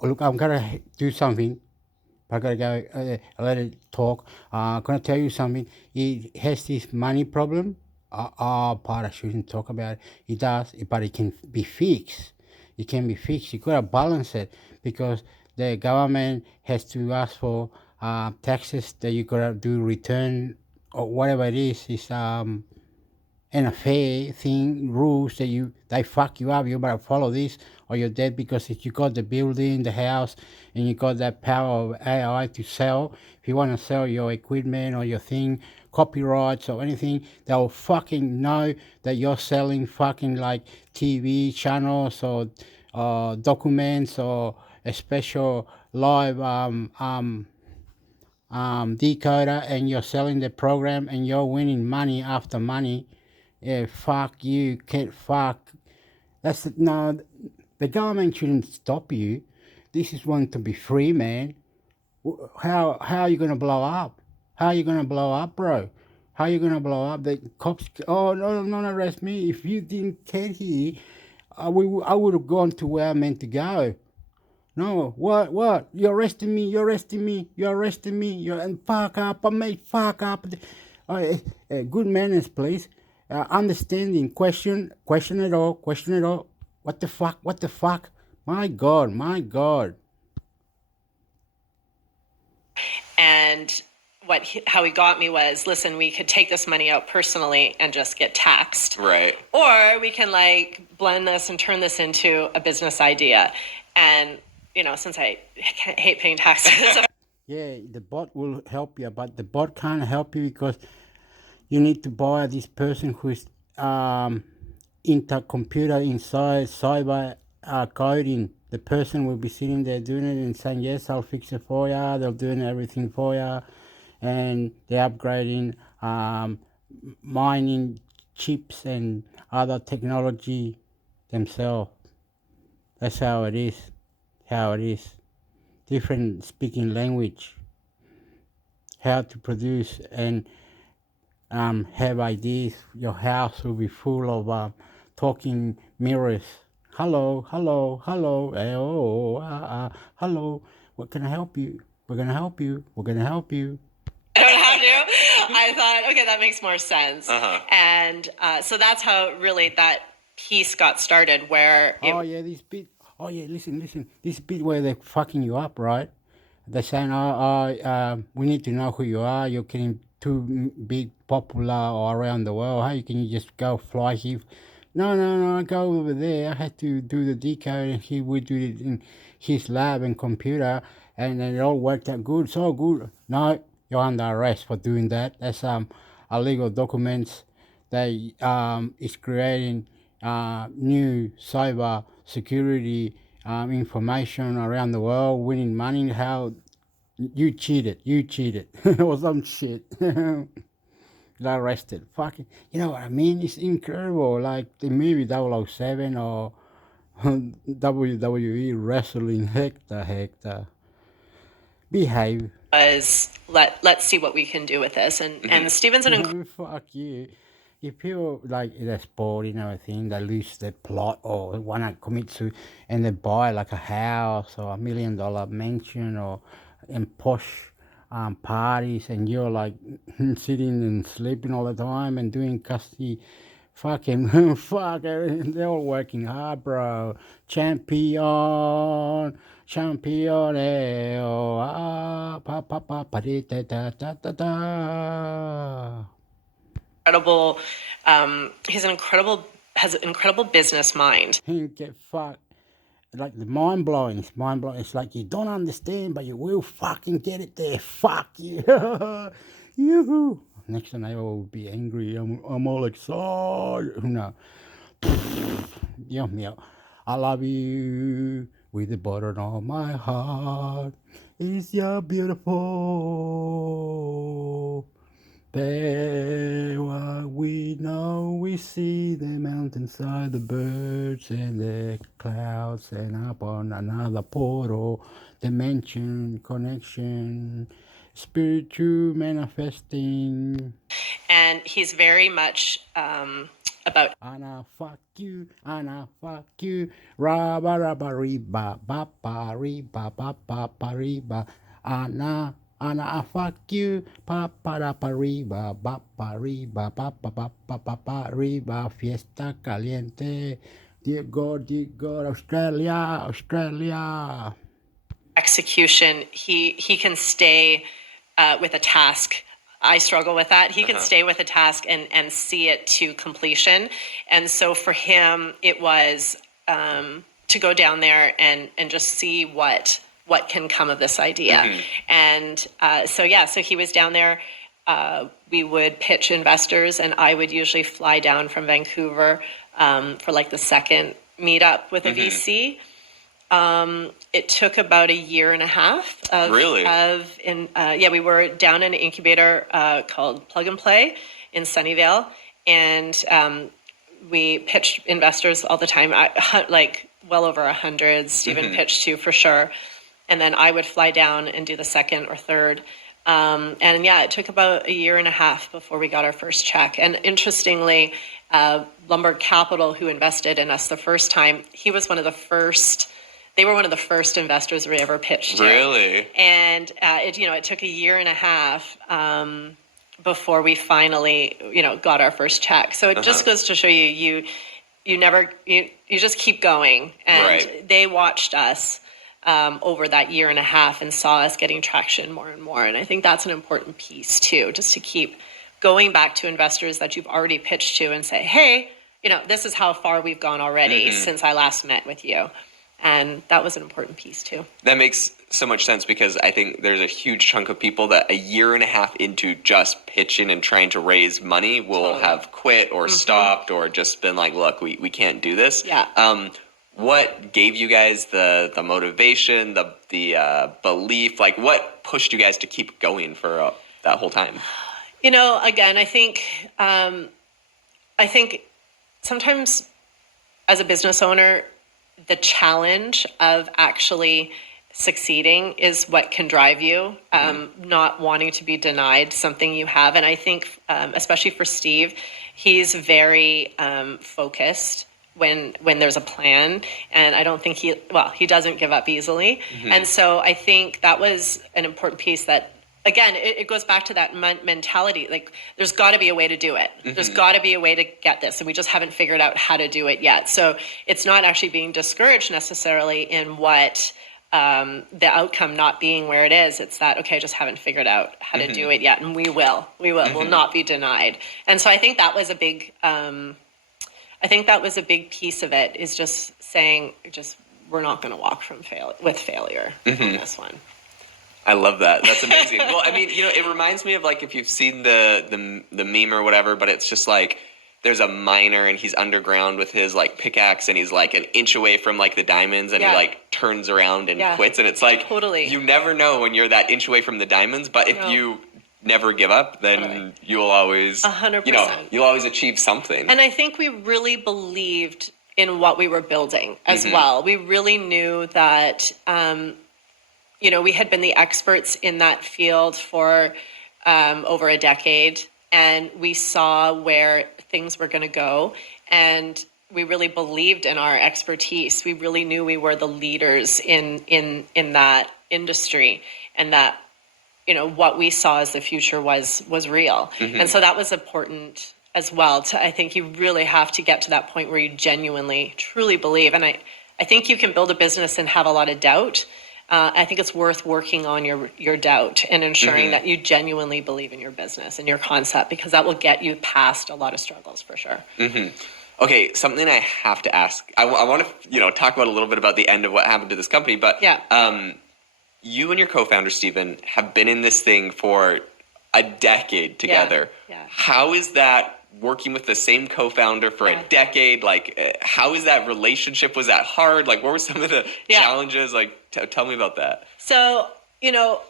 Look, I'm going to do something. I got to go let it talk. I'm going to tell you something. He has this money problem. But I shouldn't talk about it. It does, but it can be fixed. It can be fixed. You got to balance it because the government has to ask for taxes that you got to do return or whatever it is. It's and a fair thing, rules that they fuck you up. You better follow this or you're dead, because if you got the building, the house, and you got that power of AI to sell, if you want to sell your equipment or your thing, copyrights or anything, they'll fucking know that you're selling fucking TV channels or documents or a special live decoder, and you're selling the program and you're winning money after money. Yeah, fuck you, can't fuck. No, the government shouldn't stop you. This is one to be free, man. How are you going to blow up? How are you going to blow up, bro? How are you going to blow up? The cops, no, arrest me. If you didn't get here, I would have gone to where I meant to go. No, what? You're arresting me, and fuck up, I made fuck up. Good manners, please. Understanding, question it all. What the fuck? My God. And how he got me was, listen, we could take this money out personally and just get taxed. Right. Or we can like blend this and turn this into a business idea. And, since I hate paying taxes. Yeah, the bot will help you, but the bot can't help you because you need to buy this person who's computer inside cyber coding. The person will be sitting there doing it and saying, yes, I'll fix it for you. They're doing everything for you. And they're upgrading mining chips and other technology themselves. That's how it is. Different speaking language. How to produce and have ideas. Your house will be full of talking mirrors. Hello, hello, hello, hello. What can I help you? We're gonna help you. We're gonna help you. I don't have to. I thought, okay, that makes more sense. And so that's how really that piece got started. Where this bit. Listen. This bit where they're fucking you up, right? They're saying, we need to know who you are. You're getting too big, popular all around the world. How can you just go fly here? No, go over there. I had to do the decode, and he would do it in his lab and computer, and then it all worked out good, so good. No, you're under arrest for doing that. That's illegal documents. They is creating new cyber security information around the world, winning money. How you cheated or some shit. Got arrested. Fucking, you know what I mean? It's incredible. Like the movie 007 or WWE wrestling. Hector. Behave. Was let's see what we can do with this. And Stevenson fuck you. If people like they're sport, everything, they lose their plot or want to commit suicide and they buy like a house or $1 million mansion or in posh parties, and you're like sitting and sleeping all the time and doing custody. Fucking fuck everything. They're all working hard, bro. Champion, incredible. He's has an incredible business mind. He get fucked. Like the mind blowing. It's like you don't understand, but you will fucking get it there. Fuck you. Yoo-hoo. Next time I will be angry. I'm all excited. No. Dios mío. I love you with the bottom of my heart. It's your beautiful. There what we know, we see the mountainside, the birds and the clouds, and up on another portal, dimension, connection, spiritual manifesting. And he's very much about Anna fuck you, rabba riba, bapa riba, bapa riba, Anna I fuck you, papa riba, bapa riba, papa riba, fiesta caliente, dear God, Australia. Execution. He can stay with a task. I struggle with that. He can stay with a task and see it to completion. And so for him, it was to go down there and just see what can come of this idea. And so he was down there. We would pitch investors, and I would usually fly down from Vancouver for like the second meetup with a VC. It took about a year and a half of we were down in an incubator called Plug and Play in Sunnyvale, and we pitched investors all the time, like well over 100. Stephen pitched to for sure, and then I would fly down and do the second or third. It took about a year and a half before we got our first check. And interestingly, Lombard Capital, who invested in us the first time, he was one of the first. They were one of the first investors we ever pitched to. Really? And it took a year and a half before we finally got our first check. So it just goes to show you just keep going. And they watched us over that year and a half and saw us getting traction more and more. And I think that's an important piece too, just to keep going back to investors that you've already pitched to and say, hey, this is how far we've gone already since I last met with you. And that was an important piece too. That makes so much sense, because I think there's a huge chunk of people that a year and a half into just pitching and trying to raise money will have quit or stopped or just been like, look, we can't do this. Yeah. What gave you guys the motivation, the belief? Like, what pushed you guys to keep going for that whole time? Again, I think sometimes as a business owner, the challenge of actually succeeding is what can drive you, not wanting to be denied something you have. And I think, especially for Steve, he's very focused when there's a plan. And I don't think he doesn't give up easily. And so I think that was an important piece that, again, it goes back to that mentality. Like, there's got to be a way to do it. There's got to be a way to get this. And we just haven't figured out how to do it yet. So it's not actually being discouraged necessarily in what the outcome not being where it is. It's that, okay, I just haven't figured out how to do it yet. And we will. We'll not be denied. And so I think that was a big, piece of it, is just saying, we're not going to walk with failure on this one. I love that. That's amazing. Well, I mean, it reminds me of, like, if you've seen the meme or whatever, but it's just like there's a miner and he's underground with his like pickaxe and he's like an inch away from like the diamonds and he like turns around and quits. And it's like, you never know when you're that inch away from the diamonds, but if you never give up, then you'll always, 100%. You'll always achieve something. And I think we really believed in what we were building as well. We really knew that, we had been the experts in that field for over a decade, and we saw where things were going to go, and we really believed in our expertise. We really knew we were the leaders in that industry, and that what we saw as the future was real. And so that was important as well. I think you really have to get to that point where you genuinely, truly believe. And I think you can build a business and have a lot of doubt. I think it's worth working on your doubt and ensuring that you genuinely believe in your business and your concept, because that will get you past a lot of struggles for sure. Okay, something I have to ask. I want to talk about a little bit about the end of what happened to this company, but you and your co-founder Stephen have been in this thing for a decade together. Yeah. How is that? Working with the same co-founder for a decade, like how is that relationship? Was that hard? Like, what were some of the challenges? Like, tell me about that. So,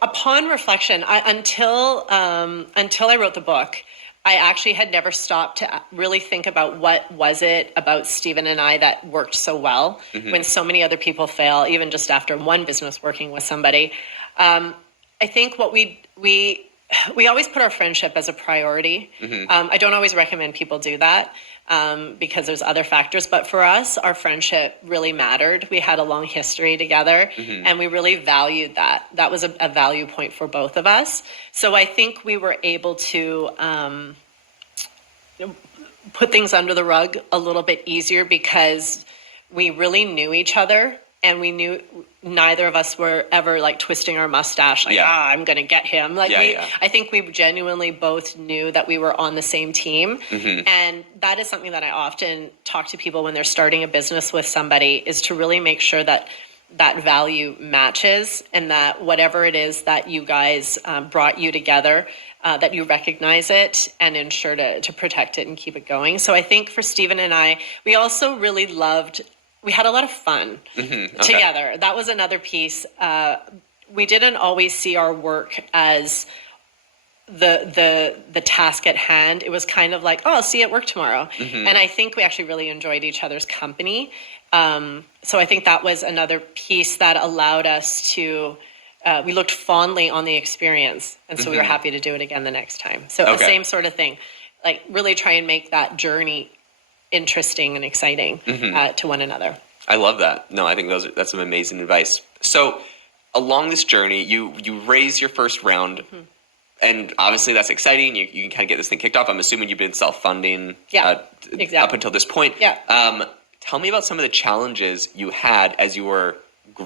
upon reflection, until I wrote the book, I actually had never stopped to really think about what was it about Stephen and I that worked so well when so many other people fail, even just after one business working with somebody. I think what we always put our friendship as a priority. I don't always recommend people do that because there's other factors. But for us, our friendship really mattered. We had a long history together, and we really valued that. That was a value point for both of us. So I think we were able to put things under the rug a little bit easier because we really knew each other. And we knew neither of us were ever like twisting our mustache, like, I'm going to get him. Like, I think we genuinely both knew that we were on the same team. And that is something that I often talk to people when they're starting a business with somebody, is to really make sure that that value matches, and that whatever it is that you guys brought you together, that you recognize it and ensure to protect it and keep it going. So I think for Stephen and I, we also really we had a lot of fun together. That was another piece. We didn't always see our work as the task at hand. It was kind of like, I'll see you at work tomorrow. And I think we actually really enjoyed each other's company. So I think that was another piece that allowed us to, we looked fondly on the experience. And so we were happy to do it again the next time. So the same sort of thing, like really try and make that journey interesting and exciting to one another. I love that. No, I think that's some amazing advice. So along this journey, you raise your first round, and obviously that's exciting. You can kind of get this thing kicked off. I'm assuming you've been self-funding exactly. Up until this point. Yeah. Tell me about some of the challenges you had as you were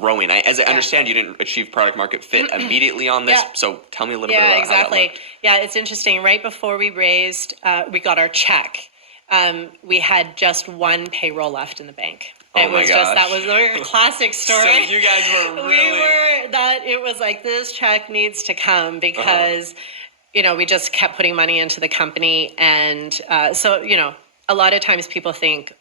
growing? As I understand, you didn't achieve product market fit immediately on this. So tell me a little bit about how that looked. Yeah, it's interesting. Right before we raised, we got our check. We had just one payroll left in the bank. That was a classic story. So you guys were really... it was like, this check needs to come because, we just kept putting money into the company. And so, a lot of times people think,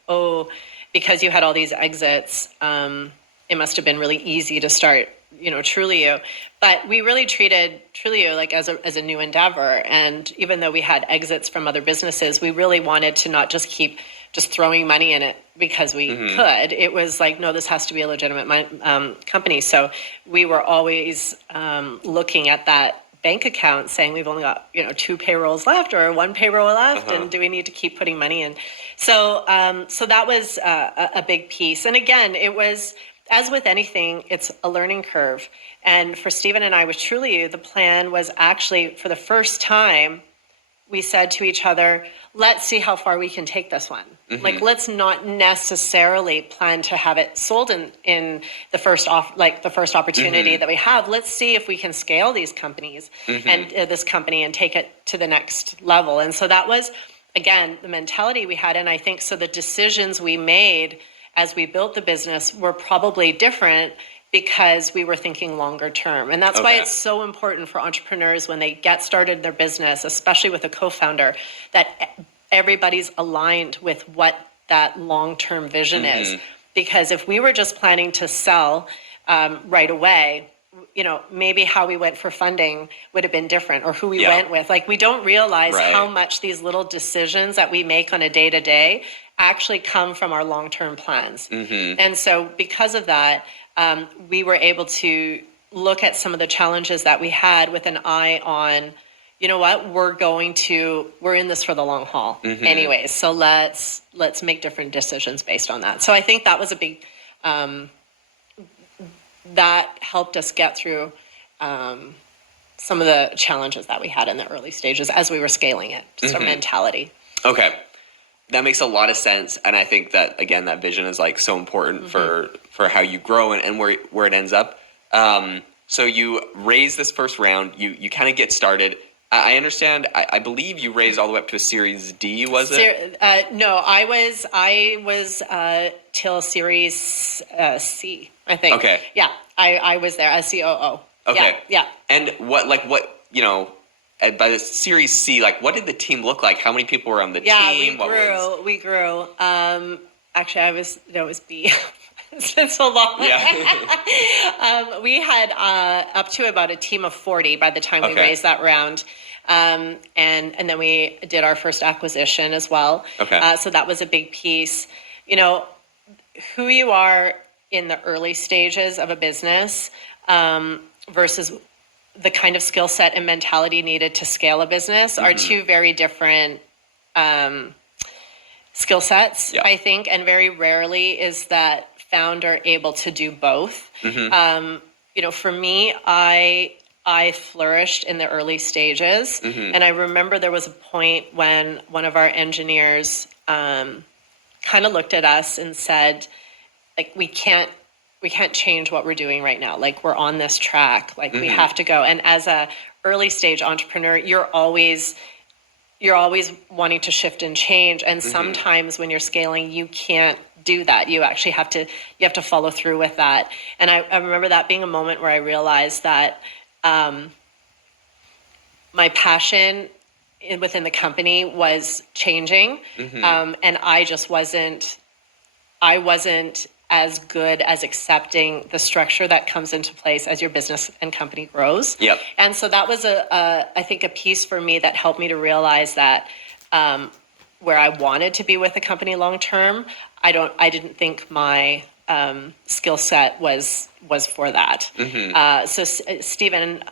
because you had all these exits, it must have been really easy to start, Trulio. But we really treated Trulio like as a new endeavor. And even though we had exits from other businesses, we really wanted to not just keep just throwing money in it because we could. It was like, no, this has to be a legitimate company. So we were always looking at that bank account saying we've only got 2 payrolls left or 1 payroll left, and do we need to keep putting money in? So that was a big piece. And again, it was, as with anything, it's a learning curve. And for Stephen and I with Trulio, the plan was actually, for the first time, we said to each other, let's see how far we can take this one. Like, let's not necessarily plan to have it sold in the first opportunity that we have. Let's see if we can scale these companies and this company and take it to the next level. And so that was, again, the mentality we had. And I think so the decisions we made as we built the business were probably different because we were thinking longer term. And that's why it's so important for entrepreneurs when they get started in their business, especially with a co-founder, that everybody's aligned with what that long-term vision is. Because if we were just planning to sell right away, maybe how we went for funding would have been different, or who we went with. Like, we don't realize how much these little decisions that we make on a day-to-day actually come from our long-term plans. And so because of that, we were able to look at some of the challenges that we had with an eye on, we're in this for the long haul anyways. So let's make different decisions based on that. So I think that was a big, that helped us get through some of the challenges that we had in the early stages as we were scaling it, just our mentality. Okay. That makes a lot of sense. And I think that, again, that vision is like so important for how you grow and where it ends up. So you raise this first round, you kind of get started. I understand. I believe you raised all the way up to a Series D, was it? No, I was till Series C, I think. Okay. Yeah, I was there as COO. Okay. Yeah. And what by the Series C, what did the team look like? How many people were on the team? We grew. Actually, it was B. It's been so long. Yeah. We had up to about a team of 40 by the time we raised that round. And then we did our first acquisition as well. Okay. So that was a big piece. Who you are in the early stages of a business versus the kind of skill set and mentality needed to scale a business are two very different skill sets, I think. And very rarely is that founder able to do both. For me, I flourished in the early stages. And I remember there was a point when one of our engineers kind of looked at us and said, we can't change what we're doing right now. We're on this track. We have to go. And as a early stage entrepreneur, you're always wanting to shift and change. And sometimes when you're scaling, you can't do that. You actually have to follow through with that. And I remember that being a moment where I realized that my passion within the company was changing. And I just wasn't as good as accepting the structure that comes into place as your business and company grows. Yep. And so that was I think a piece for me that helped me to realize that where I wanted to be with the company long term, I didn't think my skill set was for that. So Stephen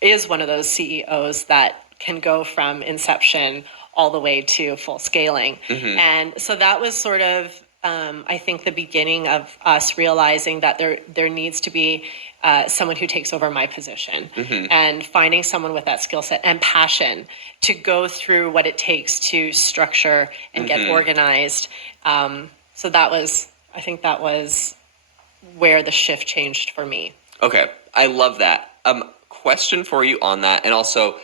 is one of those CEOs that can go from inception all the way to full scaling. And so that was sort of I think the beginning of us realizing that there needs to be someone who takes over my position and finding someone with that skill set and passion to go through what it takes to structure and get organized. So I think that was where the shift changed for me. Okay, I love that. Question for you on that, and also,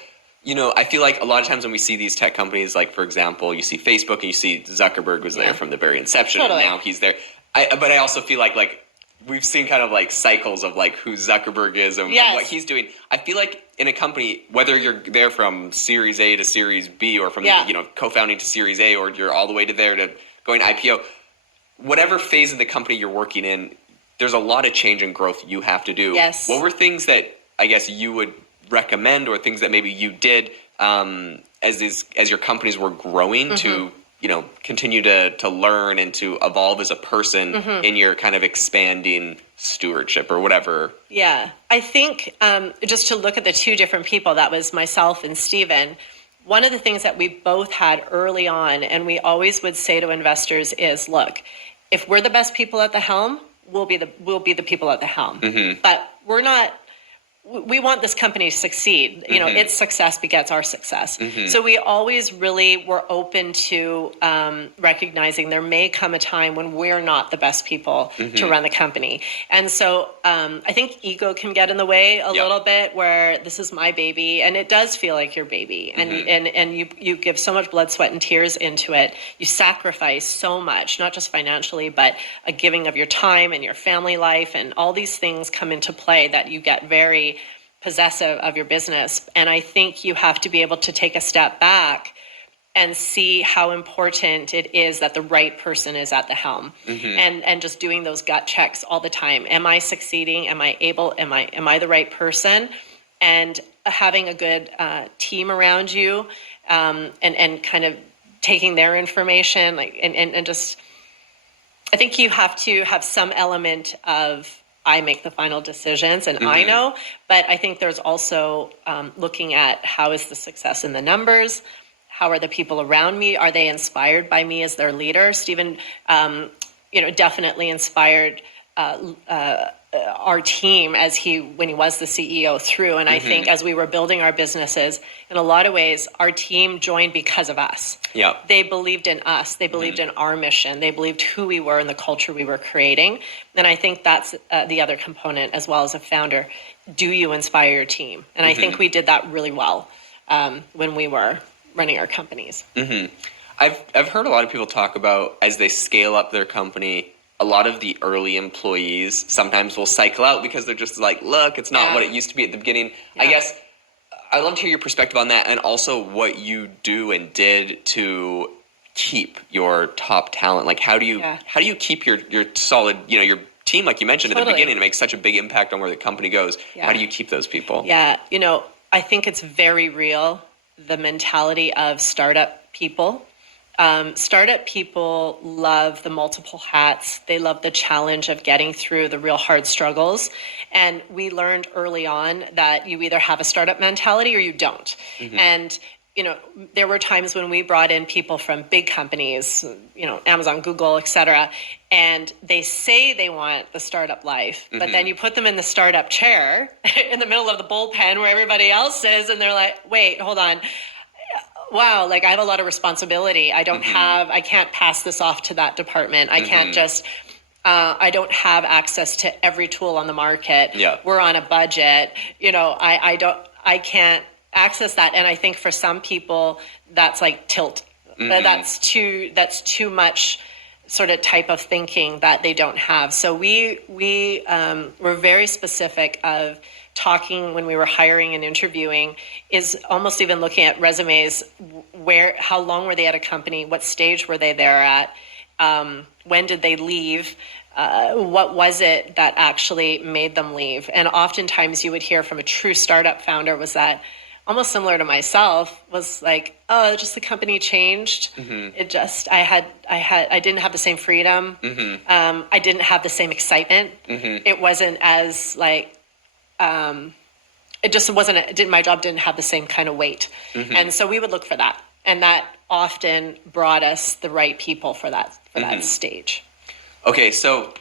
I feel like a lot of times when we see these tech companies, like for example, you see Facebook and you see Zuckerberg was there from the very inception, Totally. and now he's there. But I also feel like we've seen kind of like cycles of like who Zuckerberg is and what he's doing. I feel like in a company, whether you're there from Series A to Series B, or from co-founding to Series A, or you're all the way to there to going to IPO, whatever phase of the company you're working in, there's a lot of change and growth you have to do. Yes. What were things that I guess you would recommend, or things that maybe you did as your companies were growing to continue to learn and to evolve as a person in your kind of expanding stewardship or whatever? Yeah, I think just to look at the two different people, that was myself and Steven, one of the things that we both had early on, and we always would say to investors, is, look, if we're the best people at the helm, we'll be the people at the helm. But we're not. We want this company to succeed. Its success begets our success. So we always really were open to recognizing there may come a time when we're not the best people to run the company. And so I think ego can get in the way a little bit, where this is my baby, and it does feel like your baby. And you give so much blood, sweat, and tears into it. You sacrifice so much, not just financially, but a giving of your time and your family life, and all these things come into play that you get very possessive of your business. And I think you have to be able to take a step back and see how important it is that the right person is at the helm, and just doing those gut checks all the time. Am I succeeding? Am I the right person? And having a good team around you, and kind of taking their information, and just, I think you have to have some element of, I make the final decisions and I know, but I think there's also looking at how is the success in the numbers, how are the people around me, are they inspired by me as their leader? Stephen, definitely inspired our team when he was the CEO through. And I think as we were building our businesses, in a lot of ways, our team joined because of us. Yeah. They believed in us. They believed in our mission. They believed who we were and the culture we were creating. And I think that's the other component as well as a founder. Do you inspire your team? And I think we did that really well when we were running our companies. I've heard a lot of people talk about, as they scale up their company, a lot of the early employees sometimes will cycle out because they're just like, look, it's not what it used to be at the beginning. I guess I'd love to hear your perspective on that, and also what you do and did to keep your top talent. Like, how do you keep your solid, your team, like you mentioned at the beginning, to make such a big impact on where the company goes? How do you keep those people? Yeah, I think it's very real, the mentality of startup people. Startup people love the multiple hats. They love the challenge of getting through the real hard struggles. And we learned early on that you either have a startup mentality or you don't. And, there were times when we brought in people from big companies, Amazon, Google, et cetera, and they say they want the startup life, but then you put them in the startup chair in the middle of the bullpen where everybody else is, and they're like, wait, hold on. Wow, I have a lot of responsibility. I can't pass this off to that department. I can't just, I don't have access to every tool on the market. Yeah. We're on a budget. I can't access that. And I think for some people, that's like tilt. That's too much sort of type of thinking that they don't have. So we were very specific of talking when we were hiring and interviewing, is almost even looking at resumes, how long were they at a company, what stage were they there at, when did they leave, what was it that actually made them leave. And oftentimes you would hear from a true startup founder was that, almost similar to myself, was like, oh, just the company changed. It just, I didn't have the same freedom. I didn't have the same excitement. It wasn't as it just wasn't, my job didn't have the same kind of weight. And so we would look for that. And that often brought us the right people for that stage. Okay, so,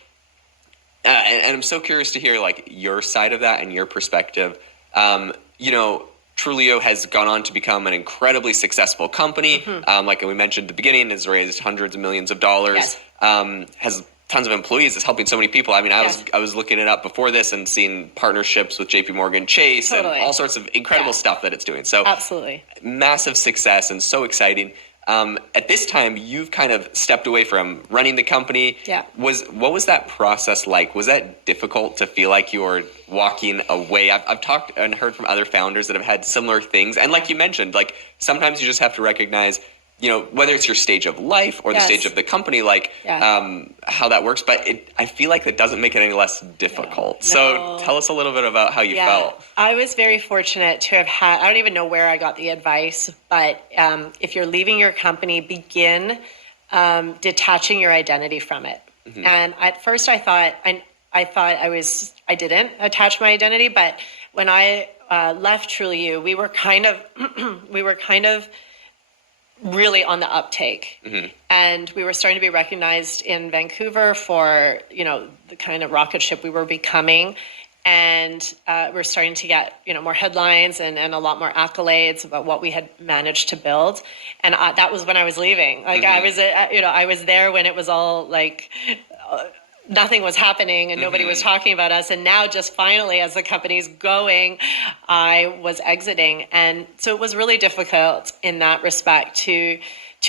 and I'm so curious to hear your side of that and your perspective. Trulio has gone on to become an incredibly successful company. Like we mentioned at the beginning, has raised hundreds of millions of dollars, has tons of employees. It's helping so many people. I mean, Yes. I was looking it up before this and seeing partnerships with JP Morgan Chase Totally. and all sorts of incredible stuff that it's doing. So Absolutely. massive success and so exciting. At this time, you've kind of stepped away from running the company. Yeah. What was that process like? Was that difficult to feel like you were walking away? I've talked and heard from other founders that have had similar things. And like you mentioned, like sometimes you just have to recognize, you know, whether it's your stage of life or the Yes. stage of the company, like how that works. But I feel like that doesn't make it any less difficult. No. So tell us a little bit about how you felt. I was very fortunate to have had, I don't even know where I got the advice, but if you're leaving your company, begin detaching your identity from it. Mm-hmm. And at first I thought I didn't attach my identity, but when I left Truly You, we were kind of really on the uptake. Mm-hmm. And we were starting to be recognized in Vancouver for, you know, the kind of rocket ship we were becoming. And we're starting to get, you know, more headlines and a lot more accolades about what we had managed to build. And that was when I was leaving. Like Mm-hmm. I was there when it was all like, nothing was happening and nobody was talking about us. And now just finally, as the company's going, I was exiting. And so it was really difficult in that respect to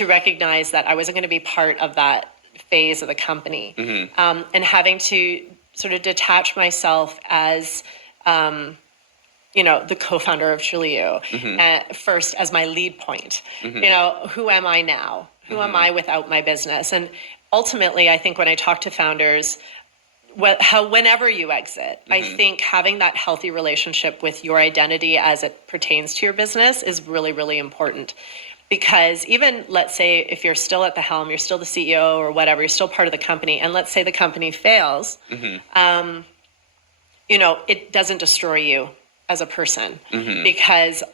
recognize that I wasn't going to be part of that phase of the company. Mm-hmm. And having to sort of detach myself as, you know, the co-founder of Truly You, first as my lead point. Mm-hmm. You know, who am I now? Who am I without my business? And ultimately, I think when I talk to founders, whenever you exit, I think having that healthy relationship with your identity as it pertains to your business is really, really important. Because even, let's say, if you're still at the helm, you're still the CEO or whatever, you're still part of the company, and let's say the company fails, you know, it doesn't destroy you as a person because,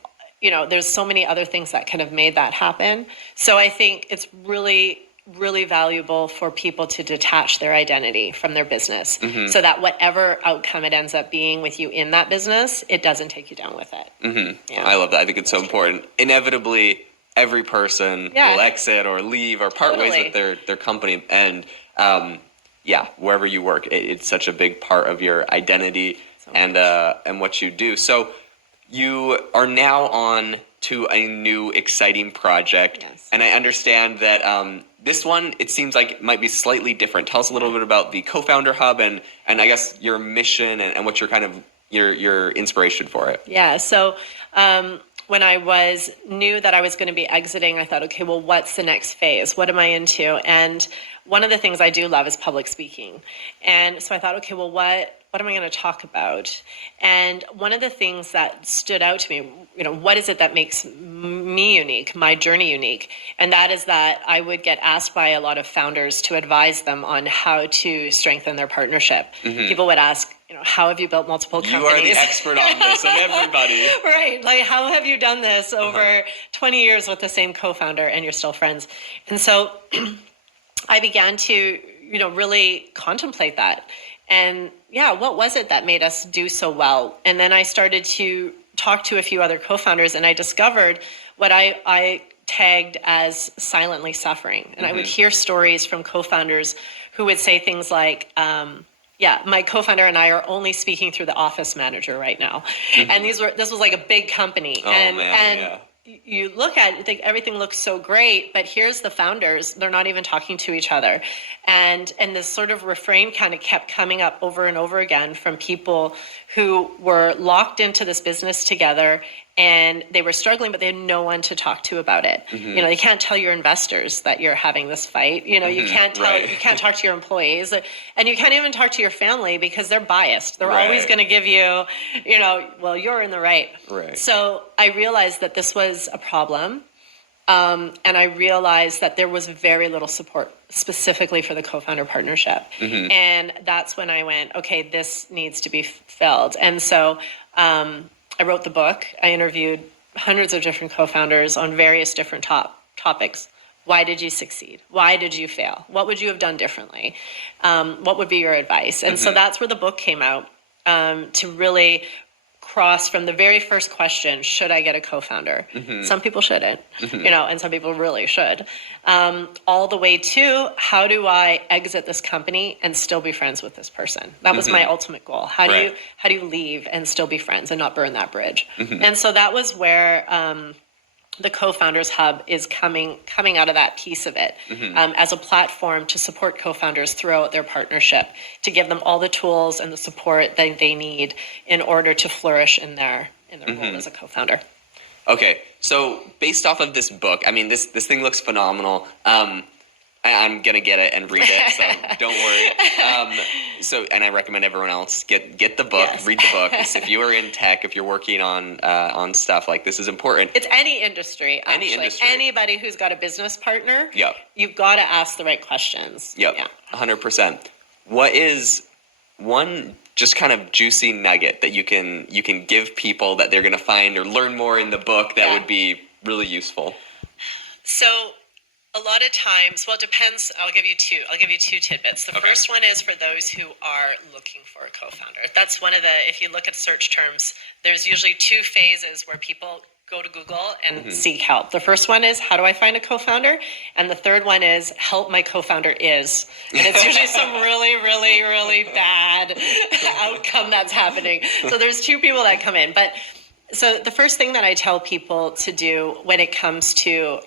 you know, there's so many other things that could have made that happen. So I think it's really, really valuable for people to detach their identity from their business so that whatever outcome it ends up being with you in that business, it doesn't take you down with it. Yeah. I love that. I think it's so important. Inevitably, every person will exit or leave or part ways with their company. And wherever you work, it's such a big part of your identity and what you do. So you are now on to a new exciting project. Yes. And I understand that this one, it seems like it might be slightly different. Tell us a little bit about the Co-Founder Hub and I guess your mission and what your kind of your inspiration for it. Yeah. So when I knew that I was going to be exiting, I thought, okay, well, what's the next phase? What am I into? And one of the things I do love is public speaking. And so I thought, okay, well, what am I going to talk about? And one of the things that stood out to me, you know, what is it that makes me unique, my journey unique? And that is that I would get asked by a lot of founders to advise them on how to strengthen their partnership. People would ask, you know, how have you built multiple companies? You are the expert on this of everybody. Right. Like, how have you done this over 20 years with the same co-founder and you're still friends? And so I began to, you know, really contemplate that. And what was it that made us do so well? And then I started to talk to a few other co-founders and I discovered what I tagged as silently suffering. And I would hear stories from co-founders who would say things like, my co-founder and I are only speaking through the office manager right now. And this was like a big company. You look at it, you think everything looks so great, but here's the founders, they're not even talking to each other. And this sort of refrain kind of kept coming up over and over again from people who were locked into this business together and they were struggling, but they had no one to talk to about it. You know, you can't tell your investors that you're having this fight. You know, you can't talk to your employees, and you can't even talk to your family because they're biased. They're always going to give you, you know, well, you're in the right. So I realized that this was a problem. And I realized that there was very little support specifically for the co-founder partnership. And that's when I went, okay, this needs to be filled. And so I wrote the book. I interviewed hundreds of different co-founders on various different topics. Why did you succeed? Why did you fail? What would you have done differently? What would be your advice? And so that's where the book came out, to really across from the very first question, should I get a co-founder? Some people shouldn't, and some people really should. All the way to, how do I exit this company and still be friends with this person? That was my ultimate goal. How do you leave and still be friends and not burn that bridge? And so that was where the Co-Founders Hub is coming out of that piece of it, as a platform to support co-founders throughout their partnership, to give them all the tools and the support that they need in order to flourish in their role as a co-founder. Okay, so based off of this book, I mean, this thing looks phenomenal. I'm gonna get it and read it, so don't worry. And I recommend everyone else get the book, read the book. If you are in tech, if you're working on stuff, like, this is important. It's any industry, actually. Anybody who's got a business partner, Yep. You've got to ask the right questions. Yep, Yeah. 100%. What is one just kind of juicy nugget that you can give people that they're gonna find or learn more in the book that would be really useful? So, a lot of times, well, it depends. I'll give you two tidbits. The first one is for those who are looking for a co-founder. That's one of the, if you look at search terms, there's usually two phases where people go to Google and seek help. The first one is, how do I find a co-founder? And the third one is, help my co-founder is. And it's usually some really, really, really bad outcome that's happening. So there's two people that come in. But so the first thing that I tell people to do when it comes to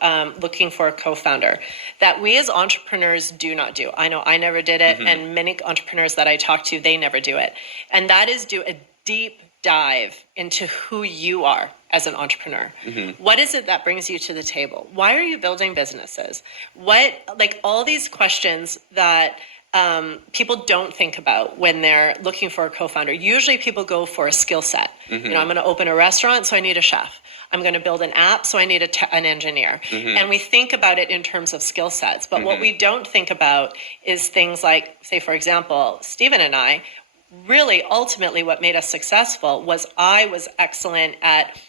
looking for a co-founder, that we as entrepreneurs do not do. I know I never did it, and many entrepreneurs that I talk to, they never do it. And that is do a deep dive into who you are as an entrepreneur. What is it that brings you to the table? Why are you building businesses? All these questions that people don't think about when they're looking for a co-founder. Usually people go for a skill set. I'm going to open a restaurant, so I need a chef. I'm going to build an app, so I need an engineer. And we think about it in terms of skill sets. But what we don't think about is things like, say, for example, Stephen and I, really ultimately what made us successful was I was excellent at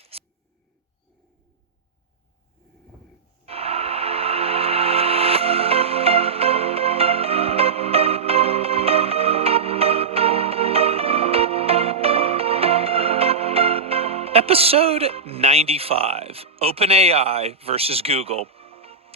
Episode 95, OpenAI versus Google.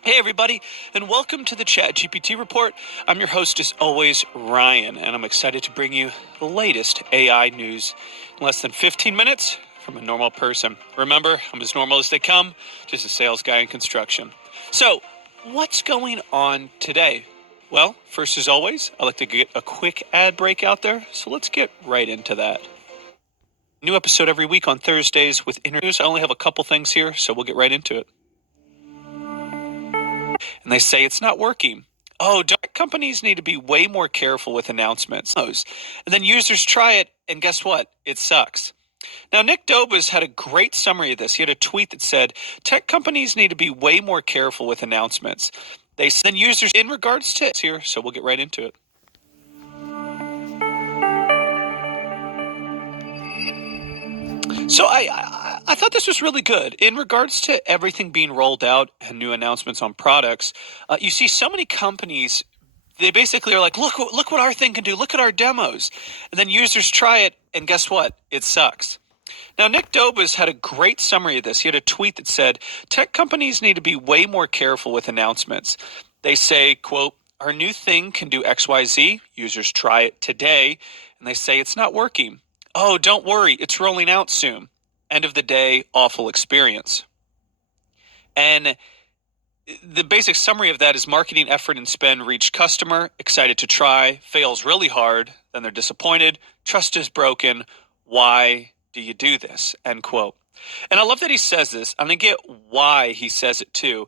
Hey everybody, and welcome to the Chatgpt Report. I'm your host as always, Ryan, and I'm excited to bring you the latest AI news in less than 15 minutes from a normal person. Remember, I'm as normal as they come, just a sales guy in construction. So, what's going on today? Well, first as always, I'd like to get a quick ad break out there, so let's get right into that. New episode every week on Thursdays with interviews. I only have a couple things here, so we'll get right into it. And they say it's not working. Oh, companies need to be way more careful with announcements. And then users try it, and guess what? It sucks. Now, Nick Dobas had a great summary of this. He had a tweet that said, tech companies need to be way more careful with announcements. They send users in regards to it here, so we'll get right into it. So I thought this was really good. In regards to everything being rolled out and new announcements on products, you see so many companies, they basically are like, look what our thing can do. Look at our demos. And then users try it, and guess what? It sucks. Now, Nick Dobas had a great summary of this. He had a tweet that said, tech companies need to be way more careful with announcements. They say, quote, our new thing can do XYZ. Users try it today, and they say it's not working. Oh, don't worry, it's rolling out soon. End of the day, awful experience. And the basic summary of that is marketing effort and spend reach customer, excited to try, fails really hard, then they're disappointed, trust is broken, why do you do this? End quote. And I love that he says this, and I get why he says it too,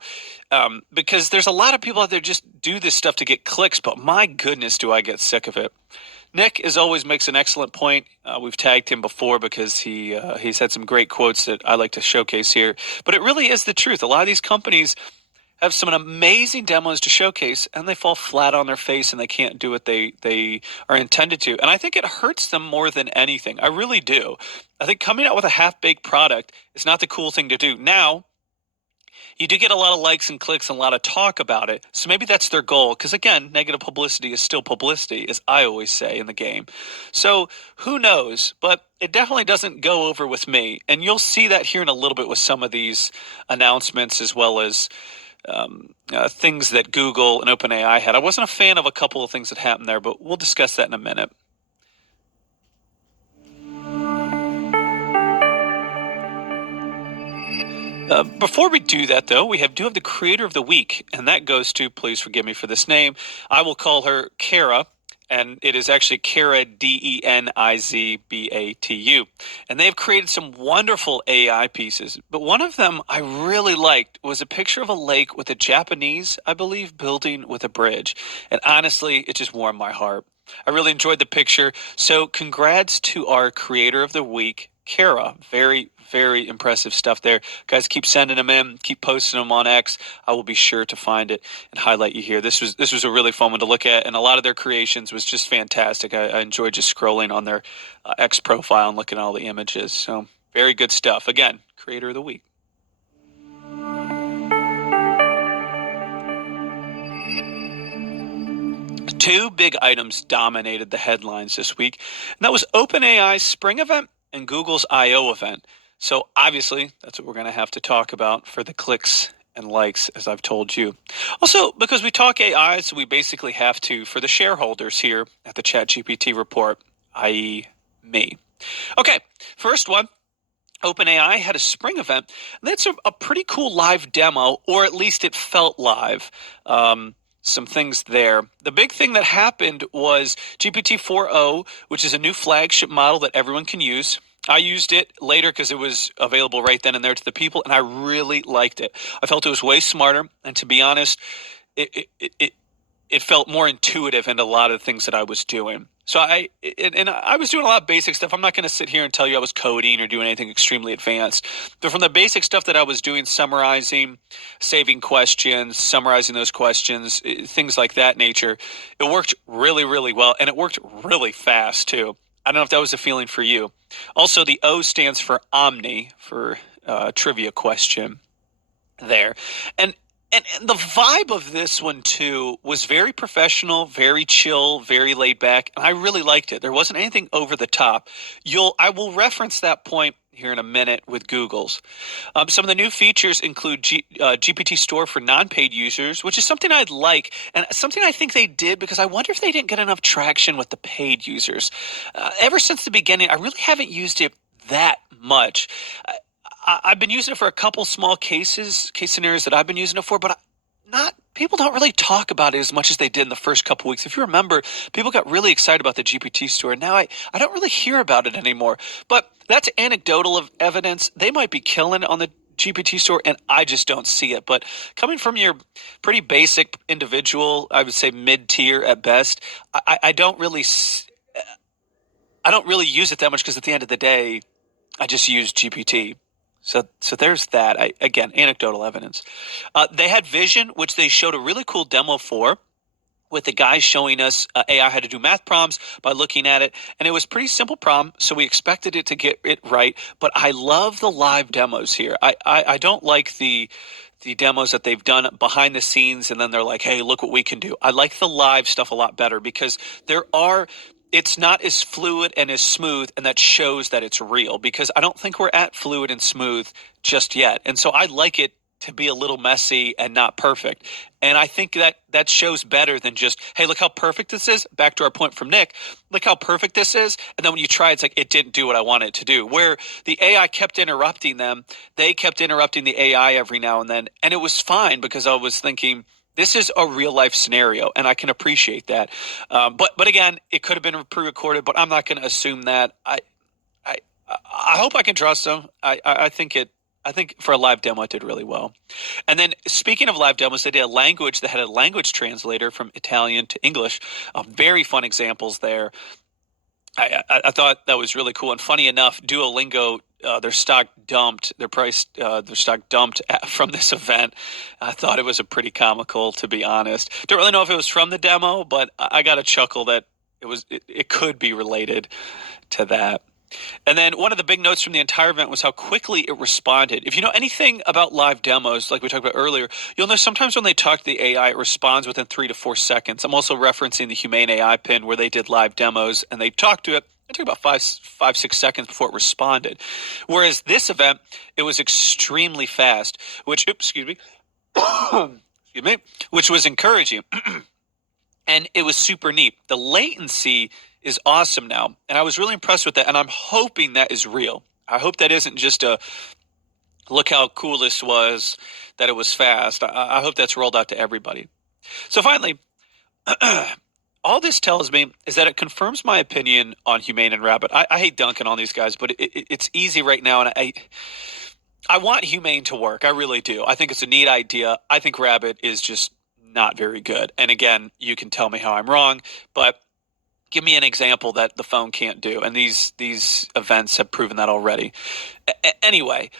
because there's a lot of people out there just do this stuff to get clicks, but my goodness, do I get sick of it. Nick, as always, makes an excellent point. We've tagged him before because he's had some great quotes that I like to showcase here. But it really is the truth. A lot of these companies have some amazing demos to showcase, and they fall flat on their face, and they can't do what they are intended to. And I think it hurts them more than anything. I really do. I think coming out with a half-baked product is not the cool thing to do. Now, You do get a lot of likes and clicks and a lot of talk about it. So maybe that's their goal. Because again, negative publicity is still publicity, as I always say in the game. So who knows? But it definitely doesn't go over with me. And you'll see that here in a little bit with some of these announcements, as well as things that Google and OpenAI had. I wasn't a fan of a couple of things that happened there, but we'll discuss that in a minute. Before we do that, though, we do have the creator of the week, and that goes to, please forgive me for this name, I will call her Kara, and it is actually Kara, Denizbatu. And they have created some wonderful AI pieces, but one of them I really liked was a picture of a lake with a Japanese, I believe, building with a bridge. And honestly, it just warmed my heart. I really enjoyed the picture, so congrats to our creator of the week, Kara. Very, very impressive stuff there. Guys, keep sending them in. Keep posting them on X. I will be sure to find it and highlight you here. This was a really fun one to look at, and a lot of their creations was just fantastic. I enjoyed just scrolling on their X profile and looking at all the images. So very good stuff. Again, creator of the week. Two big items dominated the headlines this week, and that was OpenAI's spring event and Google's I/O event. So obviously, that's what we're going to have to talk about for the clicks and likes, as I've told you. Also, because we talk AI, so we basically have to for the shareholders here at the Chatgpt report, i.e. me. Okay, first one. OpenAI had a spring event. That's a pretty cool live demo, or at least it felt live. Some things there. The big thing that happened was GPT-4o, which is a new flagship model that everyone can use. I used it later because it was available right then and there to the people, and I really liked it. I felt it was way smarter, and to be honest, it felt more intuitive in a lot of things that I was doing. So I was doing a lot of basic stuff. I'm not going to sit here and tell you I was coding or doing anything extremely advanced. But from the basic stuff that I was doing, summarizing, saving questions, summarizing those questions, things like that nature, it worked really, really well. And it worked really fast, too. I don't know if that was a feeling for you. Also, the O stands for Omni, for trivia question there. And the vibe of this one, too, was very professional, very chill, very laid back, and I really liked it. There wasn't anything over the top. I will reference that point here in a minute with Google's. Some of the new features include GPT Store for non-paid users, which is something I'd like, and something I think they did because I wonder if they didn't get enough traction with the paid users. Ever since the beginning, I really haven't used it that much. I've been using it for a couple small case scenarios that I've been using it for, but people don't really talk about it as much as they did in the first couple weeks. If you remember, people got really excited about the GPT store, and now I don't really hear about it anymore. But that's anecdotal of evidence. They might be killing it on the GPT store, and I just don't see it. But coming from your pretty basic individual, I would say mid-tier at best, I don't really use it that much because at the end of the day, I just use GPT. So there's that. Again, anecdotal evidence. They had Vision, which they showed a really cool demo for, with the guy showing us AI how to do math problems by looking at it. And it was pretty simple problem, so we expected it to get it right. But I love the live demos here. I don't like the demos that they've done behind the scenes, and then they're like, hey, look what we can do. I like the live stuff a lot better because it's not as fluid and as smooth, and that shows that it's real because I don't think we're at fluid and smooth just yet. And so I like it to be a little messy and not perfect. And I think that shows better than just, hey, look how perfect this is. Back to our point from Nick, look how perfect this is. And then when you try, it's like, it didn't do what I wanted it to do. Where the AI kept interrupting them, they kept interrupting the AI every now and then. And it was fine because I was thinking, this is a real life scenario, and I can appreciate that. But again, it could have been pre-recorded, but I'm not going to assume that. I hope I can trust them. I think for a live demo, it did really well. And then speaking of live demos, they did a language that had a language translator from Italian to English. Very fun examples there. I thought that was really cool. And funny enough, Duolingo, their stock dumped from this event. I thought it was a pretty comical, to be honest. Don't really know if it was from the demo, but I got a chuckle that it could be related to that. And then one of the big notes from the entire event was how quickly it responded. If you know anything about live demos, like we talked about earlier, you'll know sometimes when they talk to the AI, it responds within 3 to 4 seconds. I'm also referencing the Humane AI pin where they did live demos and they talked to it. It took about 5-6 seconds before it responded. Whereas this event, it was extremely fast, which, excuse me, excuse me, which was encouraging. And it was super neat. The latency is awesome now. And I was really impressed with that. And I'm hoping that is real. I hope that isn't just a look how cool this was, that it was fast. I hope that's rolled out to everybody. So finally, all this tells me is that it confirms my opinion on Humane and Rabbit. I hate dunking on these guys, but it's easy right now. And I want Humane to work. I really do. I think it's a neat idea. I think Rabbit is just not very good. And again, you can tell me how I'm wrong, but give me an example that the phone can't do. And these events have proven that already. Anyway,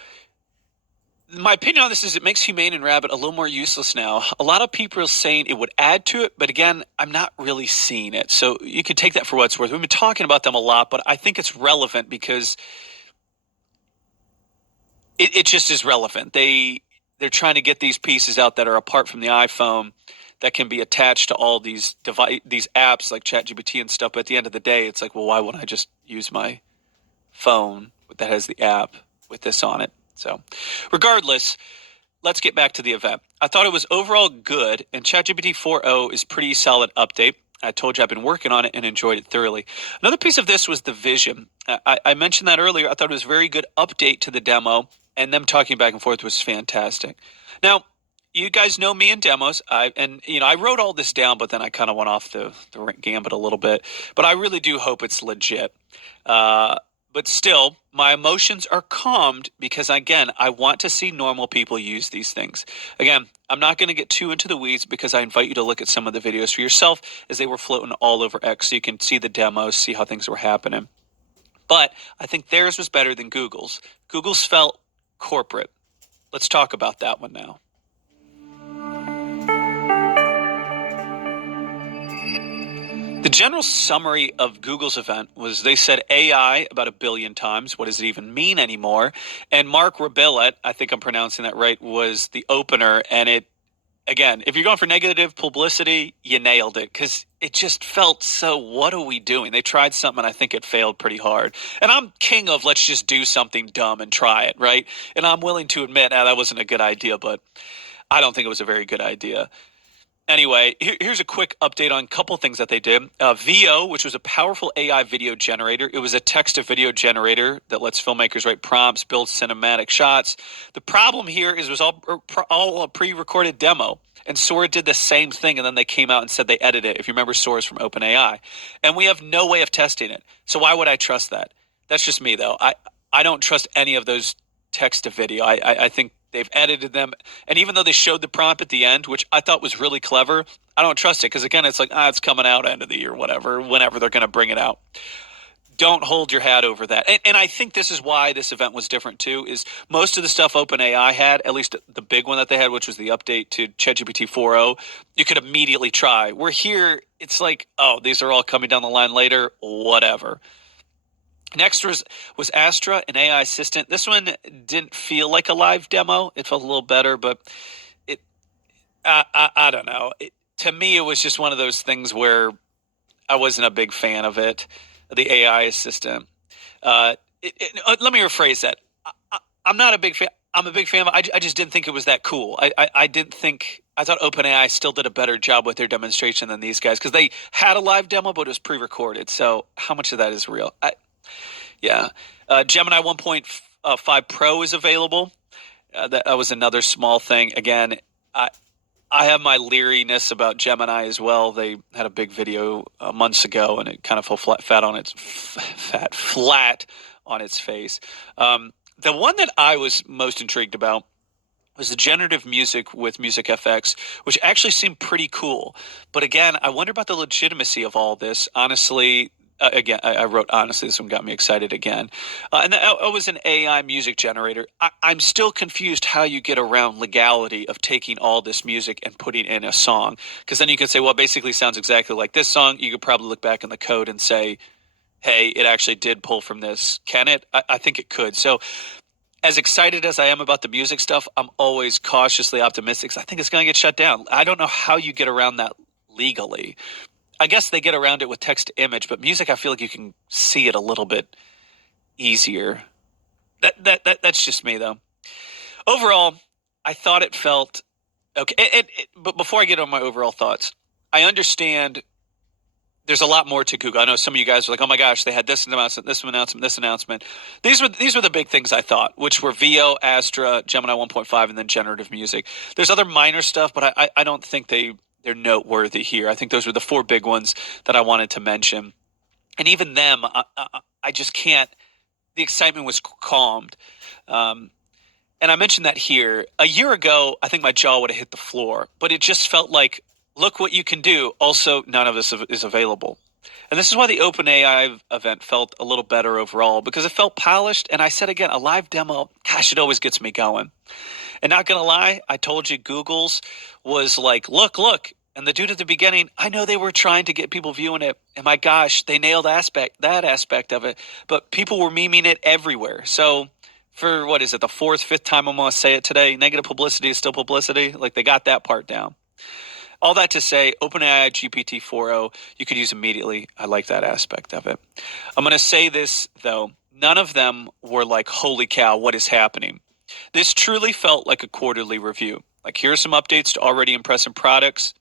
my opinion on this is it makes Humane and Rabbit a little more useless now. A lot of people are saying it would add to it, but again, I'm not really seeing it. So you can take that for what it's worth. We've been talking about them a lot, but I think it's relevant because it just is relevant. They're trying to get these pieces out that are apart from the iPhone that can be attached to all these apps like Chatgpt and stuff. But at the end of the day, it's like, well, why wouldn't I just use my phone that has the app with this on it? So regardless, let's get back to the event. I thought it was overall good, and ChatGPT 4.0 is pretty solid update. I told you I've been working on it and enjoyed it thoroughly. Another piece of this was the vision. I mentioned that earlier. I thought it was a very good update to the demo, and them talking back and forth was fantastic. Now, you guys know me in demos, I wrote all this down, but then I kind of went off the gambit a little bit. But I really do hope it's legit. But still, my emotions are calmed because, again, I want to see normal people use these things. Again, I'm not going to get too into the weeds because I invite you to look at some of the videos for yourself as they were floating all over X so you can see the demos, see how things were happening. But I think theirs was better than Google's. Google's felt corporate. Let's talk about that one now. The general summary of Google's event was they said AI about 1 billion times. What does it even mean anymore? And Mark Rebillet, I think I'm pronouncing that right, was the opener. And it, again, if you're going for negative publicity, you nailed it because it just felt so, what are we doing? They tried something and I think it failed pretty hard. And I'm king of let's just do something dumb and try it, right? And I'm willing to admit, that wasn't a good idea, but I don't think it was a very good idea. Anyway, here's a quick update on a couple things that they did. VO, which was a powerful AI video generator. It was a text-to-video generator that lets filmmakers write prompts, build cinematic shots. The problem here is it was all a pre-recorded demo. And Sora did the same thing, and then they came out and said they edited it. If you remember, Sora's from OpenAI. And we have no way of testing it. So why would I trust that? That's just me, though. I don't trust any of those text-to-video. I think they've edited them. And even though they showed the prompt at the end, which I thought was really clever, I don't trust it. Because, again, it's like, it's coming out end of the year, whatever, whenever they're going to bring it out. Don't hold your hat over that. And I think this is why this event was different, too, is most of the stuff OpenAI had, at least the big one that they had, which was the update to ChatGPT 4.0, you could immediately try. Where here, it's like, these are all coming down the line later, whatever. Next was Astra, an AI assistant. This one didn't feel like a live demo. It felt a little better, but I don't know. To me, it was just one of those things where I wasn't a big fan of it, the AI assistant. Let me rephrase that. I'm not a big fan. I'm a big fan of it. I just didn't think it was that cool. I thought OpenAI still did a better job with their demonstration than these guys because they had a live demo, but it was pre-recorded. So how much of that is real? Gemini 1.5 Pro is available. That was another small thing. Again, I have my leeriness about Gemini as well. They had a big video months ago, and it kind of fell flat on its face. The one that I was most intrigued about was the generative music with Music FX, which actually seemed pretty cool. But again, I wonder about the legitimacy of all this. Honestly, again, I wrote honestly, this one got me excited again. And that was an AI music generator. I'm still confused how you get around legality of taking all this music and putting in a song. Because then you could say, well, it basically sounds exactly like this song. You could probably look back in the code and say, hey, it actually did pull from this. Can it? I think it could. So as excited as I am about the music stuff, I'm always cautiously optimistic. I think it's going to get shut down. I don't know how you get around that legally. I guess they get around it with text to image, but music, I feel like you can see it a little bit easier. That's just me, though. Overall, I thought it felt okay. But before I get on my overall thoughts, I understand there's a lot more to Google. I know some of you guys are like, oh my gosh, they had this announcement, this announcement, this announcement. These were the big things I thought, which were VO, Astra, Gemini 1.5, and then generative music. There's other minor stuff, but I don't think they're noteworthy here. I think those were the four big ones that I wanted to mention. And even them, I just can't. The excitement was calmed. And I mentioned that here. A year ago, I think my jaw would have hit the floor, but it just felt like, look what you can do. Also, none of this is available. And this is why the OpenAI event felt a little better overall, because it felt polished. And I said again, a live demo, gosh, it always gets me going. And not going to lie, I told you Google's was like, look. And the dude at the beginning, I know they were trying to get people viewing it. And my gosh, they nailed that aspect of it. But people were memeing it everywhere. So for, what is it, the fourth, fifth time I'm going to say it today, negative publicity is still publicity. Like, they got that part down. All that to say, OpenAI GPT-4o, you could use immediately. I like that aspect of it. I'm going to say this, though. None of them were like, holy cow, what is happening? This truly felt like a quarterly review. Like, here are some updates to already impressive products,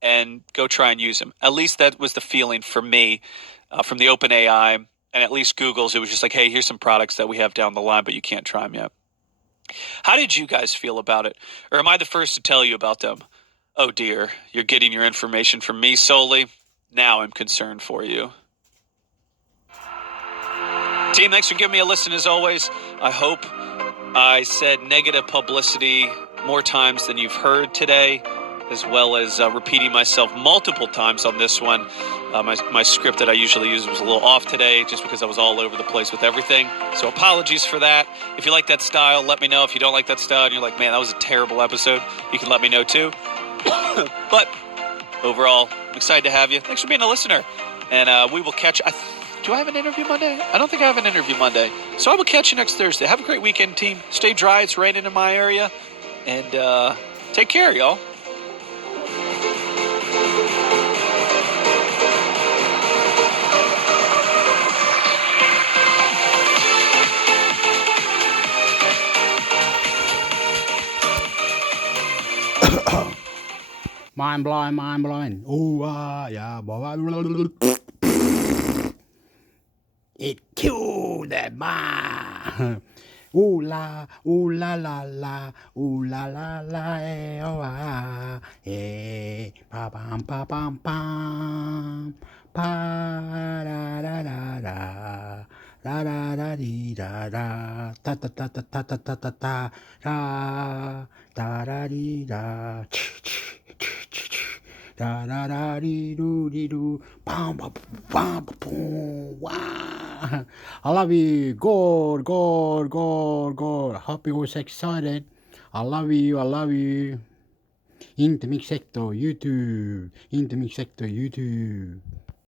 and go try and use them. At least that was the feeling for me from the OpenAI, and at least Google's. It was just like, hey, here's some products that we have down the line, but you can't try them yet. How did you guys feel about it? Or am I the first to tell you about them? Oh dear, you're getting your information from me solely. Now I'm concerned for you. Team, thanks for giving me a listen as always. I hope I said negative publicity more times than you've heard today, as well as repeating myself multiple times on this one. My script that I usually use was a little off today just because I was all over the place with everything. So apologies for that. If you like that style, let me know. If you don't like that style and you're like, man, that was a terrible episode, you can let me know too. But overall, I'm excited to have you. Thanks for being a listener. And we will catch... Do I have an interview Monday? I don't think I have an interview Monday. So I will catch you next Thursday. Have a great weekend, team. Stay dry. It's raining in my area. And take care, y'all. Mind blowing. Ooh, yeah, boy. It killed that man. Ooh la la, ooh la la, oh ah, eh, pa pam, pa da da, da dee da, ta ta ta ta ta ta ta ta ta, da dee da. Da da da dee doo, bam bam bam boom, wow! I love you, God. Hope you was excited. I love you. Intermix sector YouTube.